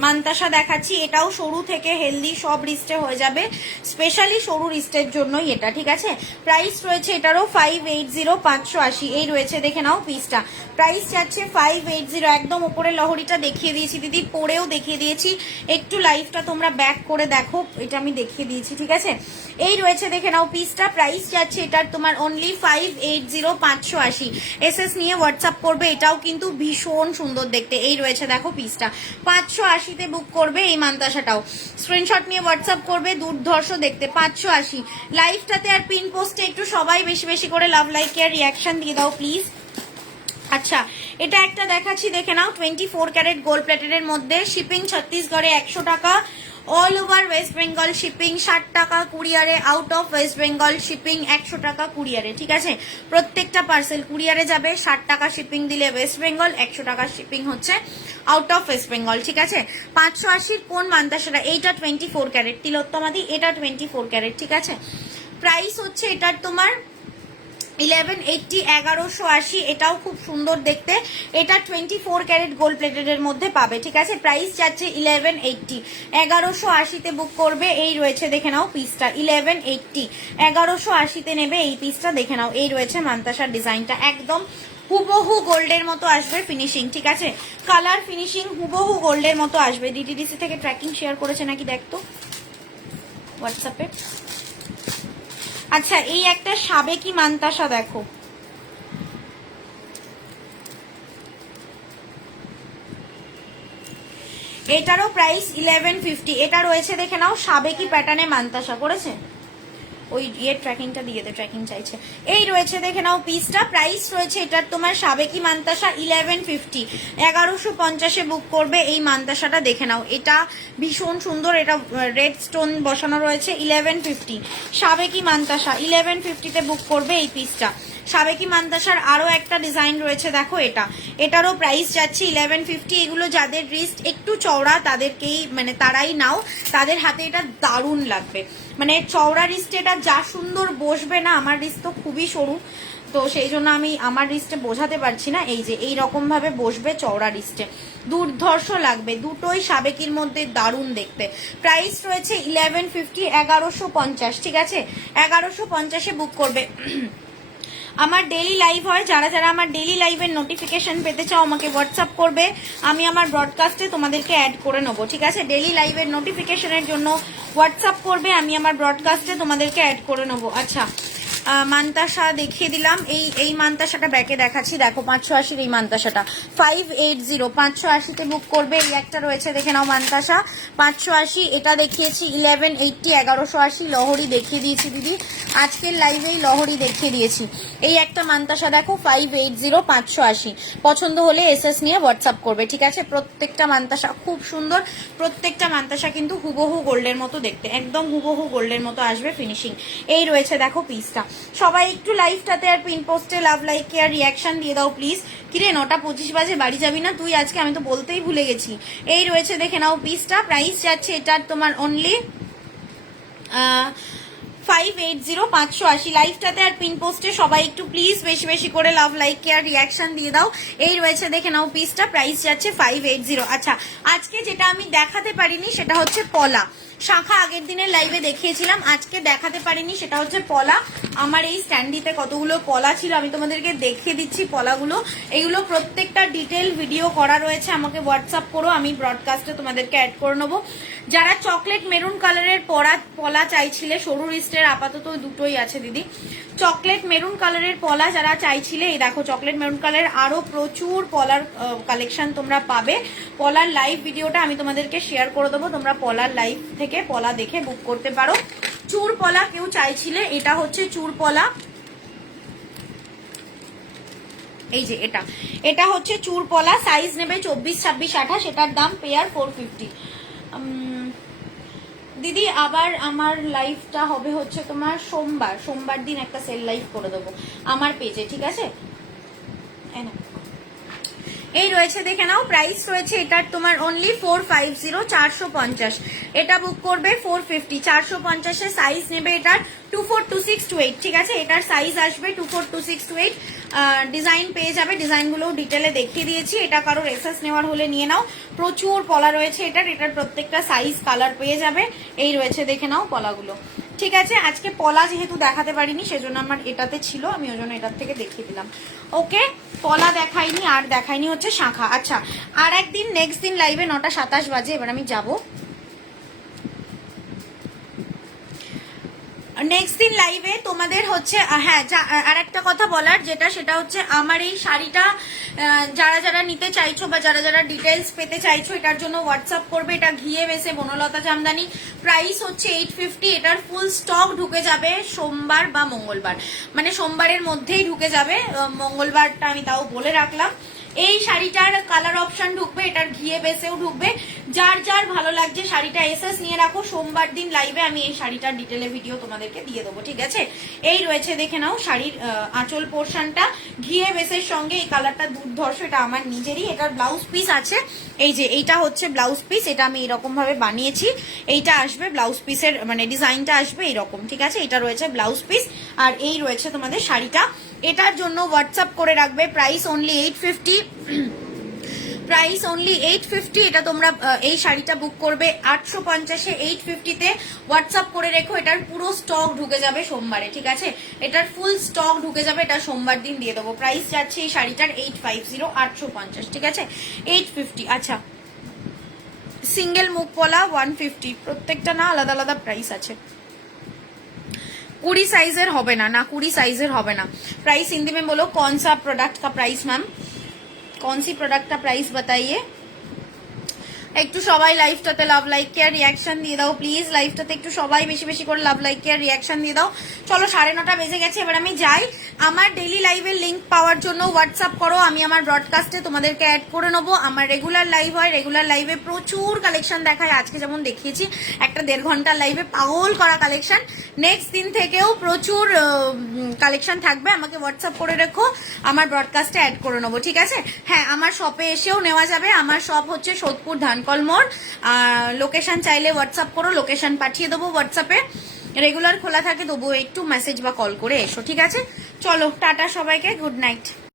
মানতাসা দেখাচ্ছি, এটাও সরু থেকে হেলদি সব রিস্টে হয়ে যাবে, স্পেশালি সরু রিস্টের জন্যই এটা, ঠিক আছে প্রাইস রয়েছে এটারও 580, 580। এই রয়েছে দেখে নাও পিসটা, প্রাইস যাচ্ছে 580। একদম উপরে লহরিটা দেখিয়ে দিয়েছি দিদি, পরেও দেখিয়ে দিয়েছি, একটু লাইভটা তোমরা ব্যাক করে দেখো, এটা আমি দেখিয়ে দিয়েছি, ঠিক আছে এই রয়েছে দেখে নাও পিসটা, প্রাইস যাচ্ছে এটার তোমার অনলি 580, 580। এসএস নিয়ে হোয়াটসঅ্যাপ করবে, এটাও কিন্তু ভীষণ সুন্দর দেখতে। এই রয়েছে দেখো পিসটা, 580-তে বুক করবে এই মানতাসাটাও, স্ক্রিনশট নিয়ে হোয়াটসঅ্যাপ করবে, দুর্ধর্ষ দেখতে 580। লাইভটাতে আর পিন পোস্টে একটু সবাই বেশি বেশি করে লাভ লাইক আর রিয়াকশন দিয়ে দাও প্লিজ। আচ্ছা এটা একটা দেখাচ্ছি দেখে নাও, 24 ক্যারেট গোল্ড প্লেটের মধ্যে, শিপিং ছত্তিশগড়ে 100 টাকা, all over West Bengal shipping 60 টাকা কুরিয়ারে, out of West Bengal shipping 100 টাকা কুরিয়ারে, ঠিক আছে প্রত্যেকটা পার্সেল কুরিয়ারে যাবে, 60 টাকা শিপিং দিলে ওয়েস্ট বেঙ্গল, 100 টাকা শিপিং হচ্ছে আউট অফ ওয়েস্ট বেঙ্গল, ঠিক আছে 580 কোন মানতাসাটা, এইটা 24 ক্যারেট তিলোত্তমাদি, এটা 24 ক্যারেট, ঠিক আছে প্রাইস হচ্ছে এটার তোমার 1180, 1180। এটাও খুব সুন্দর দেখতে, এটা 24 ক্যারেট গোল্ড প্লেটেডের মধ্যে পাবে, ঠিক আছে প্রাইস যাচ্ছে 1180, 1180-তে বুক করবে। এই রয়েছে দেখে নাও পিসটা, 1180, 1180-তে নেবে এই পিসটা, দেখে নাও এই রয়েছে মানতাসার ডিজাইনটা, একদম হুবহু গোল্ডের মতো আসবে ফিনিশিং, ঠিক আছে কালার ফিনিশিং হুবহু গোল্ডের মতো আসবে। ডিটিডিসি থেকে ট্র্যাকিং শেয়ার করেছে নাকি দেখতো হোয়াটসঅ্যাপে। আচ্ছা এই একটা সাবেকি মানতাসা দেখো, এটারও প্রাইস 1150। এটা রয়েছে দেখে নাও সাবেকি প্যাটার্নে মান্তাসা করেছে, ওই ট্র্যাকিংটা দিয়ে দে, ট্র্যাকিং চাইছে। এই রয়েছে দেখে নাও পিসটা, প্রাইস রয়েছে এটার তোমার সাবেকি মান্তাসা 1150, 1150-এ বুক করবে এই মান্তাসাটা। দেখে নাও এটা ভীষণ সুন্দর, এটা রেড স্টোন বসানো রয়েছে। 1150 সাবেকি মান্তাসা, 1150-তে বুক করবে এই পিসটা। সাবেকি মান্তাসার আরো একটা ডিজাইন রয়েছে, দেখো এটা, এটারও প্রাইস যাচ্ছে 1150। এগুলো যাদের রিস্ট একটু চওড়া তাদেরকেই, মানে তারাই নাও, তাদের হাতে এটা দারুণ লাগবে। মানে চওড়া রিস্টে এটা যা সুন্দর বসবে না, আমার রিস্ট তো খুবই সরু, তো সেই জন্য আমি আমার রিস্টে বোঝাতে পারছি না। এই যে এই রকম ভাবে বসবে চওড়া রিস্টে, দুর্ধর্ষ লাগবে, দুটোই সাবেকির মধ্যে দারুণ দেখতে। প্রাইস রয়েছে 1150, 1150, ঠিক আছে, 1150-এ বুক করবে। আমার ডেইলি লাইভ হয়, যারা যারা আমার ডেইলি লাইভের নোটিফিকেশন পেতে চাও আমাকে হোয়াটসঅ্যাপ করবে, আমি আমার ব্রডকাস্টে তোমাদেরকে অ্যাড করে নেবো, ঠিক আছে। ডেইলি লাইভের নোটিফিকেশনের জন্য হোয়াটসঅ্যাপ করবে, আমি আমার ব্রডকাস্টে তোমাদেরকে অ্যাড করে নেবো। আচ্ছা, মান্তাসা দেখিয়ে দিলাম। এই মান্তাসাটা ব্যাকে দেখাচ্ছি, দেখো 580-র এই মান্তাসাটা 580, 580-তে বুক করবে। এই একটা রয়েছে দেখে নাও মান্তাসা 580, এটা দেখিয়েছি 1180, 1180 লহরি দেখিয়ে দিয়েছি দিদি, আজকের লাইভেই লহরি দেখিয়ে দিয়েছি। এই একটা মান্তাসা দেখো 580, 580, পছন্দ হলে এসএস নিয়ে হোয়াটসঅ্যাপ করবে, ঠিক আছে। প্রত্যেকটা মান্তাসা খুব সুন্দর, প্রত্যেকটা মান্তাসা কিন্তু হুবহু গোল্ডের মতো দেখতে, একদম হুবহু গোল্ডের মতো আসবে ফিনিশিং। এই রয়েছে দেখো পিসটা। সবাই একটু লাইভটাতে আর পিন পোস্টে লাভ লাইক আর রিয়াকশন দিয়ে দাও প্লিজ। কিরে 9:25 বাজে বাড়ি যাবি না তুই আজকে? আমি তো বলতেই ভুলে গেছি। এই রয়েছে দেখে নাও পিসটা, প্রাইস যাচ্ছে এটার তোমার অনলি 580, 580। লাইভটাতে আর পিন পোস্টে সবাই একটু প্লিজ বেশি বেশি করে লাভ লাইক আর রিয়াকশন দিয়ে দাও। এই রয়েছে দেখে নাও পিসটা, প্রাইস যাচ্ছে 580। আচ্ছা, আজকে যেটা আমি দেখাতে পারিনি সেটা হচ্ছে পলা শাখা, আগের দিনের লাইভে দেখিয়েছিলাম, আজকে দেখাতে পারিনি সেটা হচ্ছে পলা। আমার এই স্ট্যান্ডিতে কতগুলো পলা ছিল, আমি তোমাদেরকে দেখিয়ে দিচ্ছি পলাগুলো। এগুলো প্রত্যেকটা ডিটেল ভিডিও করা রয়েছে, আমাকে হোয়াটসঅ্যাপ করো, আমি ব্রডকাস্টে তোমাদেরকে অ্যাড করে নেবো। যারা চকলেট মেরুন কালারের পলা চাইছিলে, সরু রিস্টের আপাতত দুটোই আছে দিদি, চকলেট মেরুন কালারের পলা যারা চাইছিলে, এই দেখো চকলেট মেরুন কালারের আরো প্রচুর পলার কালেকশন তোমরা পাবে। পলার লাইভ ভিডিওটা আমি তোমাদেরকে শেয়ার করে দেবো, তোমরা পলার লাইভ থেকে পলা দেখে বুক করতে পারো। চুর পলা কেউ চাইছিলে, এটা হচ্ছে চুর পলা, এই যে এটা হচ্ছে চুর পলা, সাইজ নেবে 24, 26, 28, এটার দাম পেয়ার 450। দিদি আবার আমার লাইভটা হবে হচ্ছে তোমার সোমবার দিন একটা সেল লাইভ করে দেবো আমার পেজে, ঠিক আছে। এই রয়েছে দেখে নাও, প্রাইস রয়েছে এটার তোমার অনলি 450, 450, এটা বুক করবে 450, 450-এ সাইজ নেবে এটার 24, 26, 28, ঠিক আছে। এটার সাইজ আসবে 24, 26, 28, ডিজাইন পেয়ে যাবে, ডিজাইনগুলোও ডিটেলে দেখিয়ে দিয়েছি। এটা কারোর এসএস নেওয়ার হলে নিয়ে নাও, প্রচুর পলা রয়েছে এটার প্রত্যেকটা সাইজ কালার পেয়ে যাবে। এই রয়েছে দেখে নাও পলাগুলো, ঠিক আছে। আজকে পলা যেহেতু দেখাতে পারিনি সেজন্য আমার এটাতে ছিল, আমি ওই জন্য এটার থেকে দেখিয়ে দিলাম। ওকে, পলা দেখাইনি, আর দেখাইনি হচ্ছে শাখা। আচ্ছা, আর একদিন নেক্সট দিন লাইভে 9:27 বাজে, এবার আমি যাবো নেক্সট দিন লাইভে তোমাদের হচ্ছে। হ্যাঁ, আর একটা কথা বলার যেটা, সেটা হচ্ছে আমার এই শাড়িটা যারা যারা নিতে চাইছো বা যারা যারা ডিটেলস পেতে চাইছো, এটার জন্য হোয়াটসঅ্যাপ করবে। এটা ঘিয়ে বেসে বনলতা জামদানি, প্রাইস হচ্ছে 850। এটার ফুল স্টক ঢুকে যাবে সোমবার বা মঙ্গলবার, মানে সোমবারের মধ্যেই ঢুকে যাবে, মঙ্গলবারটা আমি তাও বলে রাখলাম। এই শাড়িটার কালার অপশন ঢুকবে, এটার ঘিয়ে বেসেও ঢুকবে। যার যার ভালো লাগছে শাড়িটা এসএস নিয়ে রাখো, সোমবার দিন লাইভে আমি এই শাড়িটার ডিটেলে ভিডিও তোমাদেরকে দিয়ে দেবো, ঠিক আছে। এই রয়েছে দেখে নাও শাড়ির আঁচল পোর্শনটা, ঘিয়ে বেসের সঙ্গে এই কালারটা দুর্ধর্ষ, এটা আমার নিজেরই। এটার ব্লাউজ পিস আছে, এই যে এইটা হচ্ছে ব্লাউজ পিস, এটা আমি এরকম ভাবে বানিয়েছি। এইটা আসবে ব্লাউজ পিসের, মানে ডিজাইনটা আসবে এরকম, ঠিক আছে। এটা রয়েছে ব্লাউজ পিস, আর এই রয়েছে তোমাদের শাড়িটা। এটার জন্য হোয়াটসঅ্যাপ করে রাখবে, প্রাইস অনলি 850, প্রাইস অনলি 850। এটা তোমরা এই শাড়িটা বুক করবে 850-এ, 850-তে হোয়াটসঅ্যাপ করে রেখো। এটার পুরো স্টক ঢুকে যাবে সোমবারে, ঠিক আছে। এটার ফুল স্টক ঢুকে যাবে, এটা সোমবার দিন দিয়ে দেবো। প্রাইস যাচ্ছে এই শাড়িটার 850, 850, ঠিক আছে, 850। আচ্ছা, সিঙ্গেল মুখ পলা 150, প্রত্যেকটা না আলাদা আলাদা প্রাইস আছে। 20 साइजर হবে না, না 20 साइजर হবে না। प्राइस हिंदी में बोलो, कौन सा प्रोडक्ट का प्राइस मैम, कौन सी प्रोडक्ट का प्राइस बताइए। একটু সবাই লাইভটাতে লাভ লাইক কেয়ার রিয়াকশন দিয়ে দাও প্লিজ। লাইভটাতে একটু সবাই বেশি বেশি করে লাভ লাইক কেয়ার রিয়াকশন দিয়ে দাও। চলো 9:30 বেজে গেছে, এবার আমি যাই। আমার ডেইলি লাইভের লিঙ্ক পাওয়ার জন্য হোয়াটসঅ্যাপ করো, আমি আমার ব্রডকাস্টে তোমাদেরকে অ্যাড করে নেবো। আমার রেগুলার লাইভ হয়, রেগুলার লাইভে প্রচুর কালেকশন দেখায়। আজকে যেমন দেখিয়েছি একটা 1.5 ঘন্টার লাইভে পাগল করা কালেকশন, নেক্সট দিন থেকেও প্রচুর কালেকশন থাকবে। আমাকে হোয়াটসঅ্যাপ করে রেখো, আমার ব্রডকাস্টে অ্যাড করে নেবো, ঠিক আছে? হ্যাঁ, আমার শপে এসেও নেওয়া যাবে। আমার শপ হচ্ছে সোদপুর ধানকল মোড়। লোকেশন চাইলে হোয়াটসঅ্যাপ করো, লোকেশন পাঠিয়ে দেবো হোয়াটসঅ্যাপে। রেগুলার খোলা থাকে, তবুও একটু মেসেজ বা কল করে এসো, ঠিক আছে? চলো টাটা সবাইকে, গুড নাইট।